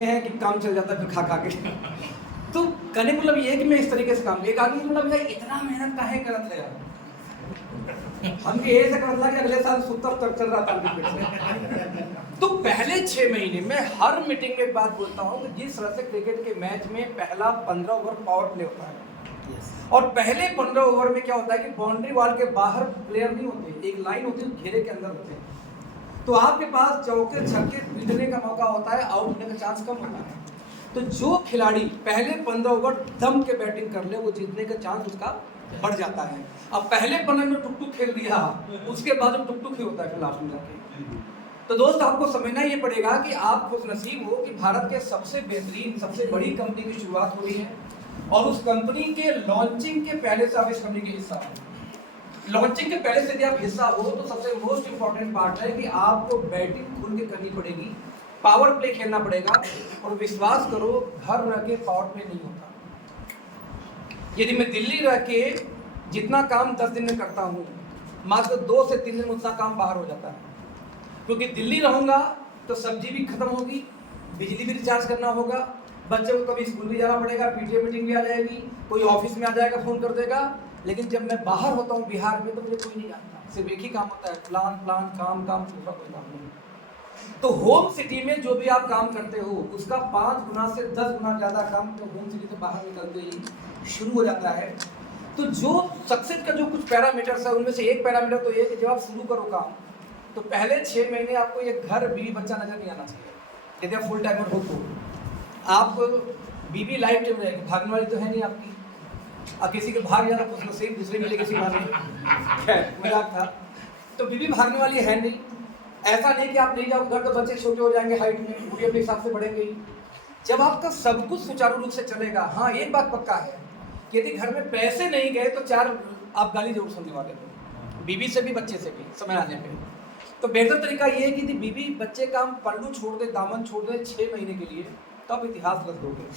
है कि काम चल जाता है फिर खा खा के। तो कहने का मतलब ये है कि मैं इस तरीके से काम, एक आदमी मतलब यार इतना मेहनत काहे करत है यार, हम ये ऐसा करत था कि अगले साल सुतर तक चल रहा था उनके पेट से। तो पहले 6 महीने में हर मीटिंग में एक बात बोलता हूँ कि जिस तरह से क्रिकेट के मैच में पहला 15 ओवर पावर प्ले होता है और पहले 15 ओवर में क्या होता है कि बाउंड्री वॉल के बाहर प्लेयर नहीं होते, एक लाइन होती है, घेरे के अंदर होते हैं, तो आपके पास चौके छक्के पीटने का मौका होता है, आउट होने का चांस कम होता है। तो जो खिलाड़ी पहले 15 ओवर दम के बैटिंग कर ले वो जीतने का चांस उसका बढ़ जाता है। अब पहले 15 में टुक टुक खेल दिया, उसके बाद टुक टुक ही होता है फिर लास्ट में जाके। तो दोस्त आपको समझना ये पड़ेगा कि आप खुशनसीब हो कि भारत के सबसे बेहतरीन सबसे बड़ी कंपनी की शुरुआत हो रही है और उस कंपनी के लॉन्चिंग के पहले से आप इस कंपनी के हिस्सा हो। लॉन्चिंग के पहले से यदि आप हिस्सा हो तो सबसे मोस्ट इंपॉर्टेंट पार्ट है कि आपको बैटिंग खुल के करनी पड़ेगी, पावर प्ले खेलना पड़ेगा और विश्वास करो घर रह के पावर प्ले नहीं होता। यदि मैं दिल्ली रह के जितना काम 10 दिन में करता हूँ, मात्र 2 से 3 दिन में उतना काम बाहर हो जाता है, क्योंकि दिल्ली रहूँगा तो सब्जी भी खत्म होगी, बिजली भी रिचार्ज करना होगा, बच्चे को कभी स्कूल भी जाना पड़ेगा, पीटीए मीटिंग भी आ जाएगी, कोई ऑफिस में आ जाएगा फ़ोन कर देगा। लेकिन जब मैं बाहर होता हूँ बिहार में तो मुझे कोई नहीं जानता, सिर्फ एक ही काम होता है, प्लान प्लान काम काम, दूसरा कोई काम नहीं। तो होम सिटी में जो भी आप काम करते हो उसका 5 गुना से 10 गुना ज़्यादा काम तो होम सिटी से बाहर निकलते ही शुरू हो जाता है। तो जो सक्सेस का जो कुछ पैरामीटर्स है उनमें से एक पैरामीटर तो ये कि जब आप शुरू करो काम तो पहले 6 महीने आपको ये घर बीवी बच्चा नजर नहीं आना चाहिए। यदि आप फुल टाइमर हो तो आप बीवी लाइफ टाइम रहेगी, भागने वाली तो है नहीं आपकी, अब किसी के भाग जाना कुछ नसीब, दूसरे मिले किसी भाग मजाक था। तो बीवी भागने वाली है नहीं, ऐसा नहीं कि आप नहीं जाओ घर तो बच्चे छोटे हो जाएंगे हाइट में, वो भी अपने हिसाब से बढ़ेंगे ही। जब आपका सब कुछ सुचारू रूप से चलेगा, हाँ एक बात पक्का है कि यदि घर में पैसे नहीं गए तो 4 आप गाली जरूर सुनने वाले हो, बीवी से भी बच्चे से भी समय आने पे। तो बेहतर तरीका ये है कि यदि बीवी बच्चे का पल्लू छोड़ दे, दामन छोड़ दे 6 महीने के लिए, तो आप इतिहास रख दोगे।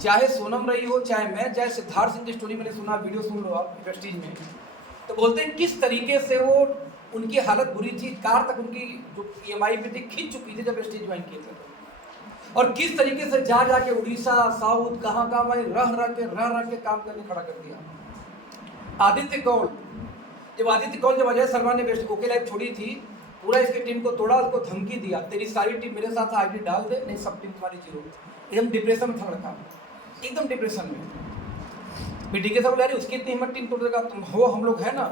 चाहे सोनम रही हो, चाहे मैं, चाहे सिद्धार्थ सिंह की स्टोरी मैंने सुना, वीडियो सुन लो आप प्रेस्टीज में, तो बोलते हैं किस तरीके से वो उनकी हालत बुरी थी, कार तक उनकी जो EMI पे थी खींच चुकी थी जब स्टेज ज्वाइन किए थे, और किस तरीके से जा जाके उड़ीसा साउथ कहाँ वहीं रह के काम करने खड़ा कर दिया। आदित्य कौल, जब अजय शर्मा ने ओके लाइफ छोड़ी थी, पूरा इसकी टीम को तोड़ा, उसको धमकी दिया तेरी सारी टीम मेरे साथ आईडी डाल दे, नहीं सब टीम तुम्हारी जीरो। एकदम डिप्रेशन में था लड़का, एकदम डिप्रेशन में। बीडी के सब उसकी इतनी हिम्मत टीम तोड़ देगा, तुम हो हम लोग है ना,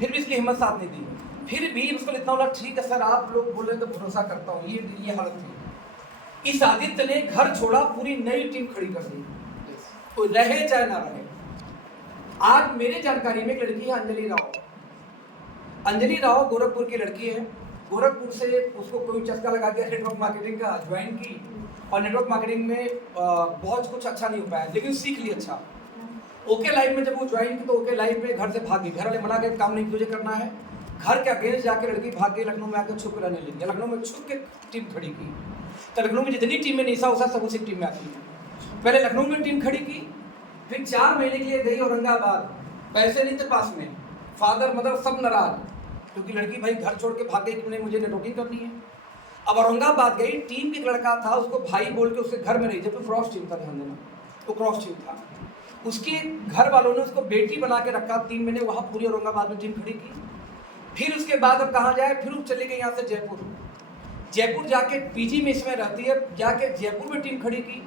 फिर भी इसकी हिम्मत साथ नहीं दी, फिर भी उसको इतना बोला ठीक है सर आप लोग बोले तो भरोसा करता हूँ, ये हालत थी। इस आदित्य ने घर छोड़ा, पूरी नई टीम खड़ी कर दी, कोई रहे चाहे ना रहे। आज मेरी जानकारी में एक लड़की है अंजलि राव गोरखपुर की लड़की है। गोरखपुर से उसको कोई चस्का लगा दिया नेटवर्क मार्केटिंग का, ज्वाइन की और नेटवर्क मार्केटिंग में बहुत कुछ अच्छा नहीं हो पाया, लेकिन सीख लिया अच्छा। ओके लाइफ में जब वो ज्वाइन की तो ओके लाइफ में घर से भाग गई, घर वाले मना के काम नहीं तुझे करना है, घर के अगेंस्ट जाके लड़की भाग गई, लखनऊ में आकर छुप रहने लगी, लखनऊ में छुप के टीम खड़ी की। तो लखनऊ में जितनी टीम में निशा उषा सब उसी टीम में आती है। पहले लखनऊ में टीम खड़ी की, फिर 4 महीने के लिए गई औरंगाबाद, पैसे नहीं थे पास में, फादर मदर सब नाराज, क्योंकि लड़की भाई घर छोड़ के भाग गई कि मुझे नेटवर्किंग करनी है। अब औरंगाबाद गई, टीम के लड़का था, उसको भाई बोल के उसके घर में रही, जब तो क्रॉस टीम था, ध्यान देना तो क्रॉस टीम था। उसके घर वालों ने उसको बेटी बना के रखा, 3 महीने वहाँ पूरी औरंगाबाद में टीम खड़ी की। फिर उसके बाद अब कहाँ जाए, फिर चले गए यहाँ से जयपुर जाके पीजी में इसमें रहती है, जाके जयपुर में टीम खड़ी की।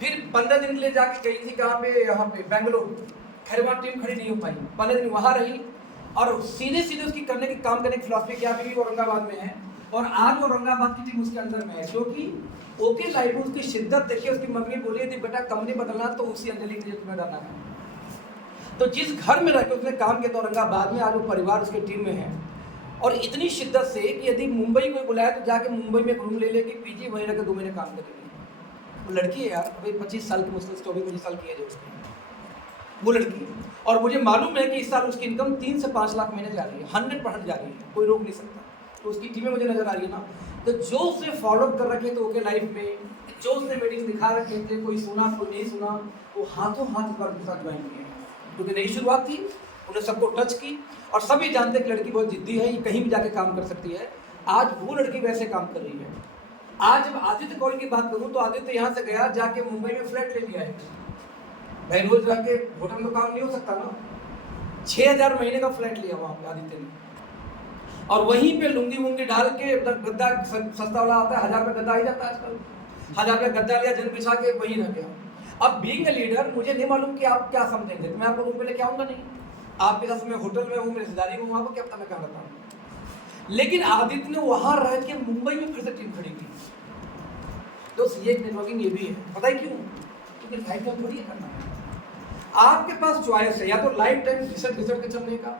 फिर 15 दिन के लिए जाके गई थी कहाँ पे, यहाँ पे बेंगलोर, खैर वहाँ टीम खड़ी नहीं हो पाई, 15 दिन वहाँ रही और सीधे उसकी काम करने की फिलॉसफी क्या भी औरंगाबाद में है और आज औरंगाबाद की टीम उसके अंदर में है, क्योंकि ओके लाइफ में उसकी शिद्दत देखिए। उसकी मम्मी बोली थी बेटा कंपनी बदलना तो उसी अंजलि के लिए तुम्हें डालना है। तो जिस घर में रहकर उसने काम किया तो औरंगाबाद में, आज वो परिवार उसके टीम में है और इतनी शिद्दत से कि यदि मुंबई कोई बुलाया तो जाके मुंबई में एक रूम ले लेगी, पीजी वहीं रहकर 2 महीने काम करेगी। वो लड़की है यार, अभी 25 साल की, मुश्किल 24-25 साल की है जो उसकी, वो लड़की। और मुझे मालूम है कि इस साल उसकी इनकम 3 से 5 लाख महीने जा रही है, 100% जा रही है, कोई रोक नहीं सकता। तो उसकी टीमें मुझे नजर आ रही है ना, तो जो उसने फॉलो कर रखे थे ओके लाइफ में, जो उसने मीटिंग दिखा रखे थे, कोई सुना कोई नहीं सुना, वो हाथों हाथ इस बार के साथ ज्वाइन किए, क्योंकि नई शुरुआत थी, उन्हें सबको टच की और सभी जानते कि लड़की बहुत जिद्दी है, ये कहीं भी जाके काम कर सकती है। आज वो लड़की वैसे काम कर रही है आज जब आदित्य कौल की बात करूं तो आदित्य यहाँ से गया, जाके मुंबई में फ्लैट ले लिया है भाई, रोज जाके होटल में काम नहीं हो सकता ना। 6,000 महीने का फ्लैट लिया वहां पे आदित्य ने, और वहीं पे लुंगी मुंगी डाल के गद्दा सस्ता वाला आता है, 1000 रुपये गद्दा ही जाता है आजकल, 1000 रुपये गद्दा लिया, जन बिछा के वहीं रह गया। अब बीइंग ए लीडर मुझे नहीं मालूम कि आप क्या समझेंगे, मैं आपको रूम पे लेके आऊंगा नहीं, आपके साथ मैं होटल में हूँ, मेरी रिश्तेदारी में वहाँ पर क्या पता मैं कहाँ रहता हूँ। लेकिन आदित्य ने वहां रह के मुंबई में फिर से टीम खड़ी की। तो ये नेटवर्किंग ये भी है, पता है क्यों? क्योंकि लाइफ टाइम थोड़ी करना है, आपके पास चॉइस है, या तो लाइफ टाइम घिसट के चलने का,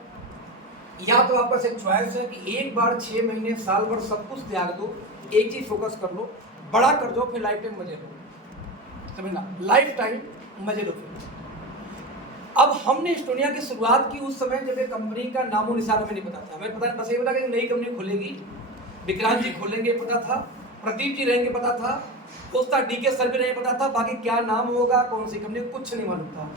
या तो आपके पास एक चॉइस है कि एक बार 6 महीने साल भर सब कुछ त्याग दो, एक चीज फोकस कर लो, बड़ा कर दो, फिर लाइफ टाइम मजे लो, समझना, लाइफ टाइम मजे लो। अब हमने एस्टोनिया की शुरुआत की उस समय जब एक कंपनी का नामो निशान हमें नहीं पता था, हमें पता नहीं, बस ये पता कि नई कंपनी खुलेगी, विक्रांत जी खोलेंगे पता था, प्रदीप जी रहेंगे पता था, दोस्ता डीके सर भी नहीं पता था, बाकी क्या नाम होगा, कौन सी कंपनी, कुछ नहीं मालूम था।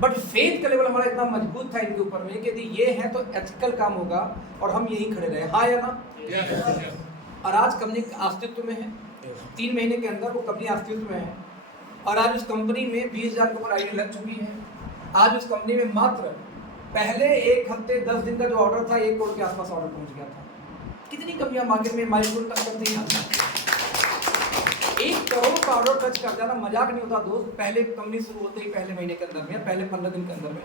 बट फेथ का लेवल हमारा इतना मजबूत था इनके ऊपर में कि यदि ये है तो एथिकल काम होगा, और हम यहीं खड़े रहे, हाँ या ना। और आज कंपनी अस्तित्व में है, 3 महीने के अंदर वो कंपनी अस्तित्व में है, और आज उस कंपनी में 20,000 के ऊपर आईडी लग चुकी है। आज उस कंपनी में मात्र पहले 1 हफ्ते 10 दिन का जो ऑर्डर था 1 करोड़ के आसपास ऑर्डर पहुंच गया था। कितनी कंपनियां मार्केट में माइलस्टोन टच करती हैं, 1 करोड़ का ऑर्डर टच कर जाना मजाक नहीं होता दोस्त। पहले कंपनी शुरू होते ही पहले महीने के अंदर में, पहले 15 दिन के अंदर में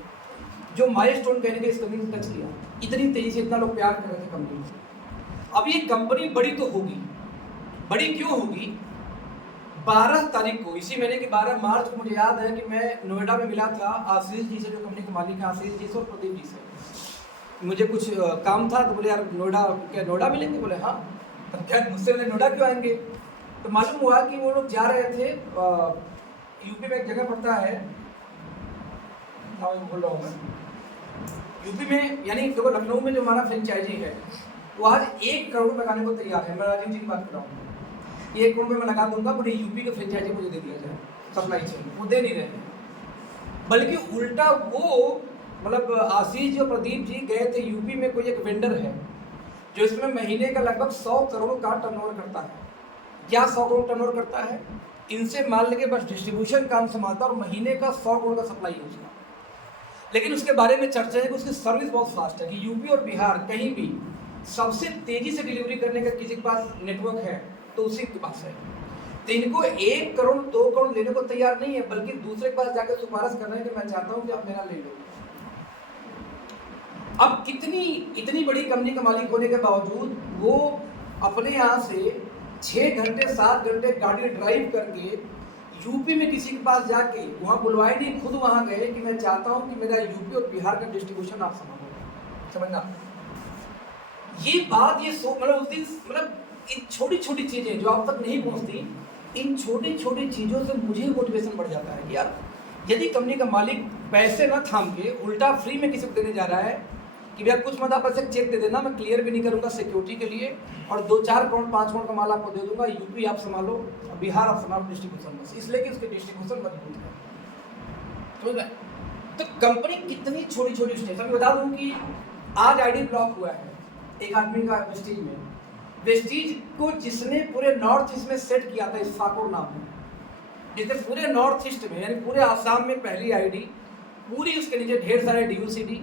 जो माइलस्टोन कहने के इस कंपनी ने टच किया, इतनी तेजी से इतना लोग प्यार कर रहे थे कंपनी से। अब ये कंपनी बड़ी तो होगी, बड़ी क्यों होगी? 12 तारीख को, इसी महीने की 12 मार्च को मुझे याद है कि मैं नोएडा में मिला था आशीष जी से, जो कंपनी के मालिक हैं, आशीष जी से और प्रदीप जी से। मुझे कुछ काम था तो बोले यार नोएडा, क्या नोएडा मिलेंगे? बोले हाँ। तो क्या मुझसे बोले नोएडा क्यों आएंगे? तो मालूम हुआ कि वो लोग जा रहे थे, यूपी में एक जगह पड़ता है, भूल रहा हूँ मैं, यूपी में, यानी देखो लखनऊ में जो हमारा फ्रेंचाइजी है वो आज 1 करोड़ लगाने को तैयार है। मैं राजीव जी की बात कर रहा हूँ, 1 करोड़ में मैं लगा दूंगा, पूरे यूपी के फ्रेंचाइजी मुझे दे दिया जाए, सप्लाई चेन, वो दे नहीं रहे हैं, बल्कि उल्टा वो, मतलब आशीष जी और प्रदीप जी गए थे यूपी में, कोई एक वेंडर है जो इसमें महीने का लगभग 100 करोड़ का टर्नओवर करता है। क्या 100 करोड़ टर्नओवर करता है? इनसे माल लेके बस डिस्ट्रीब्यूशन काम संभालता है, और महीने का 100 करोड़ का सप्लाई है उसका। लेकिन उसके बारे में चर्चा है कि उसकी सर्विस बहुत फास्ट है, कि यूपी और बिहार कहीं भी सबसे तेजी से डिलीवरी करने का किसी के पास नेटवर्क है तो उसी के पास है। तो इनको 1 करोड़ 2 करोड़ लेने को तैयार नहीं है, बल्कि दूसरे के पास जाकर सिफारिश कर रहे हैं कि मैं चाहता हूं कि आप मेरा ले लो। अब इतनी बड़ी कंपनी का मालिक होने के बावजूद वो अपने यहाँ से 6 घंटे 7 घंटे गाड़ी ड्राइव करके यूपी में किसी के पास जाके, वहाँ बुलवाए नहीं, खुद वहाँ गए कि मैं चाहता हूँ कि मेरा यूपी और बिहार का डिस्ट्रीब्यूशन आप संभालो। समझना ये बात, ये मतलब उस दिन, मतलब इन छोटी छोटी चीज़ें जो आप तक नहीं पहुँचती, इन छोटी छोटी चीज़ों से मुझे मोटिवेशन बढ़ जाता है कि यार यदि कंपनी का मालिक पैसे ना थाम के उल्टा फ्री में किसी को देने जा रहा है कि भैया कुछ मत आप ऐसे चेक दे देना, मैं क्लियर भी नहीं करूँगा सिक्योरिटी के लिए, और 2-4 करोड़ 5 करोड़ का माल आपको दे दूंगा, यूपी आप संभालो, बिहार आप संभालो डिस्ट्रीब्यूशन, बस इसलिए कि उसके डिस्ट्रीब्यूशन मजबूत है। तो कंपनी कितनी छोटी छोटी स्टेज, मैं बता दूँ कि आज आईडी ब्लॉक हुआ है एक आदमी का वेस्टीज में, वेस्टीज को जिसने पूरे नॉर्थ ईस्ट में सेट किया था, इस फाकोर नाम में, जिसने पूरे नॉर्थ ईस्ट में यानी पूरे आसाम में पहली आईडी, पूरी उसके नीचे ढेर सारे DUCD,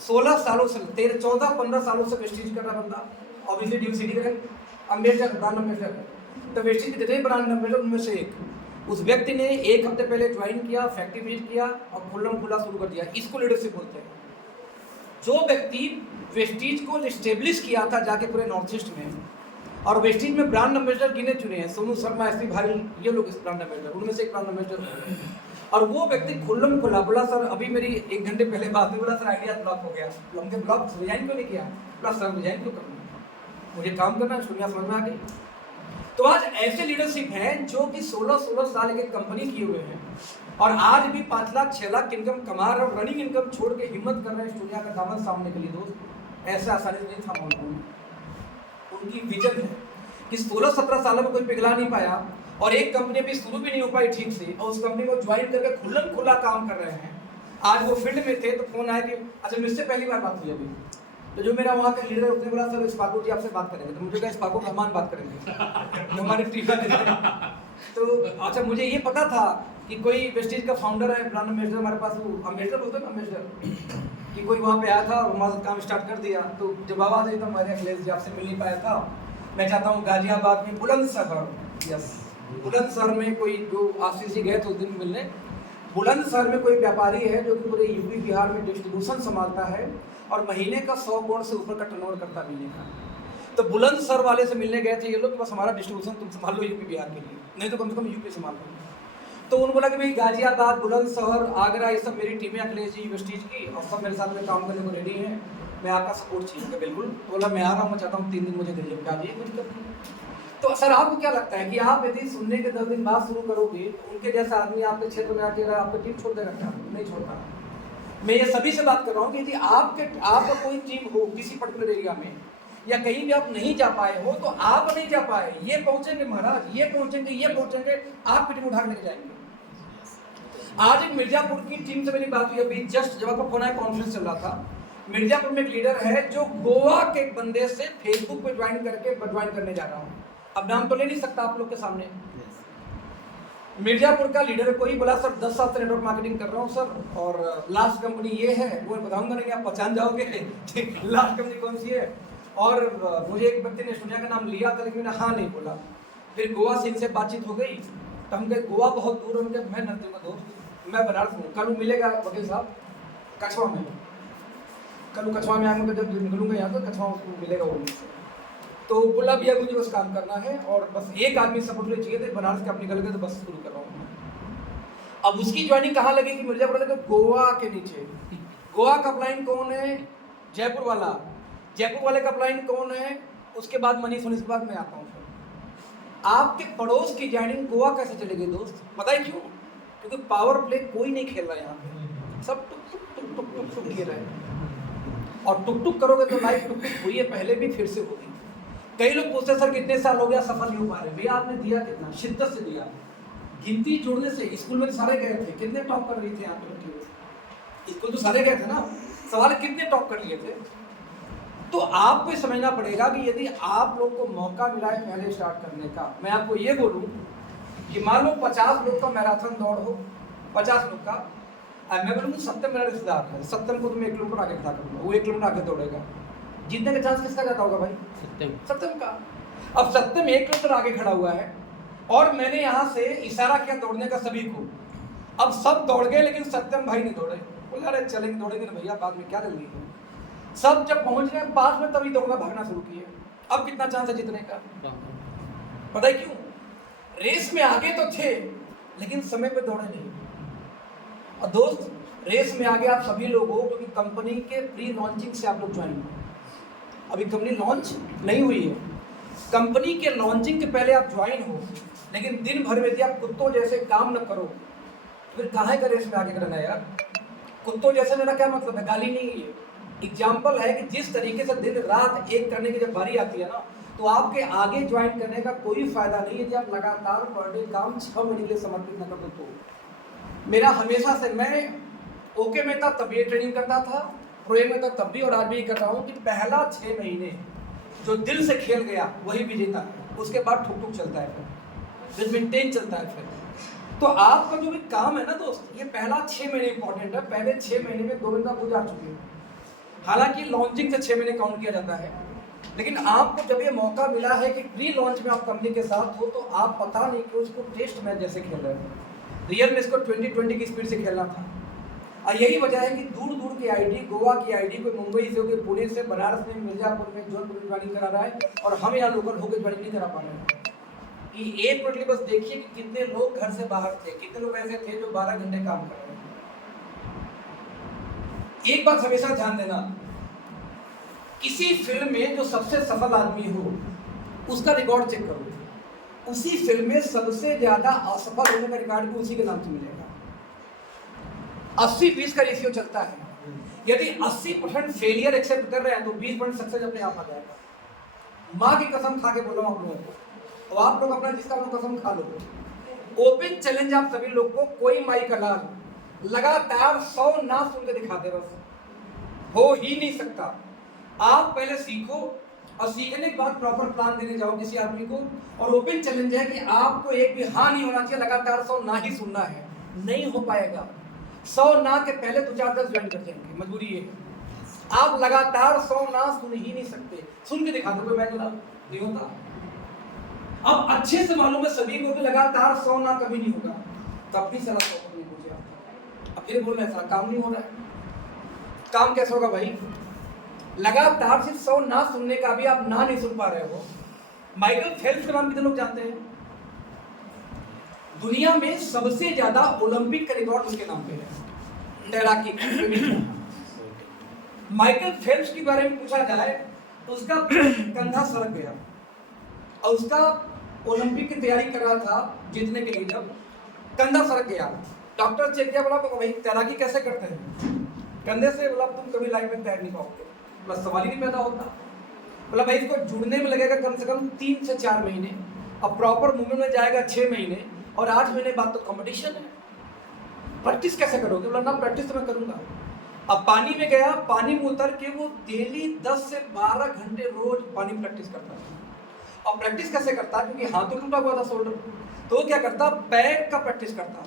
16 सालों से 14-15 सालों से वेस्टीज कर रहा बंदा, ऑब्वियसली DUCD का अम्बेसडर, ब्रांड अम्बेसडर है। तो वेस्टीज के जितने ब्रांड अम्बेसडर उनमें से एक उस व्यक्ति ने 1 हफ्ते पहले ज्वाइन किया, फैक्ट्री विजिट किया और खुल्लम खुला शुरू कर दिया। इसको लीडरशिप बोलते हैं। जो व्यक्ति वेस्टीज को इस्टेब्लिश किया था जाके पूरे नॉर्थ ईस्ट में, और वेस्टीज में ब्रांड एम्बेसडर गिने चुने हैं, सोनू शर्मा, SP भारी, ये लोग इस ब्रांड एम्बेसडर, उनमें से एक ब्रांड एम्बेसडर है। और वो व्यक्ति खुल्लम खुला बोला, सर अभी मेरी 1 घंटे पहले बात हुई, बोला सर आइडिया ब्लॉक हो गया। हमने ब्लॉक रिजाइन क्यों नहीं किया? बोला सर रिजाइन क्यों करना, मुझे काम करना है। दुनिया समझ में आ गई। तो आज ऐसे लीडरशिप हैं जो कि 16 साल एक कंपनी किए हुए हैं, और आज भी 5 लाख 6 लाख इनकम कमा रहे, और रनिंग इनकम छोड़ के हिम्मत कर रहे हैं इस दुनिया का दामन सामने के लिए। दोस्त ऐसा आसानी से नहीं था मौजूद। उनकी विजन है कि 16-17 सालों में कोई पिघला नहीं पाया, और एक कंपनी भी शुरू भी नहीं हो पाई ठीक से, और उस कंपनी को ज्वाइन करके खुल्लम खुला काम कर रहे हैं। आज वो फील्ड में थे तो फोन आया कि अच्छा मुझसे पहली बार बात हुई अभी, तो जो मेरा वहाँ का लीडर है उसने बोला सर स्पाको जी आपसे बात करेंगे। तो मुझे कहा स्पाको मेहमान बात करेंगे जो हमारे टीम में। तो अच्छा मुझे ये पता था कि कोई वेस्टीज का फाउंडर है ब्रांड एम्बेसडर हमारे पास, वो एम्बेसडर बोलते हैं ना, एम्बेसडर, कि कोई वहाँ पे आया था और हमारे साथ काम स्टार्ट कर दिया। तो जब आवाज़ आई तो हमारे अखिलेश जी आपसे मिल नहीं पाया था। मैं चाहता हूँ गाजियाबाद में बुलंदशहर, यस बुलंदशहर में कोई जो आशीष जी गए थे उस दिन मिलने, बुलंदशहर में कोई व्यापारी है जो कि पूरे यूपी बिहार में डिस्ट्रीब्यूशन संभालता है और महीने का 100 करोड़ से ऊपर का टर्नओवर करता है महीने का। तो बुलंदशहर वाले से मिलने गए थे ये लोग, बस हमारा डिस्ट्रीब्यूशन तुम संभाल लो यूपी बिहार के लिए, नहीं तो कम से कम यूपी संभाल लो। तो उन्होंने बोला कि भाई गाजियाबाद, बुलंदशहर, आगरा, ये सब मेरी टीमें अखिलेश जी वेस्टीज की, और सब मेरे साथ में काम करने को रेडी हैं, मैं आपका सपोर्ट चाहिए। बिल्कुल। तो बोला मैं आ रहा हूँ, मैं चाहता हूँ 3 दिन मुझे दे दीजिए। क्या जी कुछ दिक्कत नहीं। तो सर आपको क्या लगता है कि आप यदि सुनने के 10 दिन बाद शुरू करोगे तो उनके जैसा आदमी आपके क्षेत्र में आके अगर आपकी टीम छोड़ देगा क्या? नहीं छोड़ता। मैं ये सभी से बात कर रहा हूँ कि यदि आपका कोई टीम हो किसी पर्टिकुलर एरिया में या कहीं भी आप नहीं जा पाए हो तो आप नहीं जा पाए, ये पहुंचेंगे महाराज, ये पहुंचेंगे, आपकी टीम उठा के लेके जाएंगे। आज एक मिर्जापुर की टीम से मेरी बात हुई अभी जस्ट, जब आपका फोन आया कॉन्फ्रेंस चल रहा था। मिर्जापुर में एक लीडर है जो गोवा के बंदे से फेसबुक पे ज्वाइन करने जा रहा हूँ। अब नाम तो ले नहीं सकता आप लोग के सामने। मिर्जापुर का लीडर कोई बोला सर 10 साल से नेटवर्क मार्केटिंग कर रहा हूँ सर, और लास्ट कंपनी ये है, वो बताऊंगा नहीं, आप पहचान जाओगे लास्ट कंपनी कौन सी है। और मुझे एक व्यक्ति ने सोनिया का नाम लिया था लेकिन मैंने हाँ नहीं बोला। फिर गोवा से इनसे बातचीत हो गई तो हम कहे गोवा बहुत दूर है, उनके मैं नजदीक में दोस्त, मैं बनारस हूँ, कल मिलेगा वकील साहब कछवा में, कल कछवा में आऊँगा, जब निकलूंगा यहाँ तो कछवा उसको मिलेगा वो मुझसे। तो बोला भैया मुझे बस काम करना है और बस एक आदमी सपोर्ट लिए चाहिए थे, बनारस के आप निकल गए तो बस शुरू कर रहा हूँ। अब उसकी ज्वाइनिंग कहाँ लगेगी? मिर्जापुर लगे गोवा के नीचे। गोवा का अपलाइन कौन है? जयपुर वाला। जयपुर वाले का अपलाइन कौन है? उसके बाद मनीष होने के बाद मैं आता हूँ। आपके पड़ोस की ज्वाइनिंग गोवा कैसे चलेगी दोस्त? पता है क्यों? क्योंकि पावर प्ले कोई नहीं खेल रहा यहाँ पे, सब टुक टुक टुक टुक टुक टुक खेल रहे हैं। और टुक टुक करोगे तो लाइफ टुक टुक हुई है पहले भी, फिर से होगी। कई लोग पूछते सर कितने साल हो गया सफल नहीं हो पा रहे। भैया आपने दिया कितना? शिद्दत से दिया। गिनती जोड़ने से, स्कूल में तो सारे गए थे, कितने टॉप कर रही थे यहाँ पे? स्कूल तो सारे गए थे ना, सवाल कितने टॉप कर लिए थे? तो आपको समझना पड़ेगा कि यदि आप लोग को मौका मिला है पहले स्टार्ट करने का, मैं आपको ये बोलूँ कि मान लो 50 लोग का मैराथन दौड़ हो, 50 लोग का, मैं बोलूँगा सत्यम मेरा रिश्तेदार है, सत्यम को तो मैं 1 किलोमीटर आगे खड़ा करूँगा, वो 1 किलोमीटर आगे दौड़ेगा। जीतने का चांस किसका जाता होगा भाई? सत्यम का। अब सत्यम 1 किलोमीटर आगे खड़ा हुआ है और मैंने यहाँ से इशारा किया दौड़ने का सभी को। अब सब दौड़ गए लेकिन सत्यम भाई नहीं दौड़े। बोला अरे चलेंगे दौड़ेंगे ना भैया, बाद में क्या जल्दी है। सब जब पहुंच गए पास में तभी दौड़ना भागना शुरू किए। अब कितना चांस है जीतने का? पता है क्यों? रेस में आगे तो थे लेकिन समय पे दौड़े नहीं। और दोस्त रेस में आगे आप सभी लोग हो क्योंकि कंपनी के प्री लॉन्चिंग से आप लोग ज्वाइन हो। अभी कंपनी लॉन्च नहीं हुई है, कंपनी के लॉन्चिंग के पहले आप ज्वाइन हो, लेकिन दिन भर में यदि आप कुत्तों जैसे काम न करो फिर काहे का रेस में आगे करना है यार। कुत्तों जैसे मेरा क्या मतलब है? गाली नहीं है, एग्जाम्पल है कि जिस तरीके से दिन रात एक करने की जब बारी आती है ना तो आपके आगे ज्वाइन करने का कोई फायदा नहीं यदि आप लगातार पर डे काम 6 महीने के लिए समर्पित न कर दो। तो मेरा हमेशा से, मैं ओके में था तब ये ट्रेनिंग करता था, प्रोए में था तब भी और आज भी कर रहा हूँ कि पहला 6 महीने जो दिल से खेल गया वही विजेता है, उसके बाद ठुक ठुक चलता है, फिर मेंटेन चलता है। फिर तो आपका जो भी काम है ना दोस्त, ये पहला 6 महीने इंपॉर्टेंट है। पहले 6 महीने में गोविंदा आप गुजार चुके हैं, हालांकि लॉन्चिंग से 6 महीने काउंट किया जाता है, लेकिन आपको जब ये मौका मिला है कि प्री लॉन्च में आप कंपनी के साथ हो तो आप पता नहीं कि उसको टेस्ट मैच जैसे खेल रहे हैं। रियल में इसको 20-20 की स्पीड से खेलना था। और यही वजह है कि दूर दूर की आईडी, गोवा की आईडी, कोई मुंबई से, कोई पुणे से, बनारस में, मिर्जापुर में, जौनपुर में ज्वाइनिंग करा रहा है और हम यहाँ लोकल होकर ज्वाइनिंग नहीं करा पा रहे हैं। कि एक मिनट बस देखिए कि कितने लोग घर से बाहर थे, कितने लोग ऐसे थे जो 12 घंटे काम कर रहे हैं। एक बात हमेशा ध्यान देना, किसी फिल्म में जो सबसे सफल आदमी हो उसका रिकॉर्ड चेक करो, उसी फिल्म में सबसे ज्यादा असफल होने का रिकॉर्ड भी उसी के नाम से मिलेगा। 80-20 का रेशियो चलता है। यदि 80% फेलियर एक्सेप्ट कर रहे हैं तो 20% सक्सेस अपने आप आ जाएगा। माँ की कसम खा के बोलो आप लोगों को, तो आप लोग अपना जिसका अपना कसम खा लो। ओपन चैलेंज आप सभी लोग को, कोई माई का लाल लगातार 100 ना सुन के दिखाते, बस हो ही नहीं सकता। आप पहले सीखो और सीखने के बाद प्रॉपर प्लान देने जाओ किसी आदमी को। और ओपन चैलेंज है कि आपको एक भी हाँ नहीं होना चाहिए, लगातार 100 ना ही सुनना है। नहीं हो पाएगा। 100 ना के पहले 2-4-10 ज्वाइन कर जाएंगे, मजबूरी ये है। आप लगातार 100 ना सुन ही नहीं सकते। सुन के दिखा दो, मैं नहीं होता। अब अच्छे से मालूम है सभी को कि लगातार 100 ना कभी नहीं होगा, तब भी सारा 100 नहीं हो जाता। अब फिर बोल रहे हैं काम नहीं हो रहा है। काम कैसे होगा भाई? लगातार सिर्फ 100 ना सुनने का भी आप ना नहीं सुन पा रहे हो। माइकल फेल्प्स के नाम कितने लोग जानते हैं? दुनिया में सबसे ज्यादा ओलंपिक का रिकॉर्ड उसके नाम पे है, तैराकी। माइकल फेल्प्स के बारे में पूछा जाए तो उसका कंधा सरक गया और उसका ओलंपिक की तैयारी कर रहा था जीतने के लिए, जब कंधा सरक गया, डॉक्टर चेक किया, बोला भाई तैराकी कैसे करते हैं? कंधे से। बोला तुम कभी लाइफ में तैर नहीं पाओगे। बस सवाल ही नहीं पैदा होता। बोला भाई इसको जुड़ने में लगेगा कम से कम 3 से 4 महीने, अब प्रॉपर मूवमेंट में जाएगा 6 महीने, और 8 महीने बाद तो कंपटीशन है। प्रैक्टिस कैसे करोगे? बोला ना प्रैक्टिस तो मैं करूंगा। अब पानी में गया, पानी में उतर के वो डेली 10 से 12 घंटे रोज पानी में प्रैक्टिस करता था। और प्रैक्टिस कैसे करता? क्योंकि हाथ तो टूटा हुआ था, शोल्डर, तो वो क्या करता? पैर का प्रैक्टिस करता।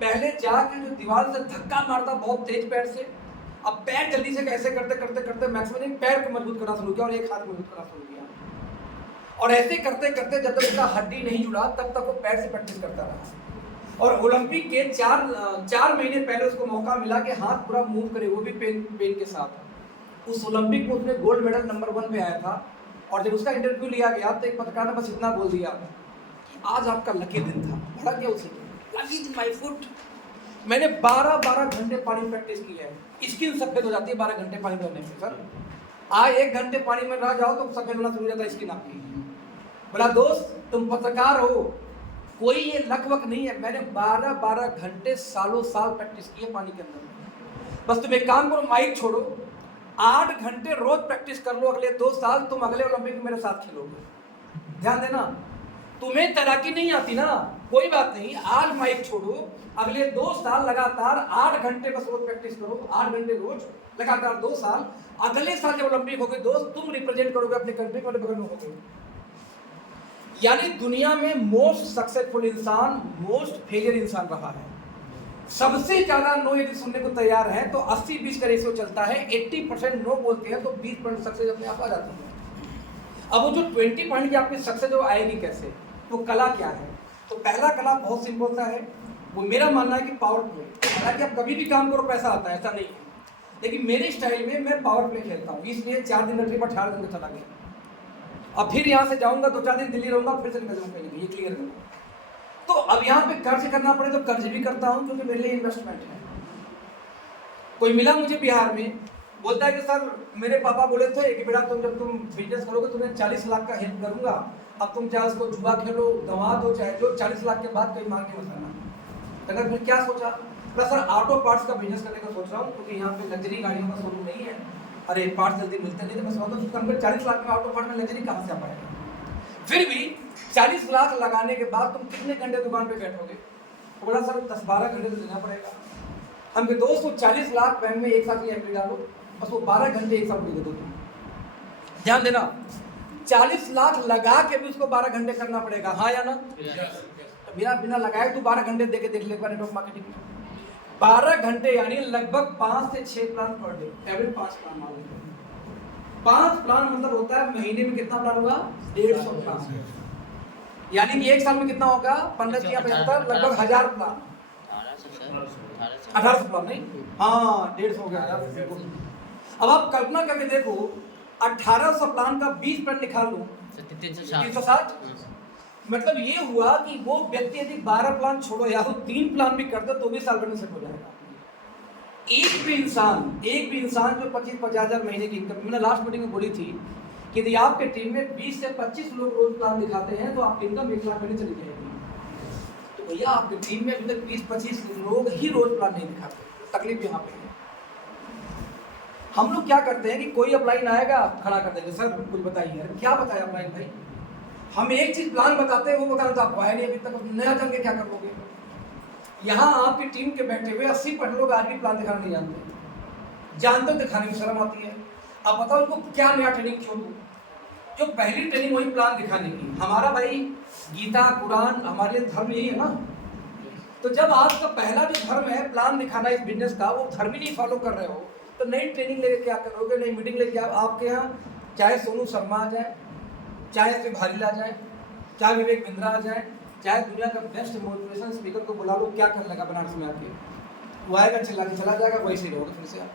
पहले जाके जो दीवार से धक्का मारता बहुत तेज पैर से, अब पैर जल्दी से कैसे करते करते करते मैक्सिमम पैर को मजबूत करना शुरू किया और एक हाथ मजबूत करना शुरू किया। और ऐसे करते करते जब तक उसका हड्डी नहीं जुड़ा तब तक वो पैर से प्रैक्टिस करता रहा। और ओलंपिक के 4 महीने पहले उसको मौका मिला कि हाथ पूरा मूव करे, वो भी पेन के साथ। उस ओलंपिक में उसने गोल्ड मेडल नंबर 1 पे आया था। और जब उसका इंटरव्यू लिया गया तो एक पत्रकार ने बस इतना बोल दिया कि आज आपका लकी दिन था। बड़ा क्या उसे लकी दिन माय फुट। मैंने 12 घंटे पानी में प्रैक्टिस की है। स्किन सफेद हो जाती है 12 घंटे पानी में रहने से। सर आज 1 घंटे पानी में रह जाओ तो सफेद होना शुरू हो जाता है स्किन आपकी। बोला दोस्त तुम पत्रकार हो, कोई ये लकवक नहीं है। मैंने 12 घंटे सालों साल प्रैक्टिस की है पानी के अंदर। बस तुम एक काम करो, माइक छोड़ो, 8 घंटे रोज प्रैक्टिस कर लो। अगले 2 साल तुम अगले ओलंपिक में मेरे साथ खेलोगे। ध्यान देना, तुम्हें तैराकी नहीं आती ना, कोई बात नहीं, आज माइक छोड़ो, अगले 2 साल लगातार 8 घंटे बस रोज प्रैक्टिस करो। 8 घंटे रोज लगातार 2 साल। अगले साल जब ओलंपिक होगे दोस्त, तुम रिप्रेजेंट करोगे अपने कंट्री को, बगल में होगे। यानी दुनिया में मोस्ट सक्सेसफुल इंसान मोस्ट फेलियर इंसान रहा है। सबसे ज्यादा नो यदि सुनने को तैयार है तो 80-20 का रेशियो चलता है। 80% नो बोलते हैं तो 20% सक्सेस अपने आप आ जाती है। अब वो जो 20% की आपकी सक्सेस वो आएगी कैसे, तो कला क्या है? तो पहला कला बहुत सिंपल सा है, वो मेरा मानना है कि पावर प्ले। हालांकि आप कभी भी काम करो पैसा आता है, ऐसा नहीं है, लेकिन मेरे स्टाइल में मैं पावर प्ले खेलता हूँ। इसलिए 4 दिन का ट्रिप 18 दिन का चला गया। अब फिर यहाँ से जाऊँगा 2-4 दिन दिल्ली रहूँगा, फिर से निकल जाऊँगा, ये क्लियर है। तो अब यहाँ पे कर्ज करना पड़े तो कर्ज भी करता हूँ, क्योंकि मेरे लिए इन्वेस्टमेंट है। कोई मिला मुझे बिहार में, बोलता है कि सर मेरे पापा बोले थे कि बेटा तुम जब तुम बिजनेस करोगे तुम्हें 40 लाख का हेल्प करूंगा, अब तुम चाहे उसको जुआ खेलो, गंवा दो, चाहे जो 40 लाख के बाद कहीं मांग के मत करना। अगर फिर क्या सोचा? बोला सर ऑटो पार्ट्स का बिजनेस करने का सोच रहा हूँ, क्योंकि यहाँ पे लग्जरी गाड़ियों का शोरूम नहीं है। अरे पार्ट्स जल्दी मिलते नहीं, तो मैं समझता हूँ 40 लाख में ऑटो पार्ट में लग्जरी कहाँ से आ पाएगा। फिर भी 40 लाख लगाने के बाद तुम कितने घंटे दुकान पे बैठोगे? तो बोला सर 10-12 घंटे तो देना पड़ेगा। हम दोस्त वो 40 लाख बैंक में एक साथ ही एफडी डालो, बस वो 12 घंटे एक साथ दे दो तुम। ध्यान देना, 40 लाख लगा के भी उसको 12 घंटे करना पड़ेगा, हाँ या ना? तो बिना लगाए तो 12 घंटे देके देख ले नेटवर्क मार्केटिंग में 12 घंटे, यानी लगभग 5 से 6 plan per day, average 5 plan मान लो। 5 प्लान मतलब होता है महीने में कितना प्लान होगा? 150 प्लान। यानी कि एक साल में कितना होगा? 15 या 75, लगभग 1000 प्लान। 1800 प्लान नहीं, हाँ 150 हो गया। अब आप कल्पना करके देखो, 1800 प्लान का 20% निकाल लो, 360। मतलब ये हुआ कि वो व्यक्ति यदि 12 प्लान छोड़ो या तो 3 प्लान भी करते तो भी साल भर में सेट हो जाएगा। एक भी इंसान जो 25-50 हज़ार महीने की इनकम, मैंने लास्ट मीटिंग में बोली थी कि यदि आपके टीम में 20 से 25 लोग रोज प्लान दिखाते हैं तो आपकी इनकम 1 लाख में चली जाएगी। तो भैया आपकी टीम में अभी तक 20-25 लोग ही रोज प्लान नहीं दिखाते। तकलीफ यहाँ पे है। हम लोग क्या करते हैं कि कोई अपलाइन आएगा, खड़ा कर देंगे, सर कुछ बताइए। यार क्या बताया अपलाइन भाई? हम एक चीज प्लान बताते हैं, वो बताना तो आपको है नहीं अभी तक, नया जान के क्या कर लोगे? यहाँ आपकी टीम के बैठे हुए 80% लोग आज भी प्लान दिखाना नहीं जानते। जानते हो दिखाने की शर्म आती है। अब बताओ इनको क्या नया ट्रेनिंग क्यों दूं? जो पहली ट्रेनिंग वही प्लान दिखाने की। हमारा भाई गीता कुरान हमारे धर्म यही है ना। तो जब आपका पहला जो धर्म है प्लान दिखाना इस बिजनेस का, वो धर्म ही नहीं फॉलो कर रहे हो तो नई ट्रेनिंग लेके क्या करोगे, नई मीटिंग लेके आपके यहाँ चाहे सोनू शर्मा आ जाए, चाहे श्री भारील आ जाए, चाहे विवेक बिंद्रा आ जाए, चाहे दुनिया का बेस्ट मोटिवेशन स्पीकर को बुला लो, क्या कर लेगा बनारस में आके? वो आएगा चिल्ला के चला जाएगा, वैसे ही रहोगे फिर से आप।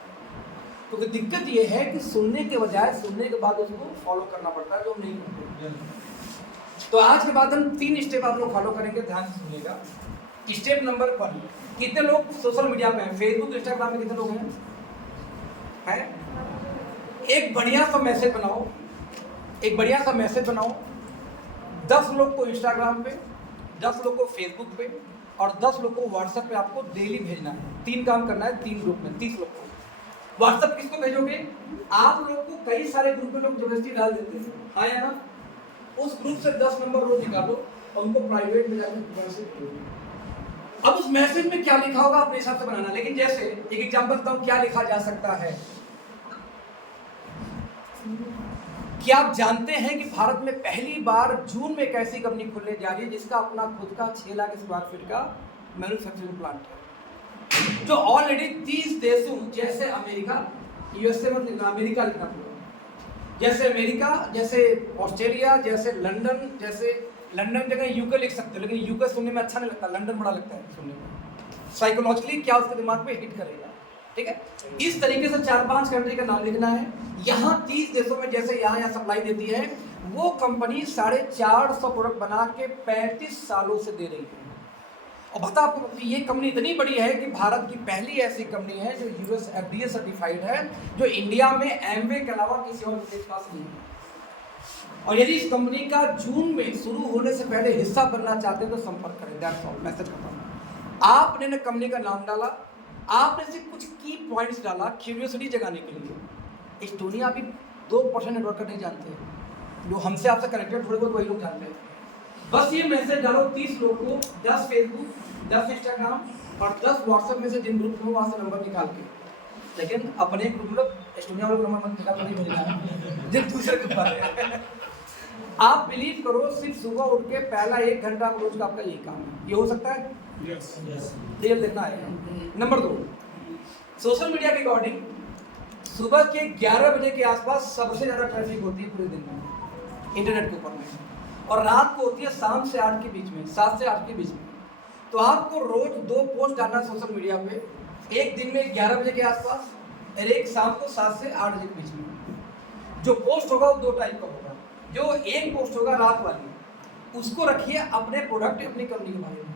क्योंकि तो दिक्कत ये है कि सुनने के बजाय सुनने के बाद उसको फॉलो करना पड़ता है, जो हम नहीं करते। तो आज के बाद हम 3 स्टेप आप लोग फॉलो करेंगे, ध्यान से सुनिएगा। स्टेप नंबर 1, कितने लोग सोशल मीडिया पे हैं? फेसबुक इंस्टाग्राम में कितने लोग हैं? एक बढ़िया सा मैसेज बनाओ, एक बढ़िया सा मैसेज बनाओ। 10 लोग को इंस्टाग्राम पे, 10 लोग को फेसबुक पे और 10 लोग को व्हाट्सएप पे आपको डेली भेजना है। 3 काम करना है, 3 ग्रुप में 30 लोग को। व्हाट्सएप किसको भेजोगे? आप लोग को कई सारे ग्रुप में लोग जबरदस्ती डाल देते हैं, हाँ या ना? उस ग्रुप से 10 नंबर रोज निकालो और उनको प्राइवेट में जाकर मैसेज करो। अब उस मैसेज में क्या लिखा होगा अपने हिसाब से बनाना। लेकिन जैसे एक एग्जांपल देता हूं, क्या लिखा जा सकता है। क्या आप जानते हैं कि भारत में पहली बार जून में एक ऐसी कंपनी खुलने जा रही है जिसका अपना खुद का 6 लाख स्क्वायर फीट का मैन्युफैक्चरिंग प्लांट है, जो ऑलरेडी 30 देशों जैसे अमेरिका, यूएसए मतलब अमेरिका लिखना पड़ेगा, जैसे अमेरिका, जैसे ऑस्ट्रेलिया, जैसे लंदन, जैसे लंदन जगह यूके लिख सकते हो, लेकिन यूके सुनने में अच्छा नहीं लगता, लंदन बड़ा लगता है सुनने में। साइकोलॉजिकली क्या उसके दिमाग पे हिट करेगा, ठीक है? इस तरीके से 4-5 कंट्री का नाम लिखना है। यहाँ 30 देशों में जैसे यहाँ सप्लाई देती है, वो कंपनी 450 प्रोडक्ट बना के 35 सालों से दे रही है। और बता आपको, ये कंपनी इतनी बड़ी है कि भारत की पहली ऐसी कंपनी है जो यूएस FDA सर्टिफाइड है, जो इंडिया में एमवे के अलावा किसी और के पास नहीं है। और यदि इस कंपनी का जून में शुरू होने से पहले हिस्सा बनना चाहते हैं तो संपर्क करें। दैट्स ऑल, मैसेज खत्म। आपने ना कंपनी का नाम डाला, आपने सिर्फ कुछ की पॉइंट्स डाला क्यूरियोसिटी जगाने के लिए। एस्टोनिया अभी 2% नेटवर्कर नहीं जानते हैं, जो हमसे आपसे कनेक्टेड थोड़े बहुत वही लोग जानते हैं। बस ये मैसेज डालो 30 लोग को, 10 फेसबुक, 10 इंस्टाग्राम और 10 व्हाट्सएप में से जिन ग्रुप में वहाँ से नंबर निकाल के। लेकिन अपने ग्रुप में एस्टोनिया वाले नंबर मत निकाल, नहीं भेजना जिन दूसरे ग्रुप वाले। आप बिलीव करो, सिर्फ सुबह उठ के पहला 1 घंटा रोज का आपका यही काम है। ये हो सकता है? यस। रिजल्ट देखना है। नंबर 2, सोशल मीडिया के अकॉर्डिंग सुबह के 11 बजे के आसपास सबसे ज़्यादा ट्रैफिक होती है पूरे दिन में इंटरनेट के ऊपर में, और रात को होती है शाम से 8 के बीच में, 7 से 8 के बीच में। तो आपको रोज 2 पोस्ट डालना सोशल मीडिया पे, एक दिन में 11 बजे के आसपास और एक शाम को 7 से 8 बजे के बीच में। जो पोस्ट होगा वो 2 टाइप का होगा। जो एक पोस्ट होगा रात वाली, उसको रखिए अपने प्रोडक्ट, अपनी कंपनी के बारे में,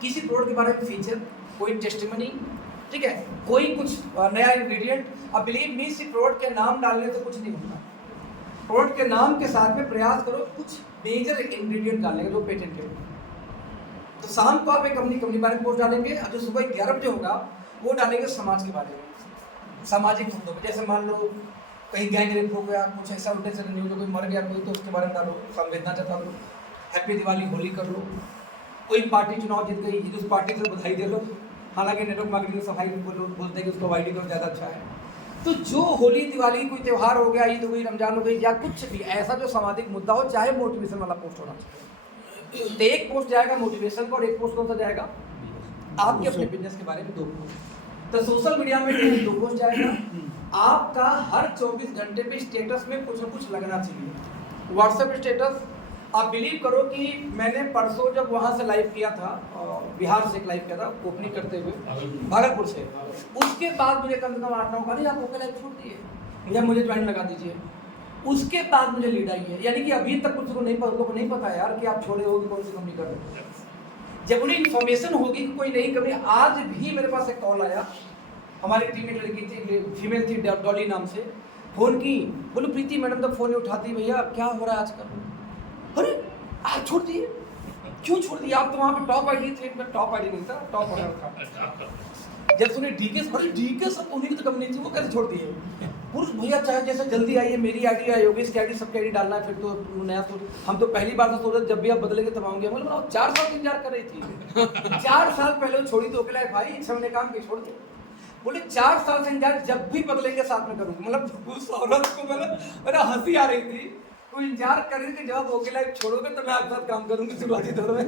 किसी प्रोडक्ट के बारे में फीचर, कोई टेस्टिमनी, ठीक है, कोई कुछ नया इंग्रेडिएंट। अब बिलीव मी, सिर्फ प्रोडक्ट के नाम डालने से कुछ नहीं होता। प्रोडक्ट के नाम के साथ में प्रयास करो कुछ मेजर इंग्रेडिएंट डालने का जो पेटेंटेड हो। तो शाम को आप एक कंपनी बारे में पोस्ट डालेंगे, और जो सुबह 11 बजे होगा वो डालेंगे समाज के बारे में, सामाजिक मुद्दों पर। जैसे मान लो कहीं गैंग रेप हो गया, कुछ ऐसा उल्टे से न्यूज, कोई मर गया कोई, तो उसके बारे में डालो, संवेदना जता लो, हैप्पी दिवाली होली कर लो। कोई पार्टी चुनाव जीत गई, उस पार्टी से बधाई दे लो। हालांकि नेटवर्क मार्केटिंग सफाई बोलते हैं कि उसको वाइडी करो ज़्यादा अच्छा है। तो जो होली दिवाली कोई त्यौहार हो गया, ईद हो गई, रमजान हो गई, या कुछ भी ऐसा जो सामाजिक मुद्दा हो, चाहे मोटिवेशन वाला पोस्ट होना चाहिए। तो एक पोस्ट जाएगा मोटिवेशन का, और एक पोस्ट कौन सा जाएगा? आपके अपने बिजनेस के बारे में 2 पोस्ट। तो सोशल मीडिया में 2 पोस्ट जाएगा। आपका हर 24 घंटे पे स्टेटस में कुछ न कुछ लगना चाहिए। व्हाट्सएप स्टेटस, आप बिलीव करो कि मैंने परसों जब वहाँ से लाइव किया था, बिहार से एक लाइव किया था ओपनिंग करते हुए, भागलपुर से, उसके बाद मुझे कम से कम 8-9 कहा आप ओपन लाइव छोड़ दिए या मुझे ज्वाइन लगा दीजिए। उसके बाद मुझे लीड आई है, यानी कि अभी तक कुछ को नहीं पता यार कि आप छोड़े हो कि कौन सी कंपनी कर रहे हो। जब उन्हें इन्फॉर्मेशन होगी कि कोई नई कंपनी, आज भी मेरे पास एक कॉल आया, हमारी टीम में एक लड़की थी, फीमेल थी, डॉली नाम से, फोन की, बोलो प्रीति मैडम तो फोन नहीं उठाती, भैया क्या हो रहा है आजकल? अरे आप छोड़ दिए? क्यों छोड़ दिया? आप तो वहाँ पे टॉप आईडी थे। टॉप आईडी नहीं था, टॉप ऑर्डर था। जब सुने डीके, अरे डीके सब उन्हीं की तो कंपनी थी, वो कैसे छोड़ दिए? पुरुष भैया चाहे जैसे जल्दी आइए, मेरी आईडी है, योगेश की आईडी, सबकी आईडी डालना है, फिर तो नया सोच। हम तो पहली बार तो सोच रहे जब भी आप बदलेंगे तब आऊंगे। मतलब 4 साल इंतजार कर रही थी। 4 साल पहले छोड़ी तो भाई 6 महीने काम की छोड़ दो। बोले 4 साल से इंतजार, जब भी बदलेंगे साथ में करूंगा। मतलब उस औरत को मेरा हंसी आ रही थी, वो इंतजार कर रही थी जब ओके लाइफ छोड़ोगे तो मैं आपके साथ काम करूंगी शुरुआती दौर में।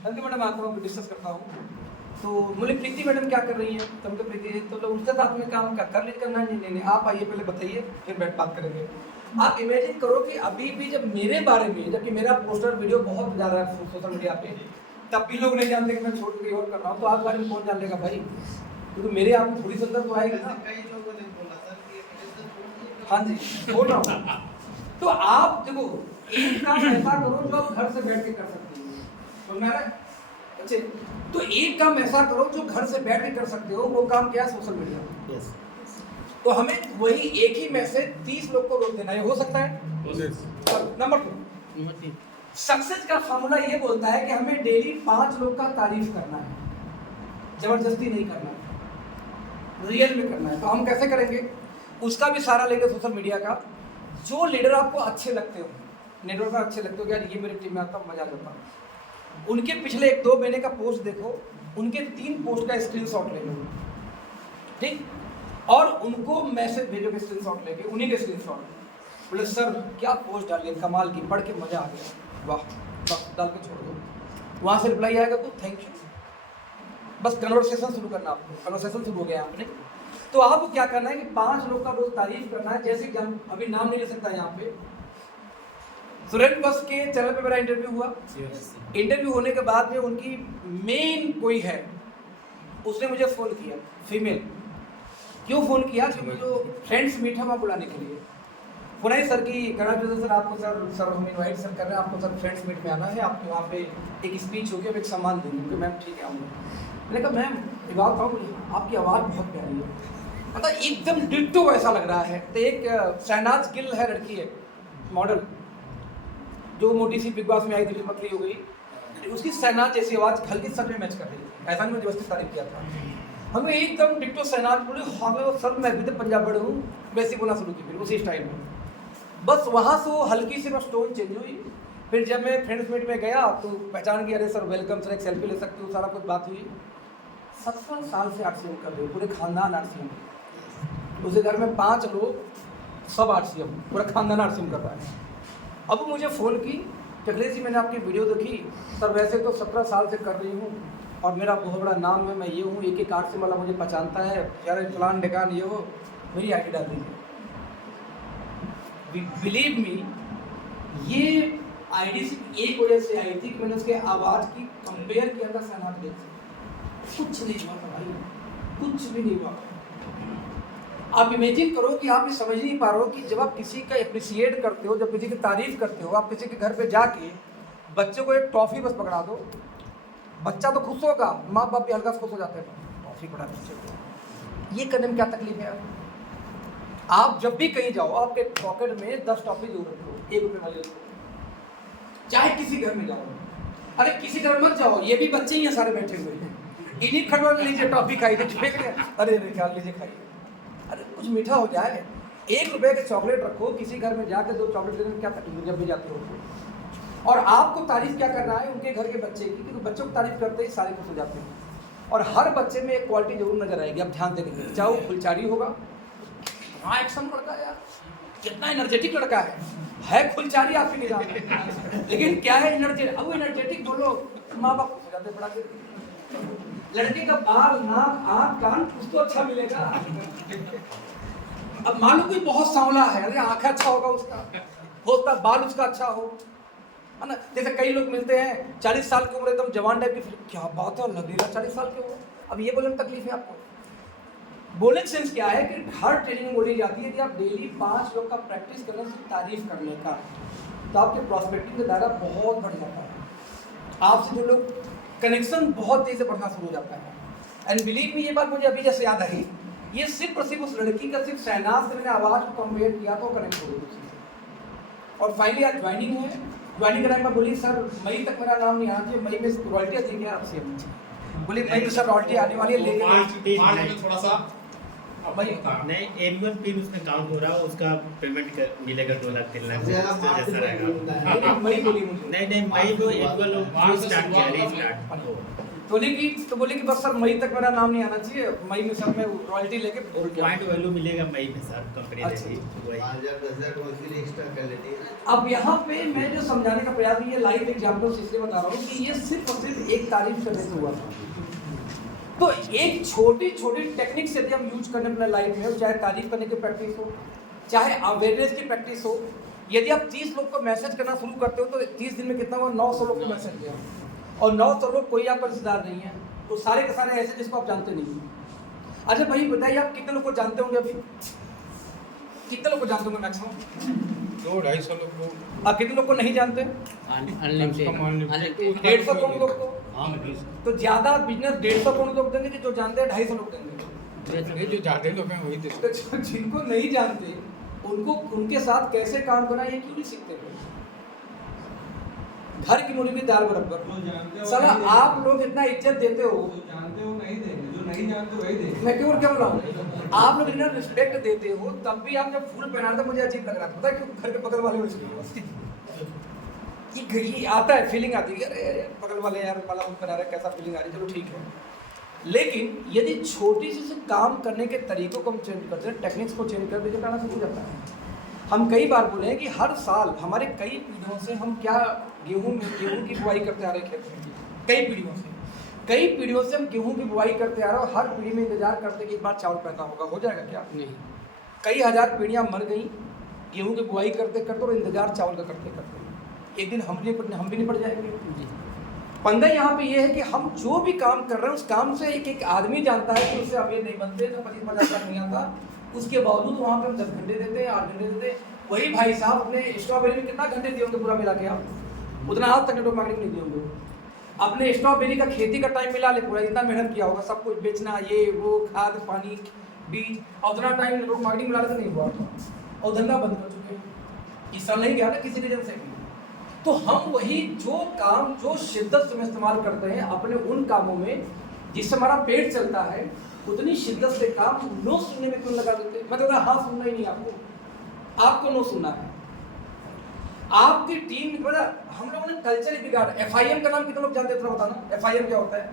अंतिम मैडम आता हूँ, डिस्कस करता हूँ। तो बोले प्रीति मैडम क्या कर रही हैं? तो हमको प्रीति, तो उनके साथ में काम कर लीजिए। करना नहीं, आप आइए पहले बताइए, फिर बैठ बात करेंगे। आप इमेजिन करो कि अभी भी जब मेरे बारे में, जबकि मेरा पोस्टर वीडियो बहुत जा रहा है सोशल मीडिया पे, तब भी लोग नहीं जानते कि मैं छोड़ के और कर रहा हूँ, तो आप बारे में कौन जान लेगा भाई? क्योंकि मेरे आप में थोड़ी सुंदर तो आएगी ना। कई लोगों ने बोला सर कि हाँ जी, बोल रहा हूँ। तो आप देखो, एक काम ऐसा करो जो आप घर से बैठ के कर सकते हो, समझ में आ रहा है? अच्छे, तो एक काम ऐसा करो जो घर से बैठ के कर सकते हो, वो काम क्या है? Social media. यस। तो हमें वही एक ही मैसेज 30 लोग को रोज देना है, हो सकता है? नंबर 2, सक्सेस का फार्मूला ये बोलता है कि हमें डेली 5 लोग का तारीफ करना है, जबरदस्ती नहीं करना है, रियल में करना है। तो हम कैसे करेंगे? उसका भी सहारा लेंगे सोशल मीडिया का। जो लीडर आपको अच्छे लगते हो, नेटवर्क में अच्छे लगते हो, यार ये मेरी टीम में आता, मजा आता, उनके पिछले 1-2 महीने का पोस्ट देखो, उनके 3 पोस्ट का स्क्रीनशॉट ले लो, ठीक, और उनको मैसेज भेजो, स्क्रीनशॉट लेके, उन्हीं के स्क्रीनशॉट। बोले सर क्या पोस्ट डालिए, कमाल की, पढ़ के मजा आ गया, वाह, बस डाल के छोड़ दो। वहाँ से रिप्लाई आएगा तो थैंक यू, बस कन्वर्सेशन शुरू करना। आपको कन्वर्सेशन शुरू हो गया आपने, तो आपको क्या करना है कि 5 लोग का रोज तारीफ करना है। जैसे कि हम अभी नाम नहीं ले सकता यहाँ पे, सुरेंद्र बस के चैनल पे मेरा इंटरव्यू हुआ। इंटरव्यू होने के बाद में उनकी मेन कोई है, उसने मुझे फ़ोन किया, फीमेल। क्यों फ़ोन किया? क्योंकि जो फ्रेंड्स मीट है वहाँ बुलाने के लिए फ़ोन आई, सर की कनाडा सर आपको सर हम इन्वाइट सर कर रहे हैं, आपको सर फ्रेंड्स मीट में आना है, आपको वहाँ पे एक स्पीच होगी, एक सम्मान देंगे। कि मैम ठीक है आऊँगा। मैंने कहा मैम एक बात कहूँ, आपकी आवाज़ बहुत प्यारी है, मतलब एकदम डिट्टो वैसा लग रहा है। तो एक शहनाज गिल है, लड़की है, मॉडल, जो मोटी सी बिग बॉस में आई थी, पतली हो गई, उसकी शहनाज जैसी आवाज़ हल्की सच में मैच कर रही है। ऐसा नहीं मैं जबरदस्ती तारीफ किया था, हमें एकदम डिट्टो शहनाज बोले। हाँ मैं सर मैं भी तो पंजाब बड़ा हूँ, वैसे बोलना शुरू की, फिर उसी स्टाइल में। बस वहाँ से वो हल्की सी बस टोन चेंज हुई। फिर जब मैं फ्रेंड्स मीट में गया तो पहचान गया, अरे सर वेलकम सर, एक सेल्फी ले सकते हो, सारा कुछ बात हुई। 17 साल से आरसीएम कर रहे हो, पूरे खानदान आरसीएम, उसके घर में 5 लोग, सब आरसीएम, पूरा खानदान आरसीएम कर रहा है। अब मुझे फ़ोन की, अखिलेश जी मैंने आपकी वीडियो देखी सर, वैसे तो 17 साल से कर रही हूँ और मेरा बहुत बड़ा नाम है, मैं ये हूँ, एक आरसीएम वाला मुझे पहचानता है, यार फलान ढिकान ये हो, मेरी आईडी डाल दीजिए। बिलीव मी, ये आईडी सिर्फ एक वजह से आई थी कि मैंने उसके आवाज़ की कंपेयर किया था शहनाज गिल से। कुछ नहीं हुआ भाई, कुछ भी नहीं हुआ। आप इमेजिन करो कि आप ये समझ नहीं पा रहे हो कि जब आप किसी का अप्रिशिएट करते हो, जब किसी की तारीफ करते हो, आप किसी के घर पे जाके बच्चे को एक टॉफ़ी बस पकड़ा दो, बच्चा तो खुश होगा, माँ बाप भी हल्का खुश हो जाते हैं, टॉफ़ी पकड़ा बच्चे को। ये करने में क्या तकलीफ है? आप जब भी कहीं जाओ, आपके पॉकेट में 10 टॉफ़ी जरूर रखो, 1 रुपये वाले, चाहे किसी घर में जाओ। अरे किसी घर मत जाओ, ये भी बच्चे ही हैं सारे बैठे हुए हैं, इन्हीं खड़वा लीजिए, टॉफ़ी खाइए, अरे ख्याल लीजिए खाइए, अरे कुछ मीठा हो जाए। 1 रुपये के चॉकलेट रखो, किसी घर में जाकर 2 चॉकलेट लेने में क्या तकलीफ जब भी जाते हो। और आपको तारीफ क्या करना है उनके घर के बच्चे की, क्योंकि बच्चों को तारीफ करते ही सारे खुश हो जाते हैं। और हर बच्चे में एक क्वालिटी जरूर नजर आएगी, आप ध्यान देंगे, चाहे वो फुलचारी होगा, हाँ एक्शन लड़का यार, कितना एनर्जेटिक लड़का है फुलचारी आपकी निगाह में, लेकिन क्या है एनर्जेटिक। अब वो एनर्जेटिक बोलो, माँ बाप खुश हो जाते बड़ा के। लड़के का बाल, नाक, आँख, कान कुछ तो अच्छा मिलेगा। अब मान लो कोई बहुत सांवला है, अरे आँख अच्छा होगा उसका, होता बाल उसका अच्छा हो, है ना। जैसे कई लोग मिलते हैं 40 साल की उम्र, एकदम जवान टाइप की, क्या बात है, लगेगा 40 साल की उम्र। अब ये बोलने में तकलीफ है आपको। बोलने का सेंस क्या है कि हर ट्रेनिंग में बोली जाती है कि आप डेली 5 लोग का प्रैक्टिस करना, सिर्फ तारीफ करने का, तो आपके प्रॉस्पेक्टिंग का दायरा बहुत बढ़ जाता है, आपसे जो लोग कनेक्शन बहुत तेज़ी से बढ़ना शुरू हो जाता है। एंड बिलीव मी, ये बात मुझे अभी जैसे याद आई, ये सिर्फ और सिर्फ उस लड़की का, सिर्फ शहनाज से मैंने आवाज़ को कंपेयर किया तो कनेक्ट हो गई उससे। और फाइनली आज ज्वाइनिंग है, ज्वाइनिंग के टाइम में बोली सर मई तक मेरा नाम नहीं आना चाहिए, मई में रॉयल्टी आ जाएगी आपसे। बोली मई में सर रॉयल्टी आने वाली है, लेकिन थोड़ा सा भाई नहीं, एनुअल पिन उसमें काउंट हो रहा है, उसका पेमेंट मिलेगा 2 लाख 3 लाख जरा बात जैसा रहेगा। नहीं, मई बोली मुझे नहीं मई को एनुअल स्टार्ट किया रीस्टार्ट। तो बोली कि बस सर मई तक मेरा नाम नहीं आना चाहिए, मई में सर मैं रॉयल्टी लेके भूल गया। पॉइंट वैल्यू मिलेगा मई में सर, कंपनी अच्छा। देगी वही। 5000 वसूली एक्स्ट्रा कर लेती है। अब यहाँ पे मैं जो समझाने का प्रयास, ये लाइव एग्जाम्पल इसलिए बता रहा हूँ कि ये सिर्फ और सिर्फ एक तारीफ करने से हुआ था। तो एक छोटी छोटी टेक्निक्स यदि हम यूज करने अपने लाइफ में, चाहे तारीफ करने की प्रैक्टिस हो, चाहे अवेयरनेस की प्रैक्टिस हो, यदि आप 30 लोग को मैसेज करना शुरू करते हो तो 30 दिन में कितना हुआ, 900 लोग को मैसेज किया, और 900 लोग कोई आपका रिश्तेदार नहीं है, तो सारे के सारे ऐसे जिसको आप जानते नहीं हैं। अच्छा भाई बताइए, आप कितने लोग को जानते होंगे अभी, कितने लोग को जानते होंगे मैक्सिमम? 200-250 लोग को। आप कितने लोग को नहीं जानते? अनलिमिटेड 150 करोड़ लोग को। हाँ, तो ज्यादा बिजनेस 150 करोड़ लोग देंगे कि जो जानते हैं 250 लोग देंगे? ये जो ज्यादा लोग हैं वही देते हैं। तो जिनको नहीं जानते उनको, उनके साथ कैसे काम करना ये क्यों नहीं सीखते? घर की मुर्गी दाल बराबर। साला आप लोग इतना इज्जत देते हो, जानते हो नहीं देंगे, जो नहीं जानते वही देंगे। मैं क्यों क्या बोला हूँ, आप लोग इतना रिस्पेक्ट देते हो, तब भी आप जब फूल पहना था मुझे अजीब लग रहा था, पता है क्यों? घर के बगल वाले ये आता है, फीलिंग आती है, अरे बगल वाले यार वाला फूल पहना रहे, कैसा फीलिंग आ रही है, चलो ठीक है। लेकिन यदि छोटी सी काम करने के तरीकों को हम चेंज करते हैं, टेक्निक्स को चेंज कर देते, करना शुरू हो जाता है। हम कई बार बोले हैं कि हर साल हमारे कई पीढ़ियों से हम क्या गेहूं की बुआई करते आ रहे खेत में, कई पीढ़ियों से हम गेहूं की बुआई करते आ रहे हैं, और हर पीढ़ी में इंतजार करते कि एक बार चावल पैदा होगा, हो जाएगा क्या? नहीं, कई हजार पीढ़ियां मर गई गेहूं की बुआई करते करते, और इंतजार चावल का करते करते। एक दिन हम भी निपट जाएंगे। पंदा यहाँ पे ये है कि हम जो भी काम कर रहे हैं उस काम से एक आदमी जानता है कि उससे अमीर नहीं बनते, तो 25-50 लाख नहीं आता, उसके बावजूद वहाँ पे हम 10 घंटे देते हैं, 8 घंटे देते हैं। वही भाई साहब अपने स्ट्रॉबेरी में कितना घंटे दिए होंगे पूरा मिला के? आप उतना आज तक नेटवर्क मार्केटिंग नहीं दिए होंगे। अपने स्ट्रॉबेरी का खेती का टाइम मिला ले पूरा, इतना मेहनत किया होगा, सब कुछ बेचना, ये वो, खाद पानी बीज, और उतना टाइम नेटवर्क मार्केटिंग मिला नहीं हुआ था, और धंधा बंद कर चुके हैं। इस साल नहीं गया ना किसी रीजन से भी। तो हम वही जो काम जो शिद्दत से इस्तेमाल करते हैं अपने उन कामों में जिससे हमारा पेट चलता है, उतनी शिद्दत से काम नो सुनने में क्यों लगा देते? मतलब हाँ सुनना ही नहीं, आपको नो सुनना है। आपकी टीम मतलब हम लोगों ने कल्चर ही बिगाड़ा। FIM का नाम कितने लोग जानते हैं? थोड़ा बताना, FIM क्या होता है?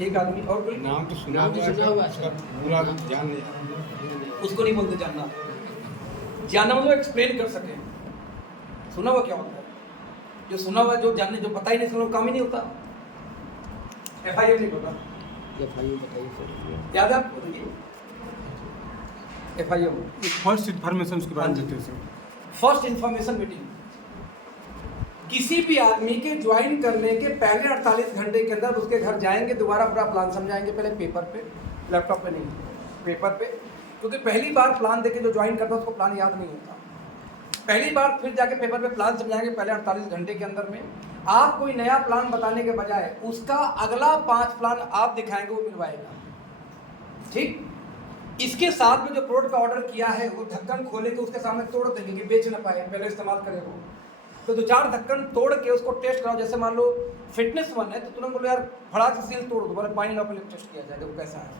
एक आदमी, और कोई? नाम तो सुना हुआ है, उसका पूरा ध्यान नहीं। उसको नहीं बोलते जानना। जानना मतलब एक्सप्लेन कर सके। सुना हुआ क्या होता है? जो सुना हुआ, जो जानने, जो पता ही नहीं, सुना काम ही नहीं होता। FIM नहीं पता, याद है आपको? FIM फर्स्ट इन्फॉर्मेशन उसके बारे में देते हैं सर। First information meeting. किसी भी आदमी के ज्वाइन करने के पहले 48 घंटे के अंदर उसके घर जाएंगे, दोबारा पूरा प्लान समझाएंगे, पहले पेपर पे, लैपटॉप पे नहीं, पेपर पे, क्योंकि पहली बार प्लान देके जो ज्वाइन करता है उसको प्लान याद नहीं होता। पहली बार फिर जाके पेपर पे प्लान समझाएंगे पहले 48 घंटे के अंदर में। आप कोई नया प्लान बताने के बजाय उसका अगला 5 प्लान आप दिखाएंगे, वो मिलवाएगा, ठीक। इसके साथ में जो प्रोडक्ट का ऑर्डर किया है वो ढक्कन खोले के उसके सामने तोड़ देंगे कि बेच ना पाए, पहले इस्तेमाल करे वो। तो 2-4 ढक्कन तोड़ के उसको टेस्ट कराओ। जैसे मान लो फिटनेस वन है तो तुरंत बोलो यार फड़ाक से सील तोड़ दो, बोले पानी लो, पहले टेस्ट किया जाएगा वो कैसा है।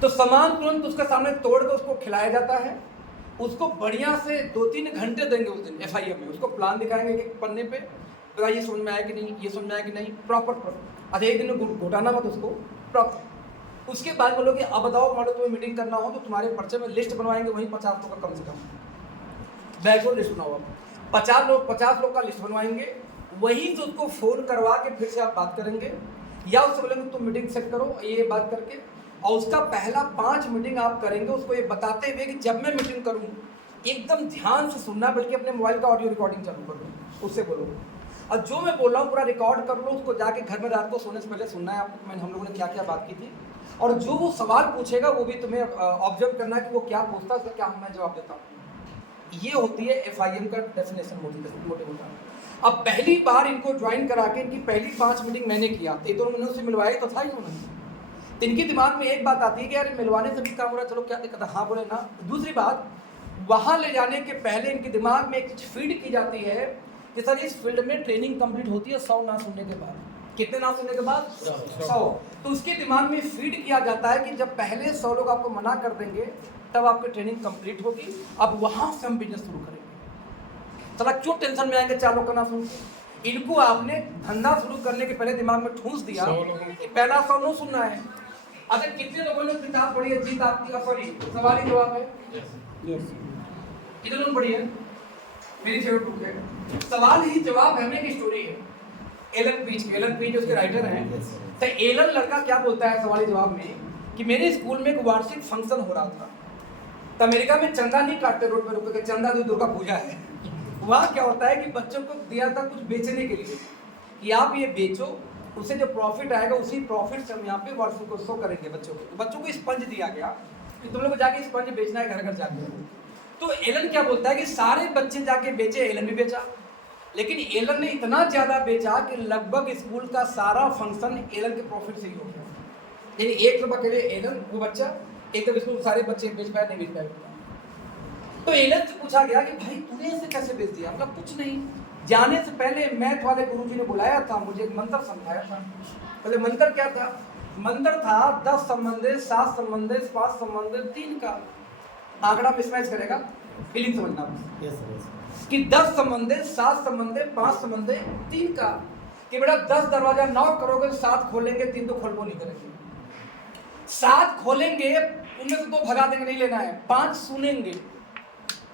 तो सामान तुरंत उसके सामने तोड़ के उसको खिलाया जाता है। उसको बढ़िया से 2-3 घंटे देंगे उस दिन FIM में, उसको प्लान दिखाएंगे एक पन्ने पे, तो ये समझ में आया कि नहीं, ये समझ में आया कि नहीं, प्रॉपर। अच्छा एक दिन में घुटाना मत उसको, प्रॉपर। उसके बाद बोलोगे अब बताओ मान लो तुम्हें मीटिंग करना हो तो तुम्हारे पर्चे में लिस्ट बनवाएंगे, वहीं 50 लोग का कम से कम बैकग्राउंड लिस्ट बनाओ। 50 लोग का लिस्ट बनवाएंगे, वहीं से उसको फ़ोन करवा के फिर से आप बात करेंगे, या उससे बोलेंगे तुम मीटिंग सेट करो ये बात करके, और उसका पहला 5 मीटिंग आप करेंगे उसको ये बताते हुए कि जब मैं मीटिंग करूँ एकदम ध्यान से सुनना, बल्कि अपने मोबाइल का ऑडियो रिकॉर्डिंग चालू कर लो, उससे बोलो, और जो मैं बोल रहा हूँ पूरा रिकॉर्ड कर लो, उसको जाके घर में रात को सोने से पहले सुनना है आपको, मैंने हम लोगों ने क्या क्या बात की थी, और जो वो सवाल पूछेगा वो भी तुम्हें ऑब्जर्व करना है कि वो क्या पूछता है, उसका क्या मैं जवाब देता हूँ। ये होती है FIM का डेफिनेशन, मोटे मोटा। अब पहली बार इनको ज्वाइन करा के इनकी पहली 5 मीटिंग मैंने किया, तो ये तो मैंने उससे मिलवाया तो था ही उन्होंने। तो इनके दिमाग में एक बात आती है कि यार मिलवाने से भी काम हो रहा है, चलो क्या दिक्कत है, हाँ बोले ना। दूसरी बात, वहाँ ले जाने के पहले इनके दिमाग में एक चीज फीड की जाती है कि सर इस फील्ड में ट्रेनिंग कंप्लीट होती है 100 ना सुनने के बाद। कितने नाम सुनने के बाद 100। तो उसके दिमाग में फीड किया जाता है कि जब पहले 100 लोग आपको मना कर देंगे तब आपकी ट्रेनिंग कंप्लीट होगी, अब वहां से हम बिजनेस शुरू करेंगे। चला क्यों टेंशन में आएंगे 4 लोग का ना सुन के? इनको आपने धंधा शुरू करने के पहले दिमाग में ठूंस दिया कि पहला 100 नो सुनना है। अच्छा कितने लोगों ने किताब पढ़ी है जीत आपकी का? सॉरी सवाल ही जवाब है। कितने लोग पढ़ी है? मेरी फेवरेट बुक है सवाल ही जवाब है, एक स्टोरी है एलन पीज उसके राइटर हैं। तो एलन लड़का क्या बोलता है सवाल जवाब में कि मेरे स्कूल में एक वार्षिक फंक्शन हो रहा था, तो अमेरिका में चंदा नहीं काटते रोड पे रुक के, चंदा जो दुर्गा पूजा है। वहाँ क्या होता है कि बच्चों को दिया था कुछ बेचने के लिए कि आप ये बेचो, उससे जो प्रॉफिट आएगा उसी प्रॉफिट से हम यहाँ पे वार्षिकोत्सव करेंगे बच्चों को। तो बच्चों को स्पंज दिया गया कि तुम लोग को जाके स्पंज बेचना है घर घर जाके। तो एलन क्या बोलता है कि सारे बच्चे जाके बेचे, एलन भी बेचा, लेकिन एलन ने इतना ज्यादा बेचा कि लगभग स्कूल का सारा फंक्शन एलन के प्रॉफिट से ही हो गया। यानी 1 रुपये के लिए एलन वो बच्चा एकदम स्कूल सारे बच्चे बेच पाए नहीं बेच पाए। तो एलन से पूछा गया कि भाई तूने ऐसे कैसे बेच दिया? मतलब कुछ नहीं, जाने से पहले मैथ वाले गुरुजी ने बुलाया था, मुझे एक मंत्र समझाया था। पहले मंत्र क्या था? मंत्र था 10 संबंधित 7 संबंधित 5 संबंधित 3 का आंकड़ा मिसमैच करेगा, फीलिंग समझना कि 10 संबंधित 7 संबंधित 5 संबंधित 3 का, कि बेटा 10 दरवाजा नॉक करोगे तो 7 खोलेंगे, 3 तो खोलबो नहीं करेंगे। 7 खोलेंगे उनमें से 2 भगा देंगे, नहीं लेना है। 5 सुनेंगे,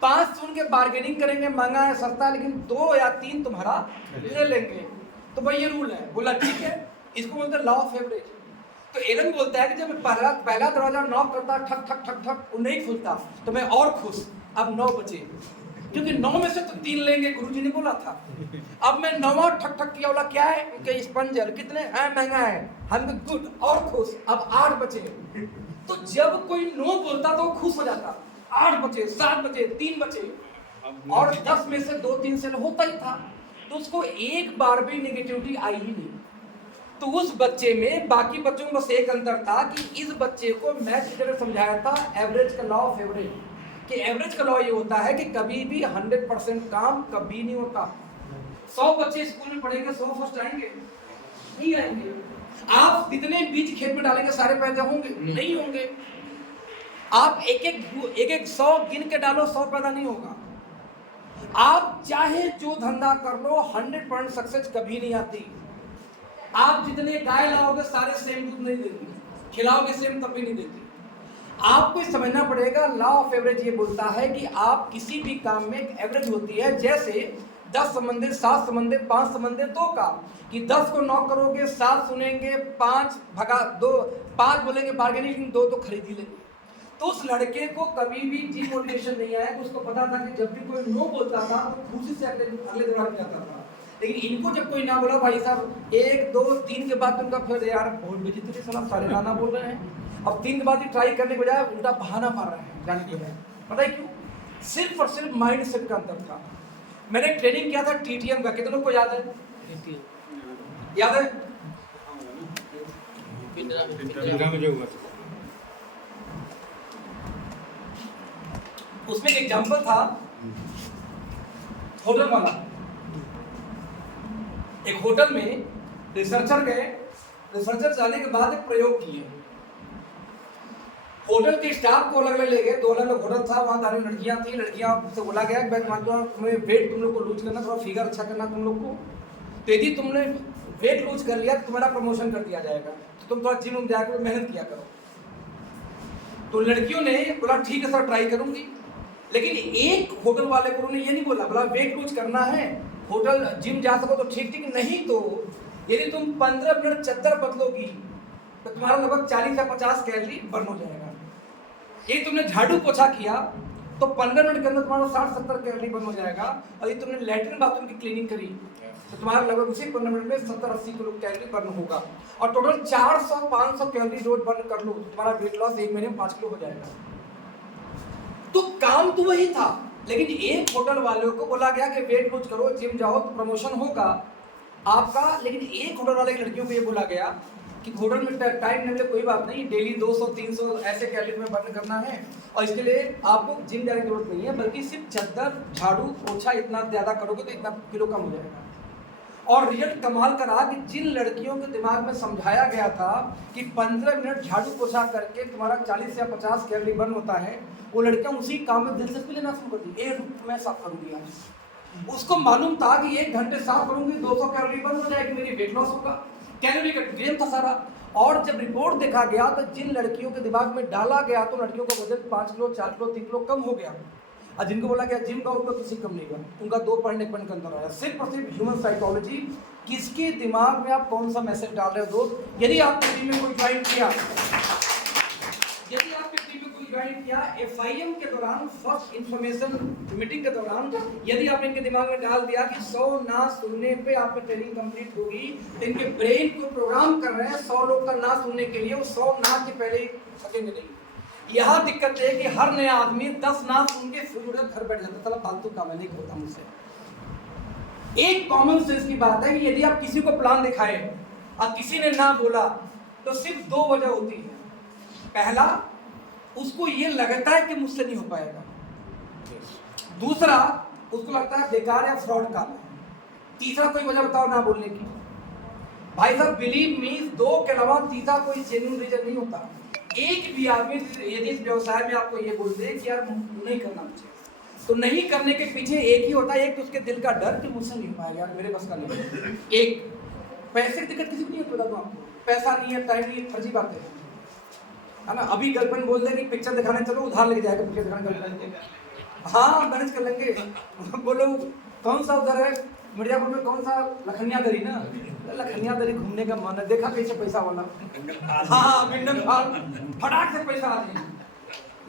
5 सुन के बार्गेनिंग करेंगे, महंगा है सस्ता, लेकिन 2 या 3 तुम्हारा ले लेंगे। तो भाई ये रूल है। बोला ठीक है, इसको बोलते हैं लॉ ऑफ एवरेज। तो एलन बोलता है कि जब मैं पहला दरवाजा नॉक करता ठक ठक ठक ठक वो नहीं खुलता तो मैं और खुश। अब 9 बचे, क्योंकि 9 में से तो 3 लेंगे, गुरुजी ने बोला था। अब मैं 9वां ठक ठक किया, बोला क्या है? उनके स्पंजर कितने हैं? महंगा है, हम गुड और खुश। अब 8 बचे। तो जब कोई नो बोलता तो वो खुश हो जाता। 8 बचे, 7 बचे, 3 बचे, और 10 में से 2-3 सेल होता ही था। तो उसको एक बार भी नेगेटिविटी आई ही नहीं। तो उस बच्चे में बाकी बच्चों में बस एक अंतर था कि इस बच्चे को मैथ टीचर ने समझाया था एवरेज का लॉ ऑफ एवरेज, कि एवरेज का लॉ ये होता है कि कभी भी 100% काम कभी नहीं होता। 100 बच्चे स्कूल में पढ़ेंगे, 100 फर्स्ट आएंगे? नहीं आएंगे। आप कितने बीज खेत में डालेंगे सारे पैदा होंगे? नहीं होंगे। आप एक 100 गिन के डालो, 100 पैदा नहीं होगा। आप चाहे जो धंधा कर लो, 100% सक्सेस कभी नहीं आती। आप जितने गाय लाओगे सारे सेम दूध नहीं देंगे, खिलाओगे सेम तब भी नहीं देती। आपको समझना पड़ेगा लॉ ऑफ एवरेज ये बोलता है कि आप किसी भी काम में एक एवरेज होती है। जैसे 10 संबंधित 7 संबंधित 5 संबंधित 2 का, कि 10 को नॉक करोगे, 7 सुनेंगे, 5 भगा 2, 5 बोलेंगे बार्गेनिंग, 2 तो खरीद ही लेंगे। तो उस लड़के को कभी भी डिमोटिवेशन नहीं आया। उसको पता था कि जब भी कोई नो बोलता था तो खुशी से अगले दौरान में जाता था। लेकिन इनको जब कोई ना बोला, भाई साहब 1 2 3 के बाद उनका फिर यार बहुत बेइज्जती साला सारे नाना बोल रहे हैं। अब 3 के बाद ही ट्राई करने के बजाय उल्टा बहाना मार रहे हैं जाने के लिए। पता है क्यों? सिर्फ और सिर्फ माइंड सेट का अंतर था। मैंने ट्रेनिंग किया था TTM का, कितनों को याद है? याद है? उसमें एक एग्जांपल था होटल वाला। एक होटल में रिसर्चर गए, रिसर्चर जाने के बाद एक प्रयोग किए। होटल के स्टाफ को अलग अलग ले गए, 2 अलग अलग होटल था, वहाँ सारी लड़कियाँ थी। लड़कियाँ से बोला गया तुम्हें वेट तुम लोग को लूज करना, थोड़ा फिगर अच्छा करना तुम लोग को। तो यदि तुमने वेट लूज कर लिया तो तुम्हारा प्रमोशन कर दिया जाएगा, तो तुम थोड़ा जिम जाकर मेहनत किया करो। तो लड़कियों ने बोला ठीक है सर ट्राई करूंगी। लेकिन एक होटल वाले को उन्होंने ये नहीं बोला, बोला वेट लूज करना है, होटल जिम जा सको तो ठीक ठीक, नहीं तो यदि तुम 15 मिनट चद्दर बदलोगी तो तुम्हारा लगभग 40 या 50 कैलोरी बर्न हो जाएगा। यदि तुमने झाड़ू पोछा किया तो 15 मिनट के अंदर तुम्हारा 60-70 कैलोरी बर्न हो जाएगा। और यदि तुमने लैट्रिन बाथरूम की क्लीनिंग करी तो तुम्हारा लगभग उसी 15 मिनट में 70-80 किलो कैलोरी बर्न होगा। और टोटल 400-500 कैलोरी रोज बर्न कर लो, तुम्हारा वेट लॉस 1 महीने में 5 किलो हो जाएगा। तो काम तो वही था, लेकिन एक होटल वालों को बोला गया कि वेट लूज करो, जिम जाओ तो प्रमोशन होगा आपका। लेकिन एक होटल वाले की लड़कियों को ये बोला गया कि होटल में टाइम नहीं मिले कोई बात नहीं, डेली 200-300 ऐसे कैलोरी में बर्न करना है, और इसके लिए आपको जिम जाने की जरूरत नहीं है, बल्कि सिर्फ चद्दर झाड़ू पोछा इतना ज़्यादा करोगे तो इतना किलो कम हो जाएगा। और रिजल्ट कमाल का रहा कि जिन लड़कियों के दिमाग में समझाया गया था कि 15 मिनट झाड़ू पोछा करके तुम्हारा 40 या 50 कैलोरी बर्न होता है, वो लड़कियां उसी काम में दिलचस्पी लेना शुरू कर दी। 1 रुपये में साफ करूंगी आज। उसको मालूम था कि 1 घंटे साफ करूंगी 200 कैलोरी बर्न हो जाएगी, मेरी वेट लॉस होगा, कैलोरी का गेम था सारा। और जब रिपोर्ट देखा गया तो जिन लड़कियों के दिमाग में डाला गया तो लड़कियों का वजन 5 किलो 4 किलो 3 किलो कम हो गया, और जिनको बोला गया जिम का उनका किसी कम नहीं हुआ, उनका 2 पॉइंट के अंदर आया। सिर्फ और सिर्फ ह्यूमन साइकोलॉजी, किसके दिमाग में आप कौन सा मैसेज डाल रहे हो दोस्त। यदि आपने टीम में कोई ज्वाइन किया, यदि आपके टीम में कोई ज्वाइन किया FIM के दौरान, फर्स्ट इंफॉर्मेशन मीटिंग के दौरान, यदि आपने इनके दिमाग में डाल दिया कि 100 ना सुनने पे आपकी ट्रेनिंग कंप्लीट होगी, तो इनके ब्रेन को प्रोग्राम कर रहे हैं 100 लोग का ना सुनने के लिए, वो 100 ना के पहले ही सकेंगे नहीं। यहाँ दिक्कत है कि हर नया आदमी 10 ना सुन के फिर घर बैठ जाता, चला फालतू काम नहीं होता मुझसे। एक कॉमन सेंस की बात है कि यदि आप किसी को प्लान दिखाए और किसी ने ना बोला तो सिर्फ 2 वजह होती है। पहला, उसको ये लगता है कि मुझसे नहीं हो पाएगा। दूसरा, उसको लगता है बेकार या फ्रॉड काम है। तीसरा कोई वजह बताओ ना बोलने की। भाई साहब बिलीव मी, 2 के अलावा तीसरा कोई जेन्युइन रीजन नहीं होता। एक भी आदमी यदि इस व्यवसाय में आपको ये बोलते हैं कि यार नहीं करना मुझे, तो नहीं करने के पीछे एक ही होता है, एक तो उसके दिल का डर कि मुझसे नहीं हो पाएगा, यार मेरे बस का नहीं। एक पैसे की दिक्कत किसी को नहीं है, बता दूं आपको, पैसा नहीं है, टाइम नहीं है, फर्जी बात है ना। अभी गर्लफ्रेंड बोल दे कि पिक्चर दिखाने चलो, उधार लेके जाएगा पिक्चर दिखाने गर्लफ्रेंड, हाँ मैनेज कर लेंगे। बोलो कौन सा उधर है मिर्जापुर में, कौन सा लखनिया दरी ना, लखनिया दरी घूमने का मन है, देखा कैसे पैसा वाला, हाँ बिंडन फाल फटाक से पैसा आ जाए।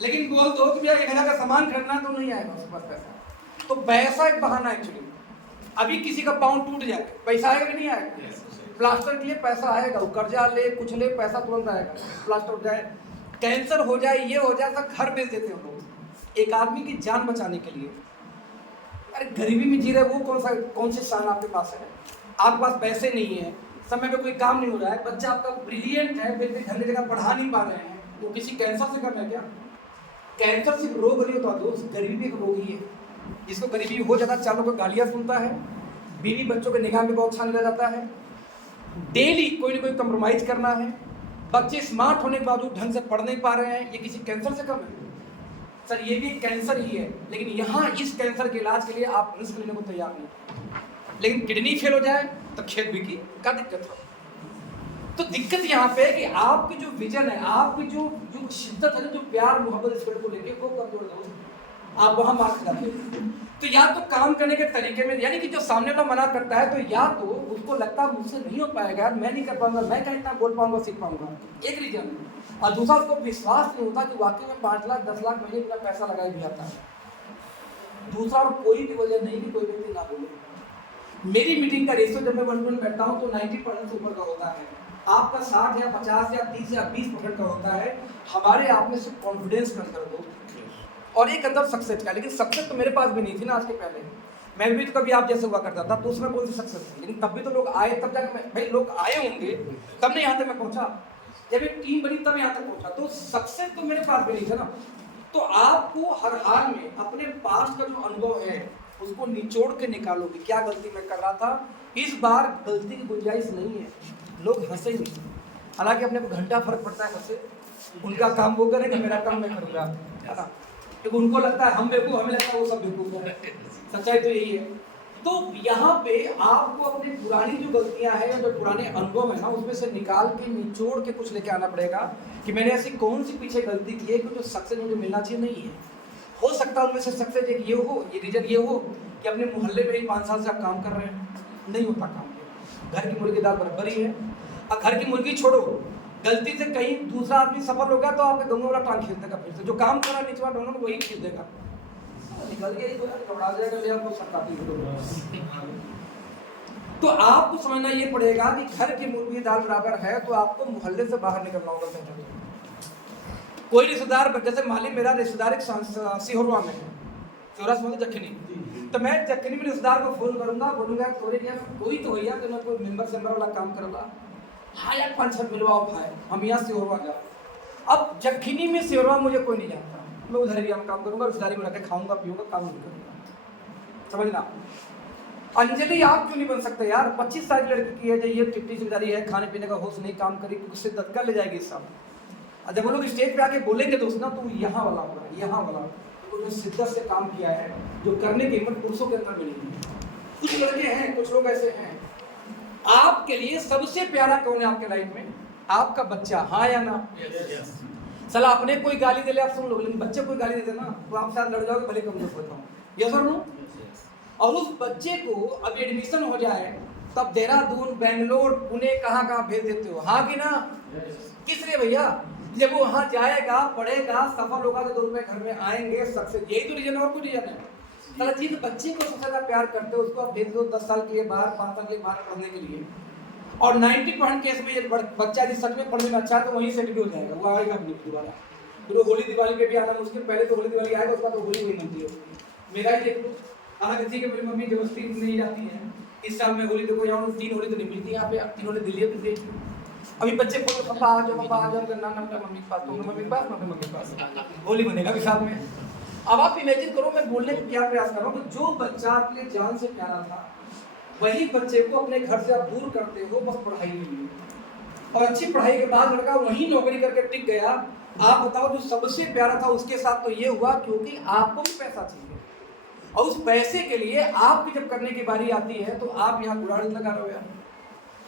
लेकिन बोल दो कि भैया 1000 का सामान खरीदना, तो नहीं आएगा उसके पास पैसा। तो पैसा एक बहाना है एक्चुअली। अभी किसी का पाँव टूट जाए, पैसा आएगा कि नहीं आएगा? प्लास्टर के लिए पैसा आएगा, वो कर्जा ले कुछ ले, पैसा तुरंत आएगा, प्लास्टर हो जाए, कैंसर हो जाए, ये हो जाए, तो घर बेच देते हैं लोग एक आदमी की जान बचाने के लिए। अरे गरीबी में जी रहे, वो कौन सी शान आपके पास है? आपके पास पैसे नहीं है, समय पे कोई काम नहीं हो रहा है, बच्चा आपका ब्रिलियंट है, फिर भी घर की जगह पढ़ा नहीं पा रहे हैं, वो किसी कैंसर से कम है क्या? कैंसर सिर्फ रोग नहीं होता दोस्त, गरीबी भी एक रोग ही है। जिसको गरीबी हो जाता है 4 लोग को गालियाँ सुनता है, बीवी बच्चों के निगाह में बहुत छाने लग जाता है, डेली कोई ना कोई कंप्रोमाइज करना है, बच्चे स्मार्ट होने के बावजूद ढंग से पढ़ नहीं पा रहे हैं, ये किसी कैंसर से कम है? सर ये भी कैंसर ही है, लेकिन यहाँ इस कैंसर के इलाज के लिए आप रिस्क लेने को तैयार नहीं। लेकिन किडनी फेल हो जाए तो खेत बिकी, क्या दिक्कत है? तो दिक्कत यहाँ पे है कि आपकी जो विजन है, आपकी जो शिद्दत है, जो प्यार मोहब्बत इस को लेके वो कमजोर है, आप वहाँ मार्क्स लगाते हैं। तो या तो काम करने के तरीके में, यानी कि जो सामने वाला मना करता है, तो या तो उसको लगता है मुझसे नहीं हो पाएगा, मैं नहीं कर पाऊंगा, मैं क्या इतना बोल पाऊंगा सीख पाऊंगा, एक रीजन। और दूसरा उसको विश्वास नहीं होता कि वाकई में 5 लाख 10 लाख महीने का पैसा लगाया भी आता है। दूसरा और कोई भी वजह नहीं कि कोई व्यक्ति ना बोले। मेरी मीटिंग का रेशियो जब मैं 1-1 बैठता हूँ तो 90% से ऊपर का होता है, आपका 60 या 50 या 30 या 20% का होता है। हमारे आप में सिर्फ कॉन्फिडेंस कम कर दो और एक अंदर सक्सेस का। लेकिन सक्सेस तो मेरे पास भी नहीं थी ना आज के पहले, मैं भी तो कभी आप जैसे हुआ करता था, तो उसमें कौन सी सक्सेस थी? लेकिन तब भी तो लोग आए, तब जाकर भाई लोग आए होंगे तब नहीं यहाँ तक मैं पहुँचा, जब एक टीम बनी तब यहाँ तक पहुँचा। तो सक्सेस तो मेरे पास भी नहीं था ना। तो आपको हर हाल में अपने पास्ट का जो अनुभव है उसको निचोड़ के निकालो कि क्या गलती मैं कर रहा था, इस बार गलती की गुंजाइश नहीं है। लोग हंसे ही नहीं, हालांकि अपने को घंटा फर्क पड़ता है मुझसे, उनका काम वो करेंगे, मेरा काम मैं करूँगा, है ना। क्योंकि उनको लगता है हम बेवकूफ़, हमें लगता है वो सब बेवकूफ़ है। सच्चाई तो यही है। तो यहाँ पे आपको अपनी पुरानी जो गलतियाँ हैं या जो पुराने अनुभव है ना, उसमें से निकाल के निचोड़ के कुछ लेके आना पड़ेगा कि मैंने ऐसी कौन सी पीछे गलती की है कि जो सक्सेस मुझे मिलना चाहिए नहीं है। हो सकता है उनमें से सक्सेस एक ये हो, ये रीजन ये हो कि अपने मोहल्ले में ही 5 साल से आप काम कर रहे हैं, नहीं होता काम। घर की मुर्गी दाल बराबर ही है। अब घर की मुर्गी छोड़ो, गलती से कहीं दूसरा आदमी सफल होगा तो आपके गंगों वाला टांग खींच देगा, फिर से जो काम करा निचवा ढोंगा वही खींच देगा, निकल के घबरा जाएगा आपको सरकारी। तो आपको समझना ये पड़ेगा कि घर की मुर्गी दाल बराबर है, तो आपको मोहल्ले से बाहर निकलना होगा। कोई रिश्तेदार, जैसे माली मेरा रिश्तेदार एक सिहोरवा में है, सिहोरा से जखनी, तो मैं जखनी में रिश्तेदार को फोन करूंगा, बोलूंगा थोड़े यार कोई तो भैया जो कोई मेंबर वाला काम करवा, हाँ यार 5-6 मिलवाओ भाई, हम यहाँ सिहोरवा जाओ। अब जखनी में सिहोरवा मुझे कोई नहीं जानता, मैं उधर एरिया में काम करूंगा, रिश्तेदारी में रख के खाऊंगा पीऊंगा, काम नहीं करूंगा, समझना। अंजलि आप क्यों नहीं बन सकते यार? 25 साल की लड़की की है, जो ये चिट्ठी जिम्मेदारी है, खाने पीने का होश नहीं, काम करेगी, उससे दत्तक ले जाएगी सब। और जब वो लोग स्टेज पे आके बोलेंगे दोस्त ना, तो यहाँ वाला होगा, यहाँ वाला, तो जो शिद्दत से काम किया है, जो करने की हिम्मत पुरुषों के अंदर मिली है। कुछ लड़के हैं, कुछ लोग ऐसे हैं। आपके लिए सबसे प्यारा कौन है आपके लाइफ में? आपका बच्चा, हाँ या ना? साला अपने कोई गाली दे ले आप सुन लो, लेकिन बच्चे कोई गाली दे देना तो आप साथ लड़ जाओगे, भले कमजोर होता हूँ। यस और नो? और उस बच्चे को अब एडमिशन हो जाए, तब देहरादून, बेंगलोर, पुणे, कहाँ कहाँ भेज देते हो, हाँ कि ना? किस लिए भैया? जब वो वहाँ जाएगा, पढ़ेगा, सफल होगा तो 2 रुपए घर में आएंगे, सक्सेस। यही तो रीजन है, और कोई रीजन है? साला जिस बच्चे को सबसे ज्यादा प्यार करते हो, उसको आप भेज दो 10 साल के लिए बाहर, 5 साल के लिए बाहर पढ़ने के लिए, और 90% केस में ये बच्चा यदि सच में पढ़ने में अच्छा है तो वहीं सेट भी हो जाएगा, वो आएगा अपनी दोबारा। फिर वो होली दिवाली पे भी आना मुश्किल, पहले तो होली दिवाली आएगा, उसका तो होली नहीं मनती है। मेरा ही देख लो, हालांकि ठीक है मेरी मम्मी जबरदस्ती नहीं जाती है, इस साल में होली देखो यहाँ 3 होली तो नहीं मिलती यहाँ पे, 3 होली दिल्ली में मिलती। अभी बच्चे बोल पापा आ जाओ, पापा आ जाओ, करना ना मम्मी के पास, तो मम्मी के पास, मम्मी के पास, होली बनेगा भी साथ में। अब आप इमेजिन करो, मैं बोलने का क्या प्रयास कर रहा हूँ, जो बच्चा आपके जान से प्यारा था, वही बच्चे को अपने घर से आप दूर करते हो बस पढ़ाई के लिए, और अच्छी पढ़ाई के बाद लड़का वही नौकरी करके टिक गया। आप बताओ, जो सबसे प्यारा था उसके साथ तो ये हुआ क्योंकि आपको भी पैसा चाहिए, और उस पैसे के लिए आपकी जब करने की बारी आती है तो आप यहाँ गुराड़ी लगा रहे हो यार,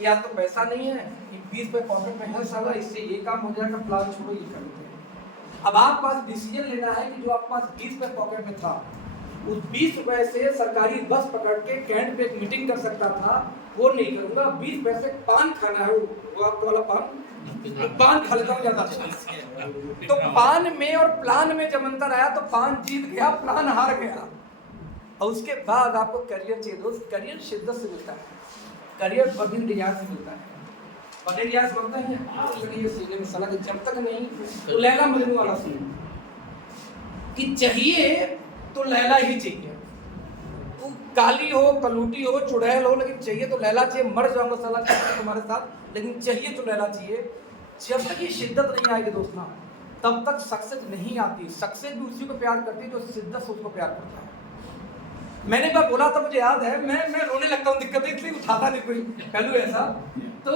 या तो पैसा नहीं है, 20 रुपए पॉकेट में है, साला इससे ये काम हो जाएगा, प्लान छोड़ो, ये कर लेते हैं। अब आप पास डिसीजन लेना है कि जो आपके पास 20 रुपए पॉकेट में था, उस 20 रुपए से सरकारी बस पकड़ के कैंट पे एक मीटिंग कर सकता था, वो नहीं करूंगा। 20 पैसे पान खाना है, वो आपको वाला पान खा लेता हूँ ज्यादा। तो पान में और प्लान में जब अंतर आया तो पान जीत गया, प्लान हार गया। और उसके बाद आपको करियर चाहिए दोस्त, करियर शिद्दत से मिलता है, करियर बर्निंग डिजायर से मिलता है। बर्निंग डिजायर बनता है ये सीने में साला, जब तक नहीं तो लैला मजनू वाला सीन कि चाहिए तो लैला ही चाहिए, वो काली हो, कलूटी हो, चुड़ैल हो, लेकिन चाहिए तो लैला चाहिए। मर जाऊंगा साला तुम्हारे साथ, लेकिन चाहिए तो लैला चाहिए। जब तक ये शिद्दत नहीं आएगी दोस्त ना, तब तक सक्सेस नहीं आती। सक्सेस भी उसी को प्यार करती है जो शिद्दत से उसको प्यार करता है। मैंने बार बोला था, मुझे याद है, मैं रोने लगता हूँ, दिक्कत है इसलिए उठाता नहीं कोई पहलू ऐसा, तो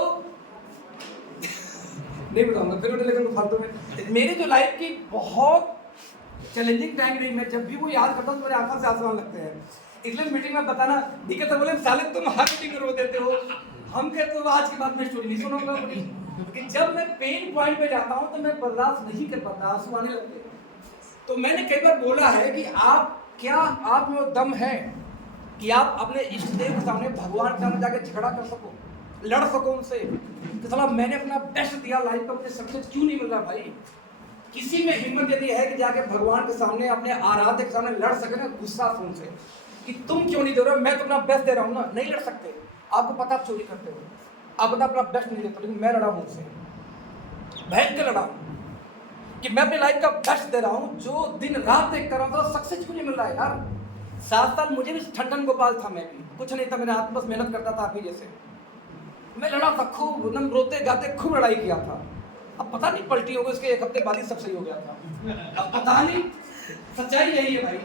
नहीं बताऊंगा फिर रोने लगता फालतू में। मेरी जो लाइफ की बहुत चैलेंजिंग टाइम रही, मैं जब भी वो याद करता हूँ तो मेरे आंखों से आंसू लगते हैं। इसलिए मीटिंग में बताना दिक्कत है, बोले साले तुम हर मीटिंग में रो देते हो, हम कहते हो आज के बाद मैं स्टोरी नहीं सुनाऊंगा अपनी, कि जब मैं पेन पॉइंट पे जाता हूँ तो मैं बर्दाश्त नहीं कर पाता, आंसू आने लगते हैं। तो मैंने कई बार बोला है कि आप में वो दम है कि आप अपने इष्ट देव के सामने, भगवान के सामने जाके झगड़ा कर सको, लड़ सको उनसे कि साला मैंने अपना बेस्ट दिया लाइफ में, मुझे सक्सेस क्यों नहीं मिल रहा भाई। किसी में हिम्मत यदि है कि जाके भगवान के सामने, अपने आराध्य के सामने लड़ सके ना, गुस्सा से उनसे कि तुम क्यों नहीं दे रहे हो, मैं तो अपना बेस्ट दे रहा हूँ ना। नहीं लड़ सकते, आपको पता आप चोरी करते हो, आप अपना बेस्ट नहीं देते, लेकिन मैं लड़ा हूँ उनसे, भयंकर लड़ा कि मैं अपनी लाइफ का बेस्ट दे रहा हूँ, जो दिन रात एक कर रहा था, सक्सेस क्यों नहीं मिल रहा है यार। 7 साल मुझे भी ठंडन गोपाल था, मैं भी कुछ नहीं था, मेरे हाथ बस मेहनत करता था, आप ही जैसे मैं लड़ा था खूब, एकदम रोते गाते खूब लड़ाई किया था। अब पता नहीं पलटी हो गई, उसके 1 हफ्ते बाद ही सब सही हो गया था। अब पता नहीं, सच्चाई यही है भाई।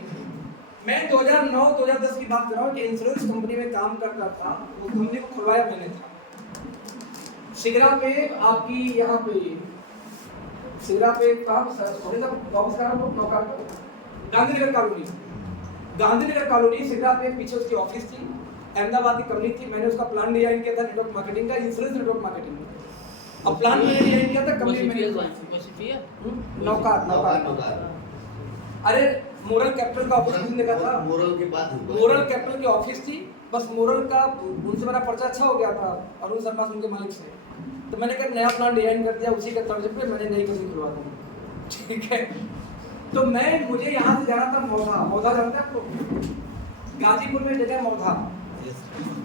मैं 2009-2010 की बात कर रहा हूँ कि इंश्योरेंस कंपनी में काम करता था, वो कंपनी को खुलवाया मैंने था सिगरा पे, आपकी यहाँ पे सिगरा पे काम, गांधीनगर कॉलोनी, गांधीनगर कॉलोनी सिगरा पे, पीछे उसकी ऑफिस थी, अहमदाबाद की कंपनी थी। मैंने उसका प्लान डिजाइन किया था नेटवर्क मार्केटिंग का, इंश्योरेंस नेटवर्क मार्केटिंग का। अब प्लान मैंने डिजाइन किया था कंपनी में नौकार, अरे मोरल कैपिटल का ऑफिस देखा था, मोरल कैपिटल की ऑफिस थी, बस मोरल का उनसे मेरा पर्चा अच्छा हो गया था, अरुण शर्मा उनके मालिक से। तो मैंने कहा नया प्लान डिजाइन कर दिया, उसी के तर्ज पे मैंने नई कंपनी खुलवा दी, ठीक है। तो मुझे यहाँ से जाना था मौधा जानते हैं आपको, गाजीपुर में जगह मौधा।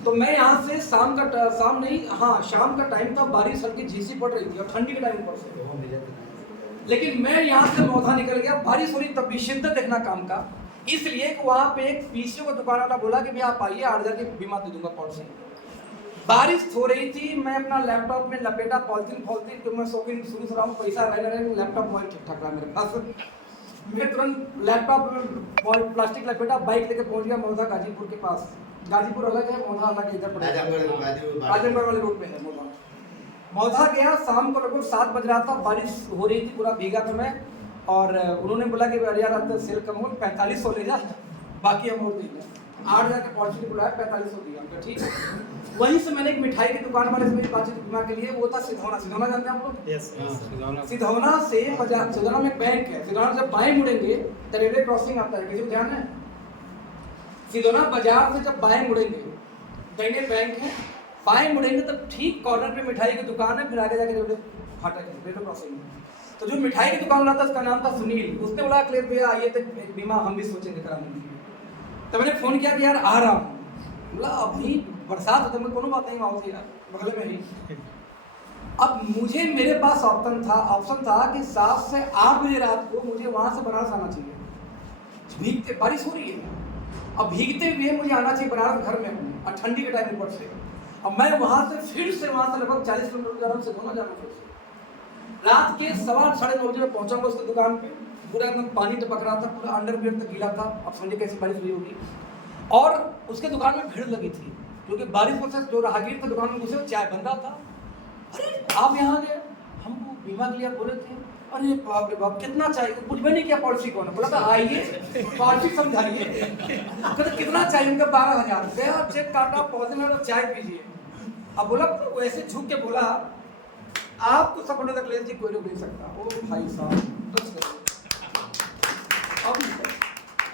तो मैं यहाँ से शाम का टाइम था, बारिश हल्की झीसी पड़ रही थी और ठंडी के टाइम पर से, लेकिन मैं यहाँ से मौधा निकल गया, बारिश हो रही तब भी, शिद्दत देखना काम का, इसलिए कि वहाँ पे एक पीसीओ का दुकान वाला बोला कि भैया आप आइए, 8,000 की बीमा दे दूंगा पॉलिसी। बारिश हो रही थी, मैं अपना लैपटॉप में लपेटा पॉलिथीन, तो मैं शौकीन शुरू से रहा हूँ, पैसा रहे लैपटॉप मोबाइल ठीक ठाक रहा मेरे पास। मैं तुरंत लैपटॉप में प्लास्टिक लपेटा, बाइक लेके पहुँच गया मौधा गाजीपुर के पास। गाजीपुर अलग है, मौधा अलग है, इधर आजमगढ़ आजमगढ़ वाले रोड पे है मौधा। मौधा गया, शाम को लगभग 7 बज रहा था, बारिश हो रही थी, पूरा भीगा था मैं। और उन्होंने बोला कि अरे यार अब तो सेल कम हो, 4500 ले जा, बाकी हम और देंगे। 8 हज़ार का पॉलिसी बुलाया, 4500 दिया हमको, ठीक है। वहीं से मैंने एक मिठाई की दुकान वाले से मेरी बातचीत बीमा के लिए, वो था सिधौना। सिधौना जानते हैं आप लोग? यस सिधौना से बाजार, सिधौना में एक बैंक है, सिधौना से जब बाएं मुड़ेंगे तो रेलवे क्रॉसिंग आता है, किसी को ध्यान है? सिधौना बाजार से जब बाएं मुड़ेंगे, दाहिने बैंक है, बाएं मुड़ेंगे तब ठीक कॉर्नर पे मिठाई की दुकान है, फिर आगे जाके रेलवे फाटक है, रेलवे क्रॉसिंग है। तो जो मिठाई की दुकान वाला था उसका नाम था सुनील। उसने बोला अखिलेश भैया आइए तो एक बीमा हम भी सोचेंगे कराने के लिए। तो मैंने फोन किया कि यार आ रहा हूँ। बोला अभी बरसात होता है, कोनो बात नहीं, आओ यार बगल में ही। अब मुझे, मेरे पास ऑप्शन था कि 7 से 8 बजे रात को मुझे वहाँ से बनारस आना चाहिए। भीगते, बारिश हो रही है, अब भीगते हुए मुझे आना चाहिए बनारस घर में, और ठंडी के टाइम ऊपर से। अब मैं वहाँ से फिर से वहाँ से लगभग 40 किलोमीटर जा रहा हूँ, से दोनों जाना फिर से। रात के 9:15 बजे में पहुँचा उसकी दुकान पे, पूरा एकदम पानी टपक रहा था, पूरा अंडरवियर तक गीला था। अब समझे कैसी बारिश हुई होगी। और उसके दुकान में भीड़ लगी थी, क्योंकि बारिश वजह से जो राहगीर थे दुकान में घुसे, वो चाय बंदा था। अरे आप यहाँ गए, हमको बीमा के लिए आप बोले थे। अरे बाप रे बाप, कितना चाहिए? कुछ भी नहीं किया, पॉलिसी कौन है? बोला था आइए पॉलिसी समझाइए। कहते कितना चाहिए? उनका 12,000 गया, चेक काटा, पौधे में चाय पीजिए। अब बोला वैसे झुक के बोला आपको सपने तक ले कोई रोक नहीं सकता। ओ भाई साहब बस करो।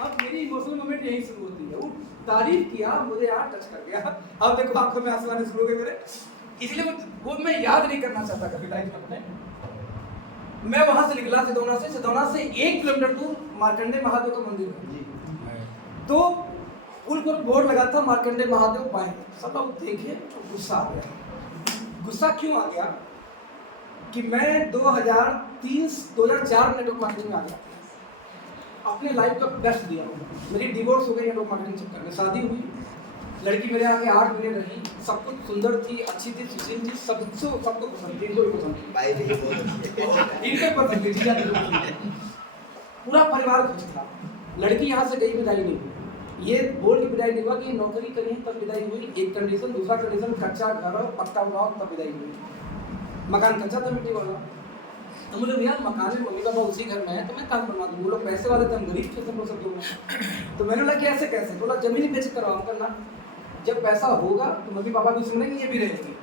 अब मेरी इमोशनल मोमेंट यही शुरू होती है। वो तारीफ किया, मुझे यार टच कर गया। अब देखो आंखों में आंसू आने शुरू हो गए मेरे, इसलिए वो मैं याद नहीं करना चाहता कभी लाइफ में अपने। मैं वहां से निकला सिधौना से 1 किलोमीटर दूर मार्कंडे महादेव का मंदिर है। तो पुल पर बोर्ड लगा था मार्कंडे महादेव बाएं। सब लोग देखे तो गुस्सा आ गया। गुस्सा क्यों आ गया कि मैं 2004 में नेटवर्क मार्केटिंग में आ गया, अपने लाइफ का बेस्ट दिया। मेरी डिवोर्स हो गई नेटवर्क मार्केटिंग चक्कर में, शादी हुई, लड़की मेरे आगे 8 महीने रही, सब कुछ सुंदर थी, अच्छी थी, सुशील थी, सबको पसंद थी, इनको भी पसंद थी, इनके पसंद थी, पूरा परिवार खुश था। लड़की यहाँ से गई, विदाई नहीं हुई। ये बोल के विदाई नहीं हुआ कि नौकरी करी तब विदाई हुई, एक कंडीशन। दूसरा कंडीशन कच्चा घर और पक्का बनाओ तब विदाई हुई। मकान कच्चा था मिट्टी वाला। तो मुझे भैया मकान में मम्मी पापा उसी घर में है, तो मैं काम बनवा दूँ। वो लोग पैसे वाले थे, हम गरीब थे, सब लोग सब लोग। तो मैंने बोला कि ऐसे कैसे? बोला जमीन बेच करवाऊँ करना, जब पैसा होगा तो मम्मी पापा भी सुनेंगे, ये भी रहेंगे।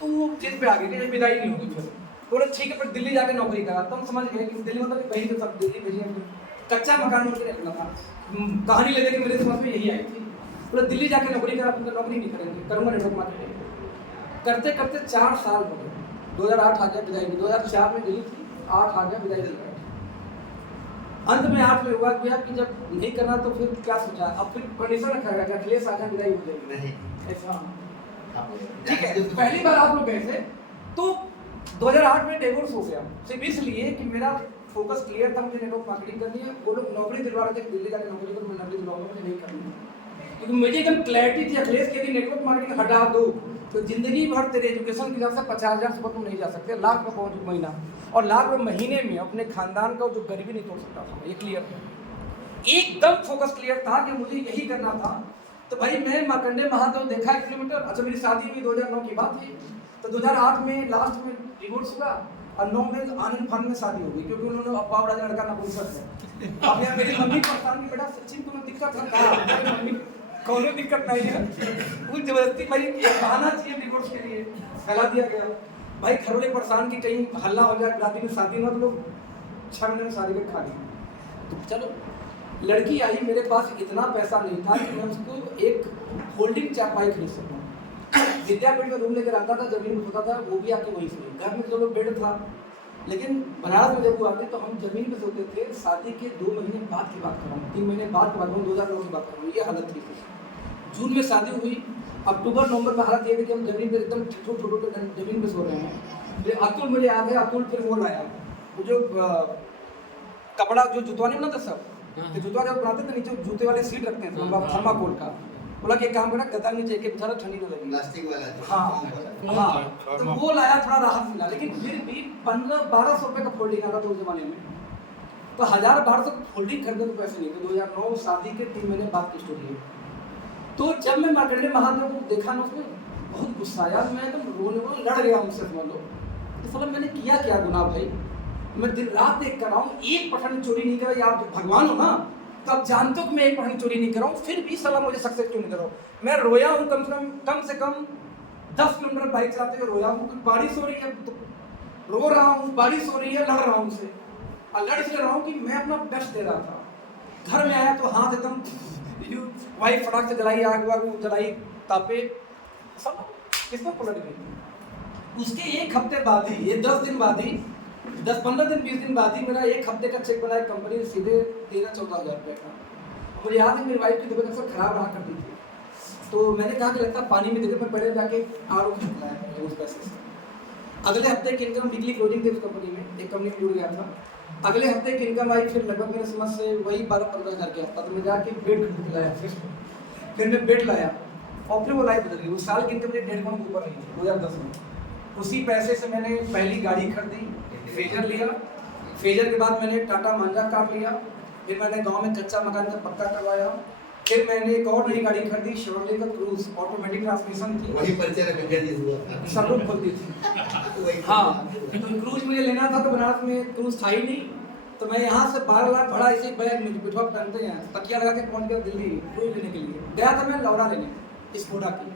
तो वो चीज़ पे आ गई कि विदाई नहीं होगी। फिर बोले ठीक है, फिर दिल्ली जाके नौकरी करा। तो हम समझ गए कि दिल्ली मतलब कहीं तो सब दिल्ली भेजिए। कच्चा मकान मुझे रखना था, कहानी ले लेके मेरे समझ में यही आई थी। बोले दिल्ली जाके नौकरी करा, फिर नौकरी नहीं करेंगे, करूँगा नेटवर्क मार्केटिंग। करते करते 4 साल हो गए। 2008 आ गया विदाई, 2004 में दिल्ली थी, 8 आ गया विदाई। अंत में 8 में हुआ गया कि जब नहीं करना तो फिर क्या सोचा, अब फिर कंडीशन रखा गया कि अखिलेश आ जाए विदाई हो जाएगी। नहीं ऐसा ठीक है। पहली बार आप लोग गए थे तो 2008 में डिवोर्स हो गया, सिर्फ इसलिए कि मेरा फोकस क्लियर था, मुझे नेटवर्क मार्केटिंग करनी है। वो लोग नौकरी दिलवा रहे थे, दिल्ली जाकर नौकरी करो, मैं नौकरी दिलवाऊंगा, मुझे नहीं करनी, क्योंकि मुझे एकदम क्लैरिटी थी अखिलेश के यदि नेटवर्क मार्केटिंग हटा दो तो जिंदगी भर तेरे एजुकेशन की तरफ से 50,000 से ऊपर तुम नहीं जा सकते, लाख में पहुँच महीना, और लाख में महीने में अपने खानदान का जो गरीबी नहीं तोड़ सकता था। ये क्लियर था, एकदम फोकस क्लियर था कि मुझे यही करना था। तो भाई मैं मार्कंडे महादेव देखा 1 किलोमीटर। अच्छा मेरी शादी हुई 2009 की बात थी, तो 2008 में लास्ट में डिवोर्स हुआ और 9 में आनंद फान में शादी हो गई, क्योंकि उन्होंने अब्बा बड़ा लड़का ना पूछ सकते। अब यार मेरी मम्मी परेशान की बेटा सच्ची कोनो दिक्कत है क्या? मम्मी कोनो दिक्कत नहीं है, कुछ जबरदस्ती भाई बहाना चाहिए डिवोर्स के लिए, फैला दिया गया। भाई घर वाले परेशान की कहीं हल्ला हो जाए, रात में शादी ना, तो लोग 6 महीने में शादी में खा ली। तो चलो लड़की आई, मेरे पास इतना पैसा नहीं था कि मैं उसको एक फोल्डिंग चारपाई खरीद सकूँ। विद्यापीठ में रूम लेकर आता था, जमीन में सोता था, वो भी आके वहीं से। घर में तो बेड था, लेकिन बनारस में जब वो आते तो हम जमीन पे सोते थे। शादी के 2 महीने बाद की बात कर रहा हूँ, 3 महीने बाद की बात कर रहा हूँ, 2009 की बात कर रहा हूँ। ये हालत थी। जून में शादी हुई, अक्टूबर नवंबर में हालत ये थी कि हम जमीन पे एकदम छोटे जमीन पे सो रहे हैं। फिर अतुल मुझे आ गया, अतुल फिर बोल आया, वो जो कपड़ा जो जुतवा नहीं बनाते सब, तो जुतवा जब बनाते थे नीचे जूते वाले सीट रखते हैं थर्माकोल का, बोला कि एक काम करना गद्दा नीचे एक बेचारा ठंडी न लगी, प्लास्टिक वाला। हाँ, तो वो लाया, थोड़ा राहत मिला। लेकिन फिर भी 1500-1200 रुपये का फोल्डिंग आता था उस जमाने में, तो 1000-1200 फोल्डिंग खरीदने को पैसे नहीं थे। 2009 शादी के 3 महीने बाद की स्टोरी है। तो जब मैं मार्कंडेय महादेव को देखा ना, उसमें बहुत गुस्सा आया, मैं एकदम रोने को लड़ गया उनसे। समझ लो कि साला मैंने किया क्या गुनाह भाई, मैं दिन रात देख कर रहा हूँ 1% चोरी नहीं करा। आप भगवान हो ना, तो आप जानते हो कि मैं 1% चोरी नहीं कर रहा हूँ, फिर भी साला मुझे सक्सेस क्यों नहीं कर रहा हूँ। मैं रोया हूँ कम से कम 10 किलोमीटर बाइक चलाते हुए रोया हूँ। बारिश हो रही है तो रो रहा हूँ, बारिश हो रही है लड़ रहा हूँ उनसे, और लड़ इसलिए रहा हूँ कि मैं अपना बेस्ट दे रहा था। घर में आया तो हाथ एकदम वही फटाक से जलाई, आग वाग जलाई, तापे सब किसको पलट गई। उसके एक हफ्ते बाद ही, ये 10 दिन बाद ही, 10-15 दिन 20 दिन बाद ही मेरा 1 हफ्ते का चेक बनाया कंपनी सीधे 13-14 हज़ार रुपये का। मुझे याद है मेरी वाइफ की तबीयत अक्सर खराब रहा करती थी, तो मैंने कहा कि लगता पानी में देकर मैं पहले जाके आर ओ खरीदलाया उस पैसे से। अगले हफ्ते की इनकम, वीकली क्लोजिंग थी उस कंपनी में, एक कंपनी में जुड़ गया था। अगले हफ्ते की इनकम आई, फिर लगभग मेरे समझ से वही 12-15 हज़ार के आसपास। तो मैं जाके बेड खरीद लाया, फिर मैं बेड लाया, और फिर वो लाइफ बदल गई। उस साल की इनकम मेरी 1.5 करोड़ के ऊपर रही थी 2010 में। उसी पैसे से मैंने पहली गाड़ी खरीदी, फेजर लिया। फेजर के बाद मैंने टाटा मांझा कार लिया। फिर मैंने गांव में कच्चा मकान का पक्का करवाया। फिर मैंने एक और नई गाड़ी खरीदी, शेवरले का क्रूज, ऑटोमेटिक ट्रांसमिशन थी, वही परिचय का गंगा जी हुआ सनरूफ खुलती थी। हाँ, तो क्रूज मुझे लेना था, तो बनारस में क्रूज था ही नहीं। तो मैं यहाँ से 12 लाख भरा इसे बैग में, पिठवा पहनते हैं, तकिया लगा के पहुँच गया दिल्ली क्रूज लेने के लिए। गया था मैं लौरा लेने स्कोडा की,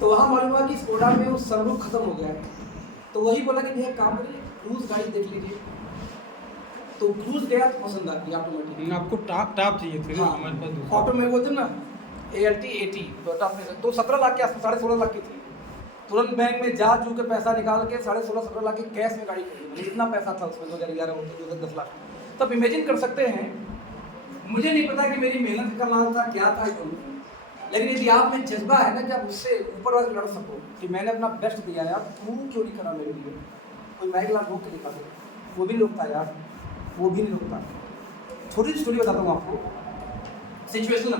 तो वहाँ मालूम हुआ कि स्कोडा में वो सनरूफ खत्म हो गया है। तो वही बोला कि भैया काम करिए, क्रूज गाड़ी देख लीजिए। तो क्रूज गया तो पसंद आती है ऑटोमेटिक। आपको टाप चाहिए थे। हाँ, हमारे पास ऑटो में बोलते ना ALT 80 तो 17 लाख के आसपास, 16.5 लाख की थी। तुरंत बैंक में जा चू के पैसा निकाल के 16.5-17 लाख की कैश में गाड़ी खरीदी। जितना पैसा था उसमें 2011 में 10 लाख। तब इमेजिन कर सकते हैं, मुझे नहीं पता कि मेरी मेहनत का माल था क्या था, लेकिन यदि आप में जज्बा है ना कि आप उससे ऊपर वाले लड़ सको कि मैंने अपना बेस्ट दिया यार, तू क्यों नहीं करा मेरे लिए। कोई मैं गिलास रोक के दिखा दे, वो भी नहीं रोकता यार, वो भी नहीं रोकता। छोटी सी स्टोरी बताता हूँ आपको। सिचुएशन,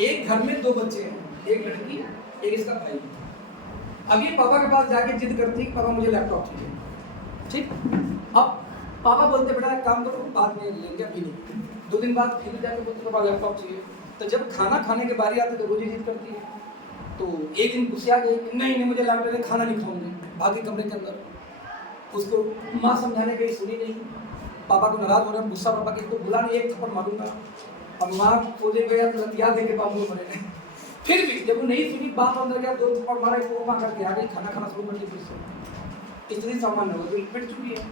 एक घर में 2 बच्चे हैं, एक लड़की एक इसका भाई। अब ये पापा के पास जाके जिद करती कि पापा मुझे लैपटॉप चाहिए। ठीक, अब पापा बोलते बेटा एक काम करो, बाद में लेंगे, अभी नहीं। 2 दिन बाद फिर जाके बोलते पापा लैपटॉप चाहिए। तो जब खाना खाने की बारी आती तो रोज ही जिद करती है। तो एक दिन गुस्सा गई, नहीं मुझे लैपटॉप है, खाना नहीं खाऊंगी, भागी कमरे के अंदर। उसको माँ समझाने गई, सुनी नहीं। पापा को नाराज हो रहा है, गुस्सा पापा के तो बुला नहीं, एक थप्पड़ मारूंगा। अब माँ सोचे गया तो लतिया दे के बाबू को मरे। फिर भी जब वो नहीं सुनी, बाप अंदर गया, 2 थप्पड़ मारा, एक वो माँ करके आ गई, खाना खाना शुरू कर दी। फिर से स्थिति सामान्य हो गई, पिट चुकी है।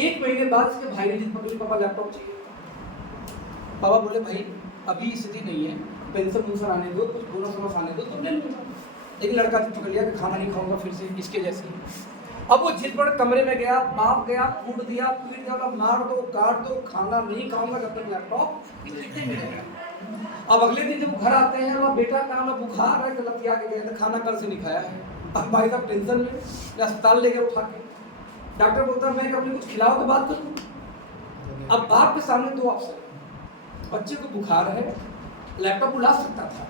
1 महीने बाद इसके भाई ने जिद पकड़ी, पापा लैपटॉप चाहिए। पापा बोले भाई अभी स्थिति नहीं है, पेंशन मुंसर आने दो, कुछ बोनस वोनस आने दो, तो ले लूँगा। लेकिन लड़का जिद पकड़ लिया कि खाना नहीं खाऊंगा फिर से इसके जैसे। अब वो जिद पर कमरे में गया, बाप गया, कूट दिया, पीट दिया, मार दो, काट दो, खाना नहीं खाऊंगा जब तक लैपटॉप नहीं मिलेगा। अब अगले दिन जब घर आते हैं, वह बेटा का ना बुखार है, गलत आ के गए थे, खाना कल से नहीं खाया है। अब भाई साहब टेंशन में अस्पताल ले गए उठा के। डॉक्टर बोलता है मैं कभी कुछ खिलाओ तो बात करूँ। अब बाप के सामने 2 ऑप्शन, बच्चे को बुखार है, लैपटॉप ला सकता था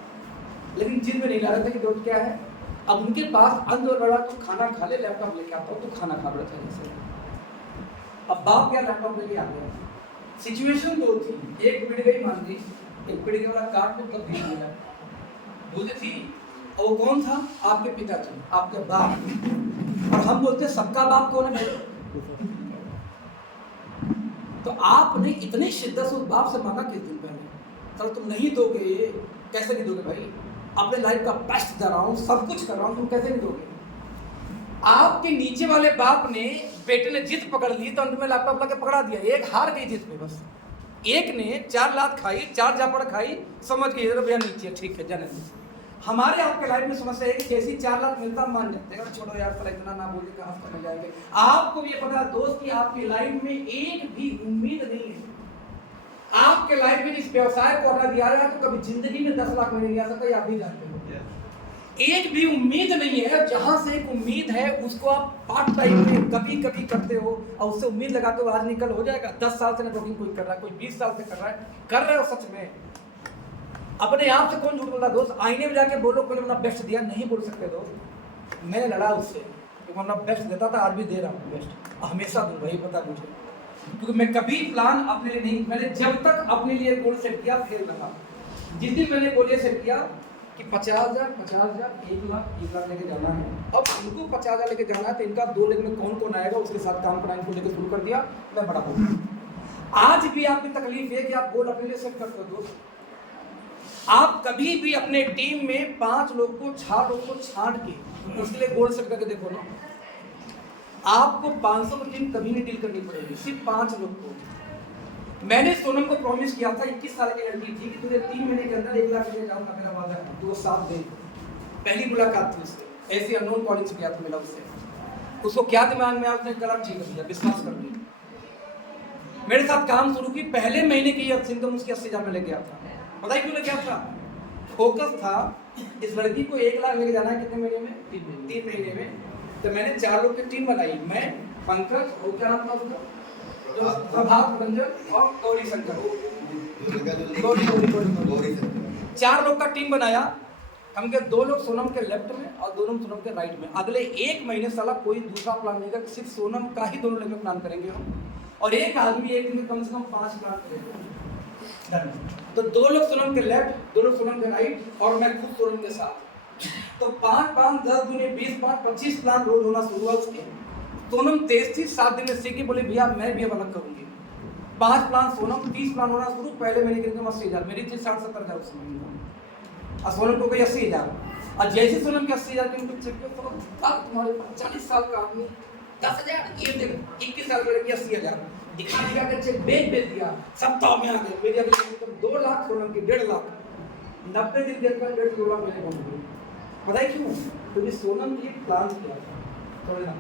लेकिन जिद में नहीं ला रहा था कि जरूरत क्या है। अब उनके पास अंदर बड़ा तो खाना खा ले, लैपटॉप लेके आता हूँ तो खाना खा रहा था जैसे। अब बाप क्या लैपटॉप लेके आ गया। सिचुएशन 2 थी, एक पिट गई मान ली, एक पिट गया वाला काट को तब भेज दिया बोलते थी। और वो कौन था? आपके पिताजी, आपके बाप। और हम बोलते सबका बाप कौन है? तो आपने इतनी शिद्दत से उस बाप से मांगा किस दिन पहले, चलो तुम नहीं दोगे, कैसे नहीं दोगे भाई? अपने लाइफ का बेस्ट दे रहा हूँ, सब कुछ कर रहा हूँ, तुम कैसे नहीं दोगे? आपके नीचे वाले बाप ने, बेटे ने जिद पकड़ ली तो अंत में लैपटॉप लाके पकड़ा दिया। एक हार गई जिद पे, बस एक ने 4 लात खाई, 4 झापड़ खाई, समझ गई भैया नीचे ठीक है जाने दो। हमारे आपके लाइफ में समस्या है कि जैसी 4 लाख मिलता मान जाते हैं, छोड़ो यार साला इतना ना बोले कहाँ से मिल जाएंगे। आपको भी ये पता है दोस्त कि आपकी लाइफ में एक भी उम्मीद नहीं है। आपके लाइफ में इस व्यवसाय को हटा दिया है तो कभी जिंदगी में 10 लाख में नहीं आ सकता, ये आप भी जानते हो। एक भी उम्मीद नहीं है। जहां से एक उम्मीद है उसको आप पार्ट टाइम में कभी कभी करते हो और उससे उम्मीद लगाते हो आज निकल हो जाएगा। 10 साल से नेटवर्किंग कोई कर रहा है, कोई 20 साल से कर रहे हो सच में। अपने आप से कौन झूठ बोल रहा दोस्त? आईने में जाके बोलो कोई अपना बेस्ट दिया, नहीं बोल सकते दोस्त। मैं लड़ा उससे क्योंकि अपना बेस्ट देता था, आज भी दे रहा हूँ बेस्ट, हमेशा दूंगा, ये पता मुझे। क्योंकि मैं कभी प्लान अपने लिए नहीं, मैंने जब तक अपने लिए गोल सेट किया फेल रहा। जिस दिन मैंने बोलिए से किया कि 50,000, 50,000, 1 लाख लेके जाना है। अब इनको 50,000 लेके जाना है तो इनका 2 लेग में कौन कौन आएगा उसके साथ काम करना इनको लेकर शुरू कर दिया। मैं बड़ा हो गया। आज भी आपकी तकलीफ है कि आप गोल अपने लिए सेट करते हो दोस्त। आप कभी भी अपने टीम में 5 लोग को 6 लोग को छांट के उसके लिए गोल सेट करके देखो ना, आपको 500 की टीम कभी नहीं डील करनी पड़ेगी, सिर्फ 5 लोग को। मैंने सोनम को प्रॉमिस किया था, 21 साल की लड़की थी, कि तुझे 3 महीने के अंदर 1 लाख रुपए जाऊंगा, मेरा वादा है, तो वो साथ दे। पहली मुलाकात थी उससे, ऐसी अननोन कॉलिंग से गया था, मिला उससे। उसको क्या दिमाग में उसने करा, ठीक है भैया विश्वास कर लिया। मेरे साथ काम शुरू की, पहले महीने की इनकम उसकी 80,000 में ले गया था। पता ही क्यों ले गया था? फोकस था इस लड़की को 1 लाख लेके जाना है। कितने महीने में? 3 महीने में। तो मैंने 4 लोग की टीम बनाई, मैं, पंकज और क्या नाम था उसका, प्रभात रंजन और गौरी शंकर। गौरी 4 लोग का टीम बनाया। हम के 2 लोग सोनम के लेफ्ट में और 2 लोग सोनम के राइट में। अगले 1 महीने साला कोई दूसरा प्लान नहीं कर, सिर्फ सोनम का ही दोनों लेग में प्लान करेंगे हम। और एक आदमी एक दिन में कम से कम 5 प्लान करेगा। तो 2 लोग सोनम के लेफ्ट, 2 लोग सोनम के राइट और मैं खुद सोनम के साथ। तो 5, 10 दूनी 20, 25 प्लान रोल होना शुरू हुआ उसके। सोनम तेज थी, 7 दिन में सीखी, बोले भैया मैं भी अब अलग करूंगी। 5 प्लान सोनम, 30 प्लान होना शुरू। पहले महीने की इनकम 80,000, मेरी थी 60-70,000 उस महीने। और सोनम को गई 80,000। और जैसे सोनम के 80,000 की इनकम चेक किया, तुम्हारे 40 साल का आदमी 10,000, ये देख 21 साल की लड़की 80,000 दिखा दिया के चेक बेच दिया। सप्ताह में आ गए, मेरी अभी इनकम 2 लाख, सोनम की 1.5 लाख। 90 दिन के अंदर 1.5 लाख मेरे अकाउंट में। पता है क्यों? क्योंकि सोनम ने प्लान किया था।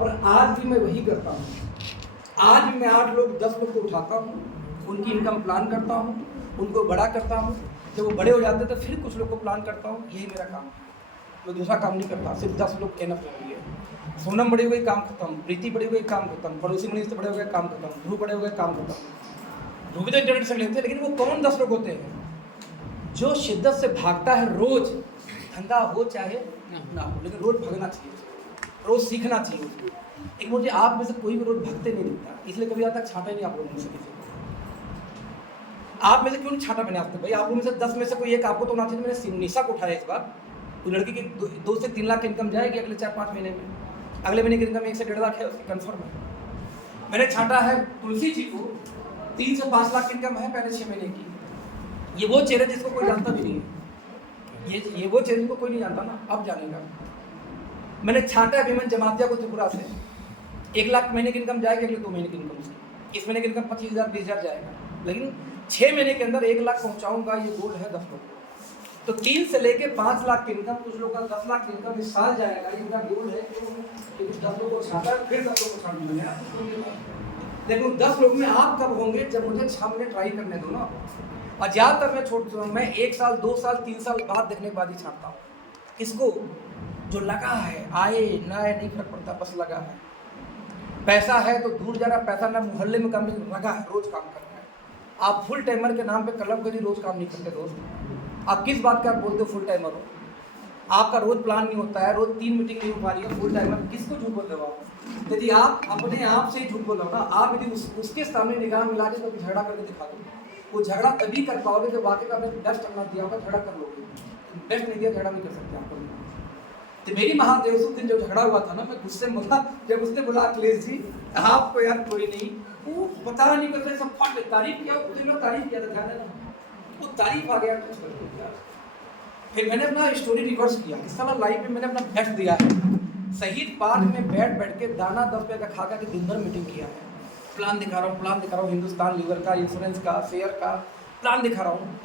और आज भी मैं वही करता हूँ। आज भी मैं 8 लोग 10 लोग को उठाता हूँ, उनकी इनकम प्लान करता हूँ, उनको बड़ा करता हूँ। जब वो बड़े हो जाते हैं तो फिर कुछ लोग को प्लान करता हूँ। यही मेरा काम है, मैं दूसरा काम नहीं करता। सिर्फ 10 लोग एनफ है। सोनम बड़े हो गए, काम खत्म। प्रीति बड़े हो गए, काम खत्म। पड़ोसी मनीष से बड़े हो गए, काम खत्म। ध्रुव बड़े हो गए, काम खत्म। ध्रुव भी तो इंटरनेट से लेते हैं, लेकिन वो कौन 10 लोग होते हैं जो शिद्दत से भागता है। रोज धंधा हो चाहे ना हो, लेकिन रोज भागना चाहिए, रोज सीखना चाहिए। एक मुझे आप में से कोई भी रोज भागते नहीं दिखता, इसलिए कभी आज तक छाटा नहीं आप लोगों में से किसी को। आप में से क्यों नहीं छाटा मैंने आज तक? भाई आप लोगों में से 10 में से कोई एक आपको तो होना चाहिए। मैंने निशा को उठाया इस बार। तो लड़की की 2 से 3 लाख इनकम जाएगी अगले 4-5 महीने में। अगले महीने की इनकम 1 से 1.5 लाख है उसकी, कन्फर्म है। मैंने छाटा है तुलसी जी को, 3 से 5 लाख इनकम है पहले 6 महीने की। ये वो चेहरे जिसको कोई जानता भी नहीं है। ये वो चेहरे जिसको कोई नहीं जानता ना, अब जानेगा। मैंने छाटा है अभिमन जमातिया को त्रिपुरा से, 1 लाख महीने की इनकम जाएगी अगले 2 महीने की इनकम से। इस महीने की इनकम 25,000 20,000 जाएगा, लेकिन 6 महीने के अंदर 1 लाख पहुंचाऊंगा। ये गोल है 10 लोग। तो 3 से लेके 5 लाख की इनकम, कुछ लोग का 10 लाख की इनकम इस साल जाएगा। ये मेरा गोल है कि 10 लोग को छाटा, फिर 10 लोग को छाट दूंगा। लेकिन 10 लोग में आप कब होंगे? जब मुझे 6 महीने ट्राई करने दो ना। और ज़्यादातर मैं छोड़ दूँ, मैं 1 साल 2 साल 3 साल बाद देखने के बाद ही छाटता हूँ। किसको? जो लगा है, आए ना आए नहीं फर्क पड़ता, बस लगा है। पैसा है तो दूर जा रहा, पैसा ना मोहल्ले में काम नहीं, लगा है, रोज काम करना है। आप फुल टाइमर के नाम पे कलम के लिए रोज काम नहीं करते दोस्त। आप किस बात का आप बोलते हो फुल टाइमर हो? आपका रोज प्लान नहीं होता है, रोज 3 मीटिंग नहीं हो पा रही है, फुल टाइमर किसको झूठ बोलते हो आप? यदि आप अपने आप से ही झूठ बोलो ना, आप यदि उसके सामने निगाह मिला के तो झगड़ा करके दिखा दो। वो झगड़ा तभी कर पाओगे जब वाकई में आपने बेस्ट करना दिया होगा, झगड़ा कर लोगे। बेस्ट नहीं दिया, झगड़ा नहीं कर सकते आपको। तो मेरी महादेव उस दिन जब झगड़ा हुआ था ना, मैं गुस्से में था। जब उसने बोला अखिलेश जी आपको यार कोई नहीं, वो पता नहीं कैसे सब फट तारीफ किया, उस दिन तारीफ किया था, ध्यान है ना, वो तारीफ आ गया। फिर मैंने अपना स्टोरी रिकॉर्ड किया कि साला लाइफ में मैंने अपना बेस्ट दिया है। शहीद पार्क में बैठ के दाना 10 रुपये का खा के दिन भर मीटिंग किया है। प्लान दिखा रहा हूँ, हिंदुस्तान लीवर का, इंश्योरेंस का, शेयर का प्लान दिखा रहा हूँ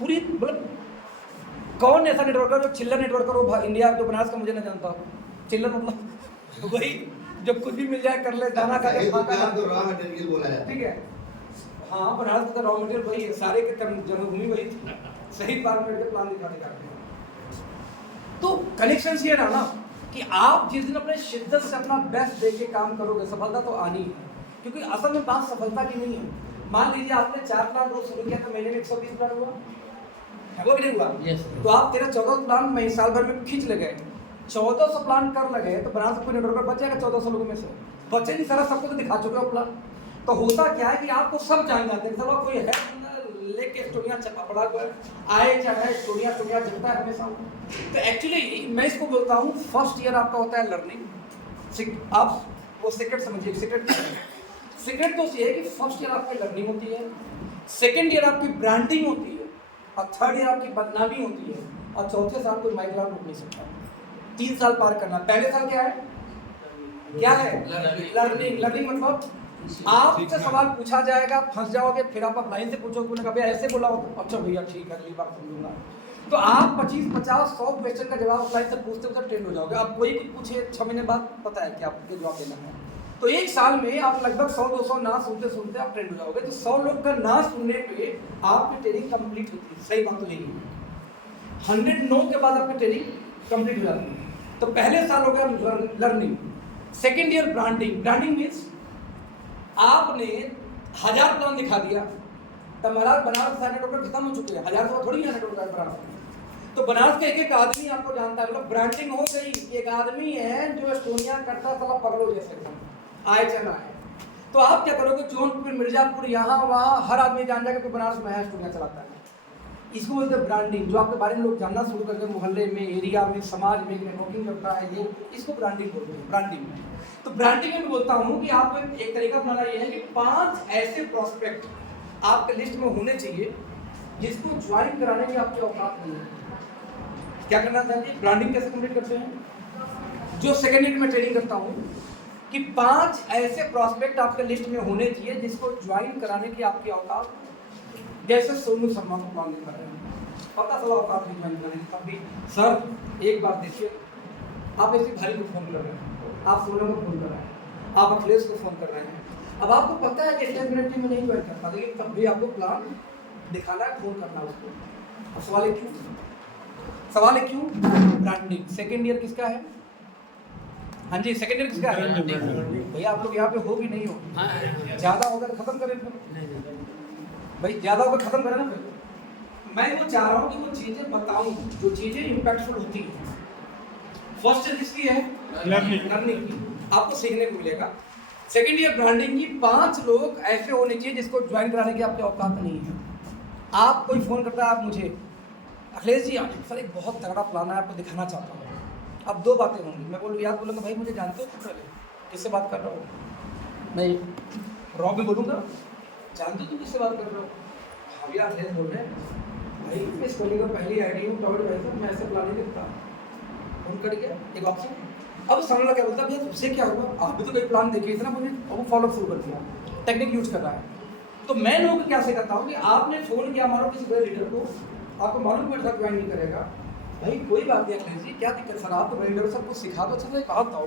पूरी। मतलब कौन ऐसा नेटवर्कर जो चिल्लर नेटवर्कर हो इंडिया, जो बनारस का मुझे नहीं जानता हो। चिल्लर मतलब वही जो कुछ भी मिल जाए कर ले, दाना का रॉ मटेरियल बोला जाता है। ठीक है, हाँ बनारस का रॉ मटेरियल वही है, सारे के जन्मभूमि वही थी। शहीद पार्क में प्लान दिखा तो कनेक्शन ये रहा ना कि आप जिस दिन अपने शिद्दत से अपना बेस्ट दे के काम करोगे, सफलता तो आनी है। क्योंकि असल में बात सफलता की नहीं है। मान लीजिए आपने 4 प्लान रोज शुरू किया तो महीने में 120 प्लान हुआ, वो भी नहीं हुआ। yes. तो आप 13-14 प्लान में साल भर में खींच लगे, 1400 प्लान कर लगे, तो बनारस कोई नेटवर्कर बच जाएगा 1400 लोगों में से? बचे नहीं, सारा सबको तो दिखा चुके हो प्लान। तो होता क्या है कि आपको सब जान जाते हैं, सब कोई है लेके स्टोरियाँ छपा पड़ा हुआ है, आए चाहे स्टोरियाँ जमता है हमेशा। तो एक्चुअली मैं इसको बोलता हूँ फर्स्ट ईयर आपका होता है लर्निंग। आप वो सीक्रेट समझिए, सीक्रेट तो ये है कि फर्स्ट ईयर आपकी लर्निंग होती है, सेकेंड ईयर आपकी ब्रांडिंग होती है, और थर्ड ईयर आपकी बदनामी होती है, और चौथे साल कोई माइक रोक नहीं सकता। 3 साल पार करना। पहले साल क्या है लर्निंग मतलब आपसे सवाल पूछा जाएगा, फंस जाओगे, फिर आप लाइन से पूछोगे, कभी ऐसे बोला हो, अच्छा भैया ठीक है अगली बार समझूंगा। तो आप 25, 50, 100 क्वेश्चन का जवाब लाइन से पूछते पूछते ट्रेंड हो जाओगे। अब कोई कुछ पूछे 6 महीने बाद पता है कि आपको जवाब देना है। तो 1 साल में आप लगभग 100-200 ना सुनते आप ट्रेंड हो जाओगे। तो 100 लोग का ना सुनने पे आपकी ट्रेनिंग कंप्लीट होती है। सही बात तो यही है। 100 नो के बाद आपकी ट्रेनिंग कंप्लीट हो जाती है। तो पहले साल हो गया learning. Second year branding means आपने 1000 प्लान दिखा दिया। तब महाराज बनारस का नेटवर्क खत्म हो चुके हैं, 1000 से थोड़ी है नेटवर्क बनारस में। तो बनारस का एक आदमी आपको जानता है, मतलब ब्रांडिंग हो गई। एक आदमी है जो स्टोरियाँ करता साला पगड़ो जैसे आए चला है। तो आप क्या करोगे, जौनपुर, मिर्जापुर, यहाँ वहाँ हर आदमी जान जाएगा कि बनारस में है, स्टोरियाँ चलाता है। इसको बोलते हैं ब्रांडिंग। जो आपके बारे में लोग जानना शुरू करते हैं, मोहल्ले में, एरिया में, समाज में नेटवर्किंग करता है, ये इसको ब्रांडिंग बोलते हैं। ब्रांडिंग तो ब्रांडिंग में बोलता हूँ कि आपको एक तरीका बनाना ये है कि 5 ऐसे प्रोस्पेक्ट आपके लिस्ट में होने चाहिए जिसको ज्वाइन कराने की आपकी औकात नहीं है। क्या करना चाहिए? ब्रांडिंग कैसे कंप्लीट करते हैं? जो सेकेंड ईयर में ट्रेनिंग करता हूँ कि 5 ऐसे प्रोस्पेक्ट आपके लिस्ट में होने चाहिए जिसको ज्वाइन कराने की आपकी औकात। जैसे सोनू शर्मा को प्लान दिखा रहे हैं, पता चला औकात नहीं ज्वाइन कराने की। तब भी सर एक बात देखिए, आप ऐसे भाई को फोन कर रहे हैं, आप सोनू को फोन कर रहे हैं, आप अखिलेश को फोन कर रहे हैं। अब आपको पता है कि 10 मिनट में नहीं ज्वाइन करता, लेकिन तब भी आपको प्लान दिखाना है, फोन करना है उसको। अब सवाल है क्यों? ब्रांडिंग। सेकेंड ईयर किसका है? हाँ जी, सेकेंड ईयर किसका है? भैया आप लोग यहाँ पे हो भी नहीं हो? ज़्यादा होगा तो खत्म करें फिर भाई, ज़्यादा होगा खत्म करें ना फिर। मैं वो चाह रहा हूँ कि वो चीज़ें बताऊँ जो चीज़ें इम्पैक्टफुल होती हैं। फर्स्ट ईयर किसकी है? लर्निंग की, आपको सीखने को मिलेगा। सेकेंड ईयर ब्रांडिंग की 5 लोग ऐसे होने चाहिए जिसको ज्वाइन कराने की आपकी औकात नहीं है। आप कोई फ़ोन करता है, आप मुझे अखिलेश जी सर एक बहुत तगड़ा प्लान है, आपको दिखाना चाहता हूँ। अब 2 बातें होंगी। मैं बोलूँगा भाई मुझे जानते हो पहले किससे बात कर रहा हो? नहीं रॉ भी बोलूँगा, जानते हो तुम किससे बात कर रहे हो? हाँ भैया अखिलेश बोल रहे हैं भाई, इस कॉलेज का पहली आई डी हूँ, टॉवर भाई साहब, मैं ऐसे प्लान नहीं करता। फोन कर गया एक ऑप्शन। अब सामने वाला क्या बोलता है, भैया तुझसे क्या हुआ? आप भी तो कई प्लान देखे इतना मुझे, और वो फॉलो शुरू कर दिया, टेक्निक यूज कर रहा है। तो मैं लोगों को क्या सिखाता हूँ कि आपने फ़ोन किया मानो किसी बड़े लीडर को, आपको मालूम मेरे साथ ज्वाइन नहीं करेगा, भाई कोई बात नहीं अखिलेश जी, क्या दिक्कत सर, आप तो बड़े लीडर सब कुछ सिखा दो। अच्छा कहा बताओ,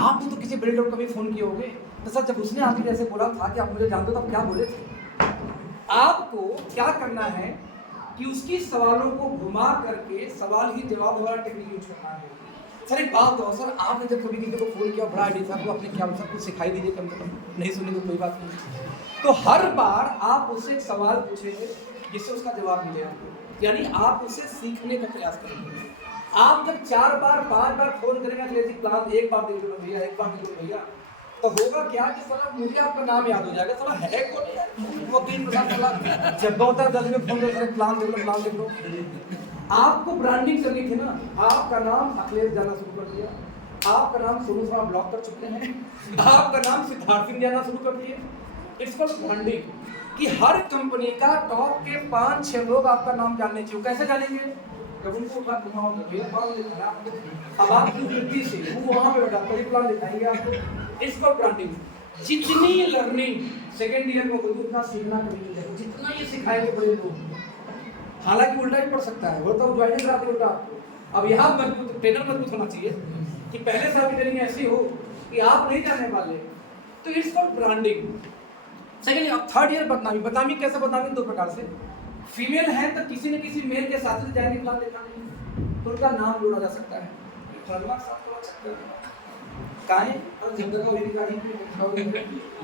आप तो किसी बड़े लीडर को कभी फ़ोन किए होंगे, तो सर जब उसने आके जैसे बोला था कि आप मुझे जानते हो, तब क्या बोले थे? आपको क्या करना है कि उसकी सवालों को घुमा करके सवाल ही जवाब वाला टेक्निक यूज करना है। सर एक बात हो सर, आपने जब कभी किसी को फोन किया बड़ा आइडिया था, तो आपने क्या सब कुछ सिखाई दीजिए, कम से कम नहीं सुने तो कोई बात नहीं। तो हर बार आप उससे एक सवाल पूछेंगे जिससे उसका जवाब मिले आपको, यानी आप उससे सीखने का प्रयास करेंगे। आप जब 4 बार 5 बार फोन करेंगे कि प्लान एक बार देख लो भैया, एक बार देख लो भैया, तो होगा क्या कि सर मुझे आपका नाम याद हो जाएगा, सर है कौन है वो 3 साल जब होता है 10 मिनट फोन कर प्लान देख लो। आपको ब्रांडिंग करनी थी ना, आपका नाम अखिलेश जाना शुरू कर दिया, आपका नाम सोनू शर्मा ब्लॉक कर चुके हैं, आपका नाम सिद्धार्थ सिंह जाना शुरू कर दिए। इट्स कॉल्ड ब्रांडिंग कि हर कंपनी का टॉप के 5-6 लोग आपका नाम जानने चाहिए। कैसे जानेंगे? जब उनको घुमाओगे भैया प्लान लिखना, अब आप ड्यूटी से वो वहाँ पे बैठा तभी प्लान लिखाएंगे आपको। It's called branding. जितनी लर्निंग सेकेंड ईयर में होगी उतना सीखना कभी नहीं है, जितना ये सिखाएंगे बड़े लोग। हालांकि उल्टा ही पड़ सकता है, बोलता हूँ ज्वाइनिंग कराते उल्टा आपको। अब यहाँ मजबूत ट्रेनर मजबूत होना चाहिए कि पहले साल की ट्रेनिंग ऐसी हो कि आप नहीं जानने वाले। तो इट्स कॉल्ड ब्रांडिंग। सेकेंड अब थर्ड ईयर बदनामी कैसे? बदनामी 2 प्रकार से। फीमेल है तो किसी न किसी मेल के साथ जाएंगे प्लान दिखाने, तो उनका नाम जोड़ा जा सकता है।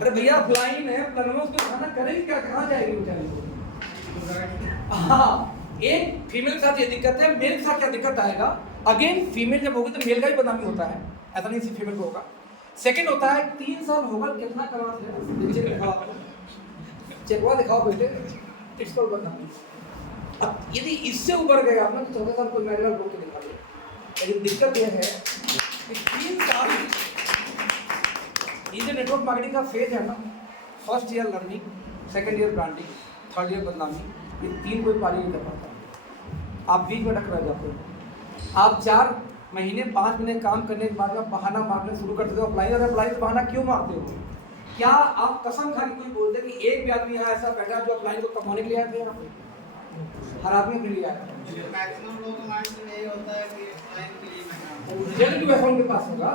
अरे भैया फ्लाइन है, प्लान उसको खाना करेगी क्या, कहाँ जाएगी बेचारी? हाँ, एक फीमेल के साथ ये दिक्कत है, मेल के साथ क्या दिक्कत आएगा? अगेन फीमेल जब होगी तो मेल का ही बदनामी होता है, ऐसा नहीं सिर्फ फीमेल को होगा। सेकंड होता है 3 साल होगा कितना कमा चेकवा दिखाओ बेटे, इट्स कॉल्ड बदनामी। अब यदि इससे ऊपर गए आप ना तो 14 साल कोई मैनुअल रोक के दिखा दे। लेकिन दिक्कत यह है कि 3 साल ये जो नेटवर्क मार्केटिंग का फेज है ना, first year learning, second year branding, third year बदनामी, ये 3 कोई पारी नहीं कर पाता। आप बीच में टकरा जाते हो। आप 4 महीने 5 महीने काम करने के बाद में बहाना मारना शुरू कर देते हो। अप्लाई तो बहाना क्यों मारते हो? क्या आप कसम खा के कोई बोलते कि एक भी आदमी यहाँ ऐसा बैठा जो अप्लाई को कमाने के लिए आया था? हर आदमी के लिए आया। मैक्सिमम लोगों का माइंड में यही होता है कि क्लाइंट के लिए मैं काम करूं। रिजल्ट भी वैसा उनके पास होगा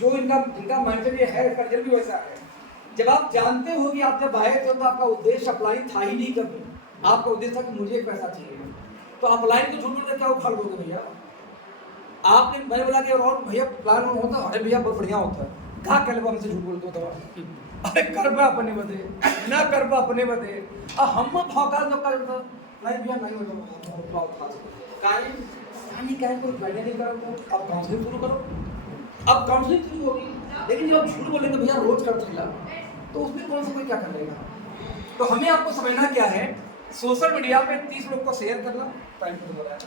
जो इनका माइंडसेट ये है, इसका रिजल्ट भी वैसा है। जब आप जानते हो कि आप जब आए थे तो आपका उद्देश्य अप्लाई था ही नहीं कभी, आपका उद्देश्य था कि मुझे पैसा चाहिए, तो अप्लाई को झूठ बोल के क्या उखाड़ दोगे भैया? आपने मैंने बोला कि और भैया प्लान होता, अरे भैया बहुत बढ़िया होता है, कहाँ कह लो हमसे झूठ बोलते हो? दवा अरे करबा अपने बदे ना करबा अपने बदे हम भौका जब करता नहीं भैया नहीं होगा काहे कोई गाइड नहीं करता। अब काउंसलिंग शुरू करो, अब काउंसलिंग शुरू होगी। लेकिन जब आप झूठ बोलेंगे भैया रोज कर दिला तो उसमें कौन सा कोई क्या कर लेगा? तो हमें आपको समझना क्या है, सोशल मीडिया पे 30 लोग को शेयर करना, टाइम पे बोला है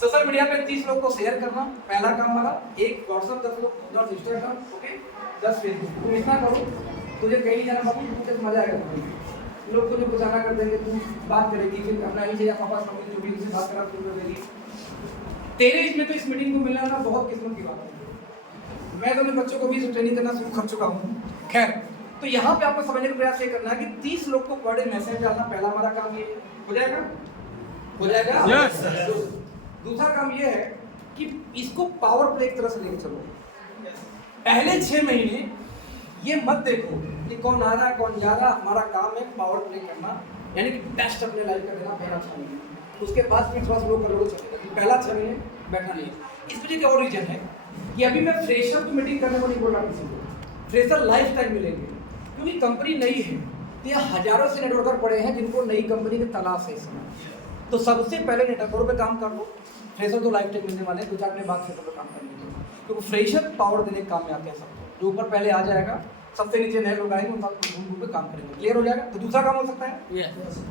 सोशल मीडिया पे 30 लोग को शेयर करना पहला काम हमारा। एक व्हाट्सएप 10 लोग, 10 इंस्टाग्राम, ओके 10 फेसबुक। तुम इतना करो, तुझे कहीं जाना बाबू, तुझे मजा आएगा। लोग तुझे गुजारा कर देंगे, तू बात करेगी, फिर अपना ही या पापा मम्मी जो भी उनसे बात करा शुरू कर देगी। तेरे इसमें तो इस मीटिंग को मिलना ना बहुत किस्मत की बात है। मैं तो अपने बच्चों को भी ट्रेनिंग करना शुरू कर चुका हूँ। खैर, तो यहाँ पे आपको समझने का प्रयास ये करना है कि 30 लोग को पर डे मैसेज डालना पहला हमारा काम ये हो जाएगा। हो जाएगा? यस। दूसरा काम ये है कि इसको पावर प्ले एक तरह से लेके चलो। पहले 6 महीने ये मत देखो कि कौन आ रहा है कौन जा रहा। हमारा काम है पावर प्ले करना, यानी कि बेस्ट अपने लाइफ का देना पहला 6 महीने। उसके बाद फिर थोड़ा सा लोग करोड़ चलेगा, पहला 6 महीने बैठना नहीं। इस वजह का और रीजन है कि अभी मैं फ्रेशर को मीटिंग करने को नहीं बोल रहा किसी को। फ्रेशर लाइफ टाइम मिलेंगे क्योंकि कंपनी नई है, तो ये हजारों से नेटवर्कर पड़े हैं जिनको नई कंपनी की तलाश है इस समय। तो सबसे पहले नेटवर्करों पे काम कर लो। फ्रेशर तो लाइफ टाइम मिलने वाले हैं, 2-4 महीने बाद फ्रेशर पे काम करेंगे, क्योंकि फ्रेशर पावर देने के काम में आते हैं सबको। जो ऊपर पहले आ जाएगा, सबसे नीचे नए लोग आएंगे, उनका घूम पे काम करेंगे। क्लियर हो जाएगा? तो दूसरा काम हो सकता है।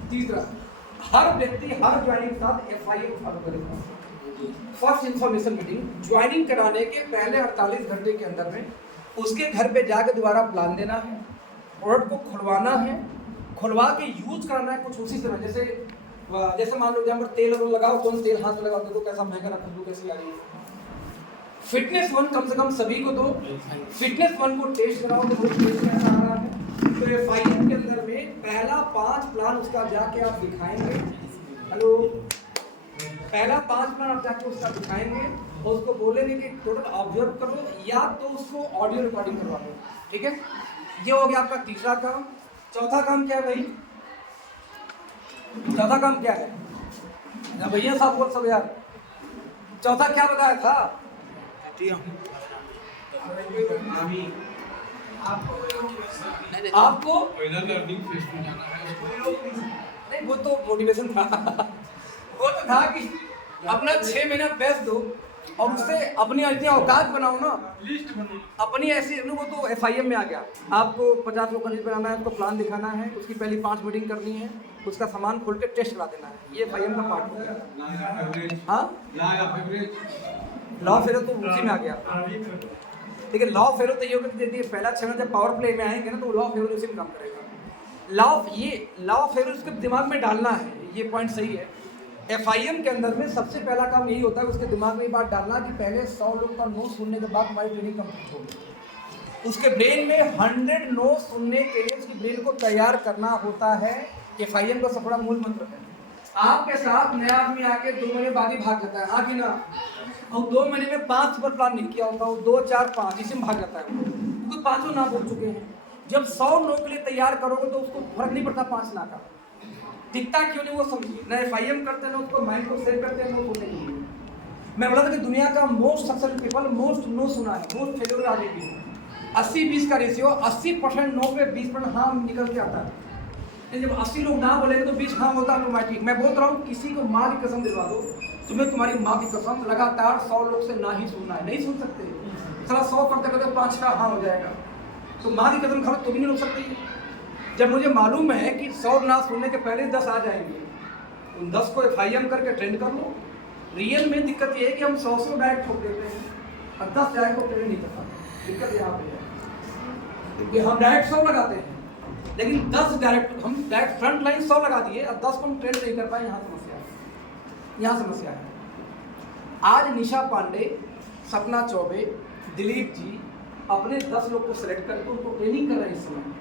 तीसरा, हर व्यक्ति हर ज्वाइनिंग के साथ FIM फॉलो करेगा। फर्स्ट इन्फॉर्मेशन मीटिंग ज्वाइनिंग कराने के पहले 48 घंटे के अंदर में उसके घर पे जाके दोबारा प्लान देना है, प्रोडक्ट को खुलवाना है, खुलवा के यूज करना है कुछ उसी तरह। जैसे मान लो जहाँ पर तेल लगाओ, कौन तेल हाथ में लगाओ, देखो कैसा महंगा, खुशबू कैसी आ रही है। फिटनेस 1 कम से कम सभी को दो, फिटनेस 1 को टेस्ट कराओ तो टेस्ट कैसा आ रहा है। तो FIM के अंदर में पहला 5 प्लान उसका जाके आप दिखाएंगे। हेलो, पहला 5 प्लान आप जाके उसका दिखाएंगे और उसको बोलेंगे कि टोटल ऑब्जर्व करो या तो उसको ऑडियो रिकॉर्डिंग करवा दो। ठीक है, ये हो गया आपका तीसरा काम। चौथा काम क्या है भाई? चौथा काम क्या है भैया साहब? बोल सब यार, चौथा क्या बताया था? आपको नहीं, वो तो मोटिवेशन था। वो तो था कि अपना 6 महीना बेस्ट दो और उससे अपनी इतनी औकात बनाओ ना, लिस्ट बनो अपनी ऐसी। वो तो FIM में आ गया। आपको 50 लोग का लिस्ट बनाना है, उसको प्लान दिखाना है, उसकी पहली 5 मीटिंग करनी है, उसका सामान खोल के टेस्ट करा देना है। ये FIM का पार्ट हो गया। हाँ, लॉ फेरो तो उसी में आ गया। लेकिन लॉ फेरो तो ये दे दिए पहला 6 महीने जब पावर प्ले में आएंगे ना, तो लॉ फेरो उसी में काम करेगा। लॉ फेरो उसके दिमाग में डालना है। ये पॉइंट सही है। FIM के अंदर में सबसे पहला काम यही होता है उसके दिमाग में ये बात डालना कि पहले 100 लोग का नो सुनने के बाद हमारी ट्रेनिंग कंप्लीट होगी। उसके ब्रेन में 100 नो सुनने के लिए उसकी ब्रेन को तैयार करना होता है। FIM का सबसे बड़ा मूल मंत्र है। आपके साथ नया आदमी आके 2 महीने बाद ही भाग जाता है, हाँ कि ना? और 2 महीने में 5 सुपर प्लान नहीं किया होता, वो 2, 4, 5 इसी में भाग जाता है, क्योंकि 5 ना बोल चुके हैं। जब 100 नो के लिए तैयार करोगे तो उसको फर्क नहीं पड़ता 5 ना का। दिखता क्यों नहीं वो समझिए। ना FIM करते हैं ना उसको माइंड को सेट करते हैं, वो नहीं। मैं बोला था कि दुनिया का most successful people most know सुना है, मोस्ट फेलियर आगे भी 80-20 का रेशियो। 80% नो पे 20% हाँ निकल के आता है। जब 80 लोग ना बोलेंगे तो 20 हाँ होता है ऑटोमेटिक। मैं बोल रहा हूँ किसी को माँ की कसम दिलवा दो, तुम्हें तुम्हारी माँ की कसम लगातार 100 लोग से ना ही सुनना है। नहीं सुन सकते, साला 100 करते करते 5 का हाँ हो जाएगा। तो माँ की कसम खा तो भी नहीं रोक सकती। जब मुझे मालूम है कि 100 ना सुनने के पहले 10 आ जाएंगे, उन 10 को FIM करके ट्रेंड कर लो। रियल में दिक्कत ये है कि हम 100 डायरेक्ट ठोक देते हैं और 10 डायरेक्ट को ट्रेंड नहीं करता। दिक्कत यहाँ पे है कि हम डायरेक्ट 100 लगाते हैं, लेकिन 10 डायरेक्ट हम डायरेक्ट फ्रंट लाइन 100 लगा दिए और 10 को हम ट्रेंड नहीं कर पाए। यहाँ समस्या है। आज निशा पांडे, सपना चौबे, दिलीप जी अपने 10 लोग को सिलेक्ट करके उनको ट्रेनिंग कर रहे हैं।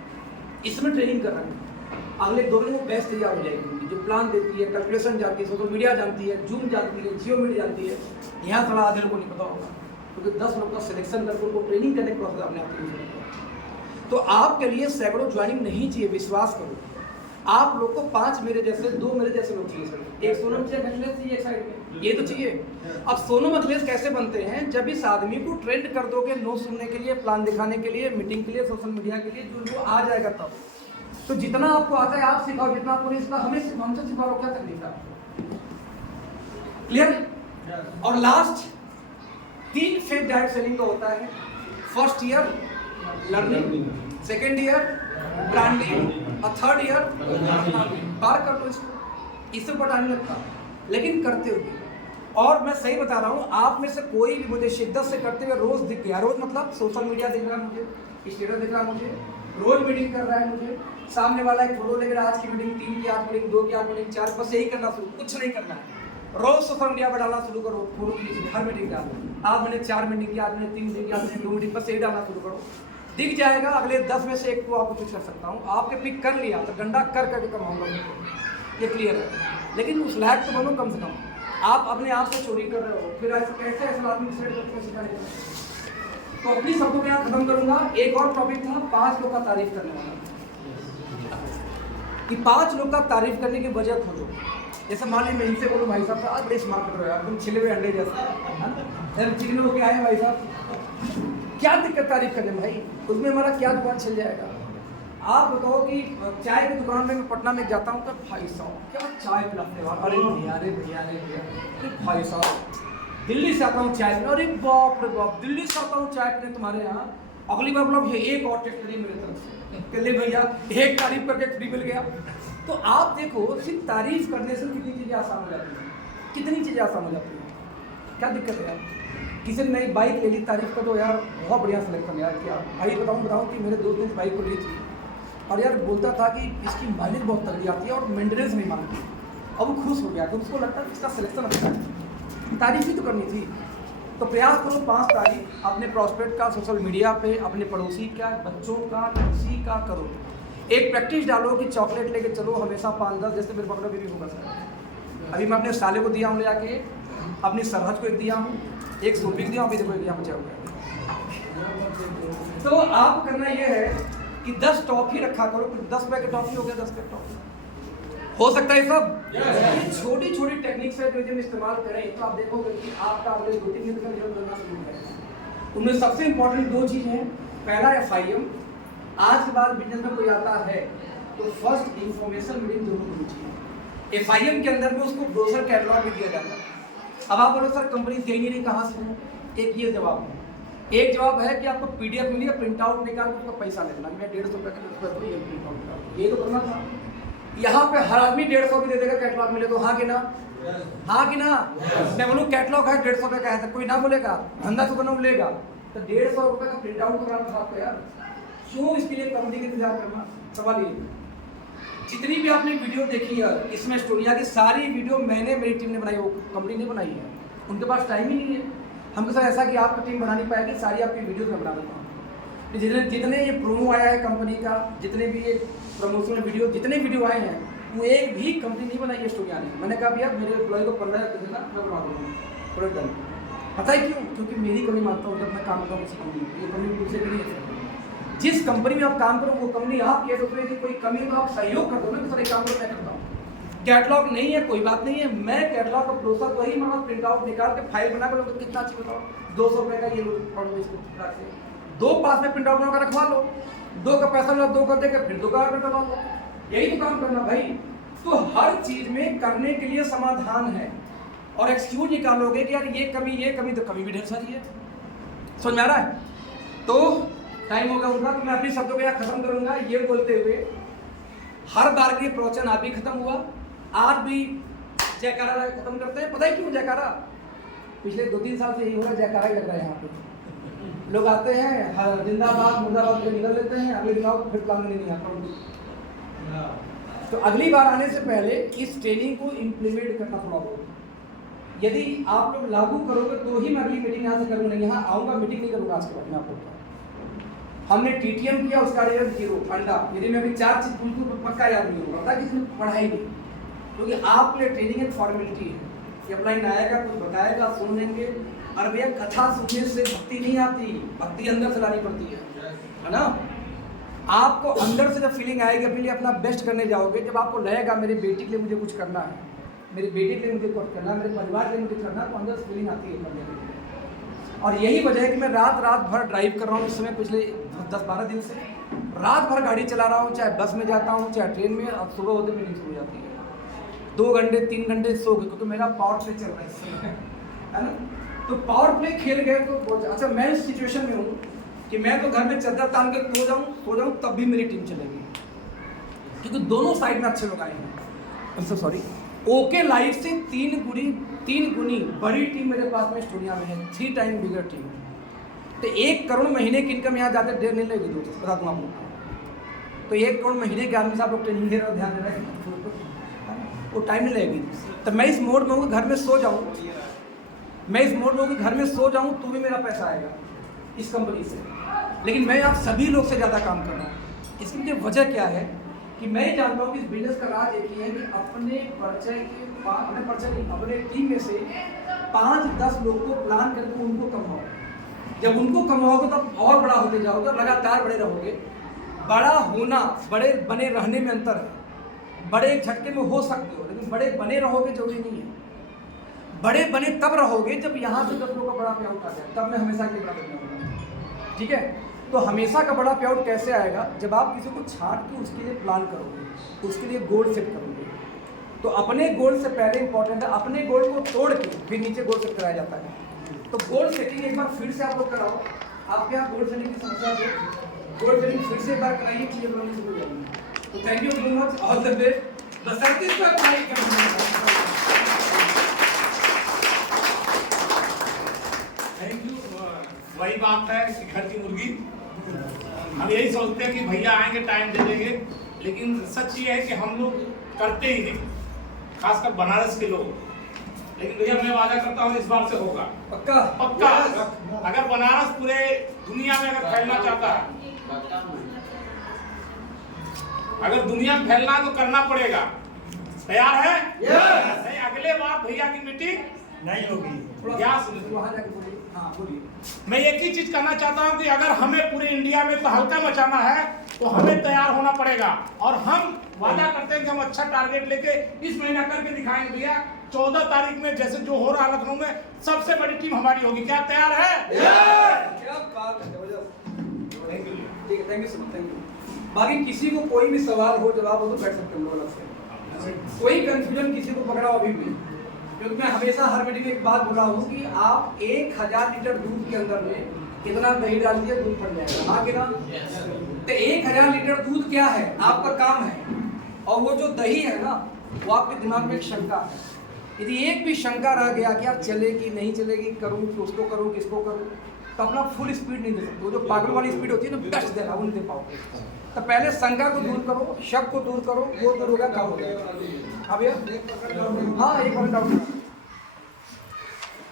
इसमें ट्रेनिंग कर रहे हैं। अगले 2 दिन वो बेस्ट तैयार हो जाएगी, जो प्लान देती है, कैलकुलेशन जानती है, सोशल मीडिया जानती है, जूम जानती है, जियो मीडिया जानती है। यहाँ थोड़ा आधे लोगों को नहीं पता होगा, क्योंकि 10 लोग का सिलेक्शन करके उनको ट्रेनिंग करने का प्रोसेस अपने आप को। तो आपके लिए सैकड़ों ज्वाइनिंग नहीं चाहिए, विश्वास करो। आप लोग को 5 मेरे जैसे, 2 मेरे जैसे लोग चाहिए सर। एक सोनम चाहिए, अखिलेश चाहिए एक साइड में, ये तो चाहिए। अब सोनम अखिलेश कैसे बनते हैं? जब इस आदमी को ट्रेंड कर दोगे नो सुनने के लिए, प्लान दिखाने के लिए, मीटिंग के लिए, सोशल मीडिया के लिए, जो उनको आ जाएगा तब। तो जितना आपको आता है आप सिखाओ, जितना आपको नहीं सिखा हमसे सिखाओ, क्या तकलीफ है? क्लियर? और लास्ट 3 फेज डायरेक्ट सेलिंग का होता है। First year learning, second year branding और थर्ड ईयर पार कर लो इसको। इससे पता नहीं लगता, लेकिन करते हुए। और मैं सही बता रहा हूँ, आप में से कोई भी मुझे शिद्दत से करते हुए रोज दिख गया। रोज मतलब सोशल मीडिया दिख रहा है मुझे, स्टेटस दिख रहा है मुझे, रोज मीटिंग कर रहा है मुझे, सामने वाला एक फोटो लेकर आज की मीटिंग 3 की, आज मीटिंग 2 की, आज मीटिंग 4, बस यही करना शुरू, कुछ नहीं करना है। रोज सोशल मीडिया पर डालना शुरू करो, फोटो खींच हर मीटिंग डालो। आज मैंने 4 मीटिंग की, आज मैंने 3 मीटिंग की, आज मैंने 2 मीटिंग, बस यही डालना शुरू करो। दिख जाएगा। अगले 10 में से 1 को आपको पिक कर सकता हूँ। आपके पिक कर लिया तो डंडा कर करके कमाऊंगा, ये क्लियर है। लेकिन उस लायक तो बनो कम से कम। आप अपने आप से चोरी कर रहे हो, फिर ऐसे कैसे ऐसा आदमी सिखाने का? तो अपनी शब्दों में यहाँ खत्म करूंगा। एक और टॉपिक था 5 लोग का तारीफ करने वाला, कि 5 लोग का तारीफ करने की वजह खोजो। जैसे मान लीजिए मैं इनसे बोलूँ, भाई साहब आप बड़े स्मार्ट कर रहे हो यार, तुम छिले हुए अंडे जैसे चिकने होके आए भाई साहब, क्या दिक्कत तारीफ करने में भाई? उसमें हमारा क्या दुकान चल जाएगा? आप बताओ कि चाय की दुकान में मैं पटना में जाता हूँ तो भाई साहब क्या चाय पिलाते हो, अरे भैया अरे भैया अरे भैया, अरे भाई साहब दिल्ली से आता हूँ चाय पीने, अरे बाप रे बाप दिल्ली से आता हूँ चाय पीने तुम्हारे यहाँ, अगली बार मतलब ये एक और टेस्ट मेरे तरफ से, ले भैया एक तारीफ करके फ्री मिल गया। तो आप देखो सिर्फ तारीफ करने से कितनी चीज़ें आसान हो जाती हैं, कितनी चीज़ें आसान हो जाती हैं। क्या दिक्कत है यार? किसी ने नई बाइक ले ली, तारीफ कर दो यार बहुत बढ़िया सिलेक्शन यार किया। भाई बताऊँ कि मेरे दोस्त ने इस बाइक को ली थी और यार बोलता था कि इसकी माइलेज बहुत तगड़ी आती है और मेंटेनेंस नहीं मांगती। अब वो खुश हो गया, तो उसको लगता है इसका सिलेक्शन अच्छा है, तारीफ ही तो करनी थी। तो प्रयास करो 5 तारीफ अपने प्रॉस्पेक्ट का, सोशल मीडिया पे, अपने पड़ोसी का, बच्चों का, किसी का करो। एक प्रैक्टिस डालो कि चॉकलेट लेके चलो हमेशा 5-10, जैसे मेरे पकड़ो भी होगा सर। अभी मैं अपने साले को दिया हूँ ले आके, अपनी सरहद को एक दिया हूँ, एक सोपिक दिया हूँ, अभी देखो एक यहाँ बचा हुआ है। तो आप करना ये है कि 10 टॉफी रखा करो, 10 रुपये की टॉफी हो गया, 10 रुपये टॉफी हो सकता है सब। ये छोटी छोटी टेक्निक्स है जो जब इस्तेमाल करें तो आप देखोगे कि आपका अगले 2-3 दिन का रिजल्ट बनना शुरू होगा। उनमें सबसे इंपॉर्टेंट 2 चीज़ हैं। पहला FIM, आज के बाद बिजनेस में कोई आता है तो फर्स्ट इंफॉर्मेशन मीटिंग जरूर होनी चाहिए। FIM के अंदर में उसको ब्रोशर कैटलॉग भी दिया जाता है। अब आप बोलो सर कंपनी देंगी नहीं, कहाँ से? एक ये जवाब है। एक जवाब है कि आपको PDF मिली, प्रिंट आउट निकाल उसका पैसा लेना, मैं 150 रुपये का प्रिंट आउट, ये तो करना था। यहाँ पे हर आदमी 150 भी दे देगा कैटलॉग मिले तो, हाँ कि ना? हाँ कि ना? मैं बोलूँ कैटलॉग है 150 रुपये का है तो कोई ना बोलेगा, धंधा तो करना बोलेगा। तो 150 रुपये का प्रिंट आउट कराना था आपको यार, क्यों इसके लिए कंपनी का इंतजार करना? सवाल ये। जितनी भी आपने वीडियो देखी है इसमें स्टोरिया की सारी वीडियो मैंने, मेरी टीम ने बनाई, वो कंपनी ने बनाई है। उनके पास टाइम ही नहीं है। हमके साथ ऐसा कि आपकी टीम बना नहीं पाएगी, सारी आपकी वीडियो में बना देता हूँ। जितने ये प्रोमो आया है कंपनी का, जितने भी ये प्रमोशनल वीडियो, जितने वीडियो आए हैं, वो एक भी कंपनी नहीं बनाई है स्टोरिया ने। मैंने कहा भैया मेरे एम्प्लॉय को 15,000 देना, मैं बना दूँगा, पूरा डन। पता है क्यों? क्योंकि मेरी कमी मानता हूँ जब मैं काम करता हूँ किसी कंपनी में, ये कंपनी मुझसे भी नहीं है। जिस कंपनी में आप काम करो वो कंपनी आपकी है, तो उसमें कोई कमी तो आप सहयोग कर दो ना कि सर एक काम करो मैं करता हूँ। कैटलॉग नहीं है कोई बात नहीं है, मैं कैटलॉग का प्रोसेस वही माना, प्रिंट आउट निकाल के फाइल बना कर तो कितना अच्छी बताओ, 200 रुपये का ये लो, पढ़ो इसको 2 पास में प्रिंट आउट बना रखवा लो, 2 का पैसा लो, 2 कर देकर फिर 2 का ऑर्डर करवा लो, यही तो काम करना भाई। तो हर चीज में करने के लिए समाधान है, और एक्सक्यूज निकालोगे कि यार ये कमी तो कमी भी ढेर सारी है। समझ में आ रहा है? तो टाइम होगा उनका, तो मैं अपनी शब्दों को यहाँ खत्म करूंगा ये बोलते हुए हर बार के प्रवचन आप भी खत्म हुआ, आज भी जयकारा खत्म करते हैं। पता है क्यों जयकारा? पिछले 2-3 साल से यही हो रहा है, जयकारा ही लग रहा है यहाँ पे। लोग आते हैं, हर जिंदाबाद मुर्दाबाद के निकल लेते हैं, अगले दिन आओ फिर प्लान में नहीं आता। तो अगली बार आने से पहले इस ट्रेनिंग को इम्प्लीमेंट करना थोड़ा बहुत, यदि आप लोग लागू करोगे तो ही मैं अगली मीटिंग यहाँ से करूँगा, नहीं यहाँ आऊँगा मीटिंग नहीं करूँगा। आज के बाद मैं आपको हमने TTM किया, उसका रिजल्ट 0 अंडा। यदि मैं अभी 4 चीज तुमको पक्का याद नहीं होगा, पता किसी ने पढ़ाई नहीं, क्योंकि आपके लिए ट्रेनिंग एक फॉर्मेलिटी है कि अपलाइन आएगा, कुछ बताएगा, सुन लेंगे। और भैया कथा सुनने से भक्ति नहीं आती, भक्ति अंदर से लानी पड़ती है ना। आपको अंदर से जब फीलिंग आएगी अपने लिए अपना बेस्ट करने जाओगे, जब आपको लगेगा मेरी बेटी के लिए मुझे कुछ करना है, मेरी बेटी के लिए मुझे कुछ करना है, मेरे परिवार के लिए मुझे करना है, तो अंदर से फीलिंग आती है करने के लिए। और यही वजह है कि मैं रात भर ड्राइव कर रहा हूँ इस समय, पिछले 10-12 दिन से रात भर गाड़ी चला रहा हूँ, चाहे बस में जाता हूँ चाहे ट्रेन में। अब सुबह होते में नींद सो जाती है, 2 घंटे 3 घंटे सो गए, क्योंकि मेरा पावर प्ले चल रहा है इस समय, है ना। तो पावर प्ले खेल गए तो अच्छा, मैं इस सिचुएशन में हूँ कि मैं तो घर में चद्दर तान के सो जाऊँ तब भी मेरी टीम चलेगी, क्योंकि दोनों साइड में अच्छे लोग आए हैं। सॉरी, ओके लाइफ से 3 गुनी बड़ी टीम मेरे पास में स्टूडियो में है, 3 टाइम बिगर टीम। तो 1 करोड़ महीने की इनकम यहाँ जाते देर नहीं लगेगी दोस्तों, बता दूँ आप लोग को। तो 1 करोड़ महीने के आदमी से आप लोग ट्रेनिंग दे रहे हो, ध्यान दे रहे हैं, वो टाइम नहीं लगेगी। तो मैं इस मोड में हूँ घर में सो जाऊँ, मैं इस मोड में हूँ घर में सो जाऊँ तो भी मेरा पैसा आएगा इस कंपनी से। लेकिन मैं आप सभी लोग से ज़्यादा काम कर रहा हूँ। इसकी मुझे वजह क्या है कि मैं ही जानता हूँ कि इस बिजनेस का राज एक ही है कि अपने परिचय नहीं, अपने टीम में से 5-10 लोग को प्लान करके उनको कमाओ। जब उनको कमाओगे तब और बड़ा होते जाओगे, लगातार बड़े रहोगे। बड़ा होना बड़े बने रहने में अंतर है। बड़े एक झटके में हो सकते हो, लेकिन बड़े बने रहोगे जरूरी नहीं है। बड़े बने तब रहोगे जब यहाँ से 10 लोग का बड़ा पे आउट आ जाए, तब मैं हमेशा के बड़ा बनना होगा। ठीक है, तो हमेशा का बड़ा पे आउट कैसे आएगा? जब आप किसी को छांट के उसके लिए प्लान करोगे, उसके लिए गोल सेट करोगे। तो अपने गोल से पहले इंपॉर्टेंट है अपने गोल को तोड़ के फिर नीचे गोल सेट कराया जाता है। तो गोल सेटिंग एक बार फिर से आप लोग कराओ। आपके यहाँ गोल सेटिंग की समस्या है, गोल सेटिंग फिर से एक बार कराइए, चीजें बनने शुरू हो जाएंगी। तो thank you very much, all the best. Basanti पे अप्लाई करना। Thank you. वही बात है कि घर की मुर्गी, हम यही सोचते हैं कि भैया आएंगे टाइम दे देंगे, लेकिन सच ये है कि हम लोग करते ही नहीं, खासकर बनारस के लोग। लेकिन भैया मैं वादा करता हूँ इस बार से होगा पक्का पक्का। अगर बनारस पूरे दुनिया में अगर फैलना चाहता है, अगर दुनिया में फैलना है तो करना पड़ेगा। तैयार है? नहीं, अगले बार भैया की मीटिंग नहीं होगी। क्या सुनिए, वहाँ जाके बोलिए। हाँ बोलिए। मैं एक ही चीज करना चाहता हूं कि अगर हमें पूरे इंडिया में तो हल्का मचाना है तो हमें तैयार होना पड़ेगा। और हम वादा करते हैं कि हम अच्छा टारगेट लेके इस महीना करके दिखाएंगे भैया। 14 तारीख में जैसे जो हो रहा है लखनऊ में, सबसे बड़ी टीम हमारी होगी। क्या तैयार है? क्या बात है, जबरदस्त। ठीक है, thank you so much, thank you. बाकी किसी को कोई भी सवाल हो, जवाब हो तो बैठ सकते हैं लोग से। कोई कंफ्यूजन किसी को पकड़ा अभी भी, क्योंकि मैं हमेशा हर मीटिंग में एक बात बोला हूँ कि आप 1000 लीटर दूध के अंदर में कितना दही डाल दिया, दूध बन जाएगा। हाँ कि ना? तो 1000 लीटर दूध क्या है? आपका काम है। और वो जो दही है ना, वो आपके दिमाग में एक शंका है। यदि एक भी शंका रह गया कि यार चलेगी नहीं चलेगी, करूँ कि उसको करूँ किसको करूँ, तो अपना फुल स्पीड नहीं दे सकते। वो जो पागल वाली स्पीड होती है ना, बेस्ट देना वो नहीं दे पाओगे। तो पहले शंका को दूर करो, शक को दूर करो, वो दूर होगा, काम हो जाएगा। अब हाँ, एक मिनट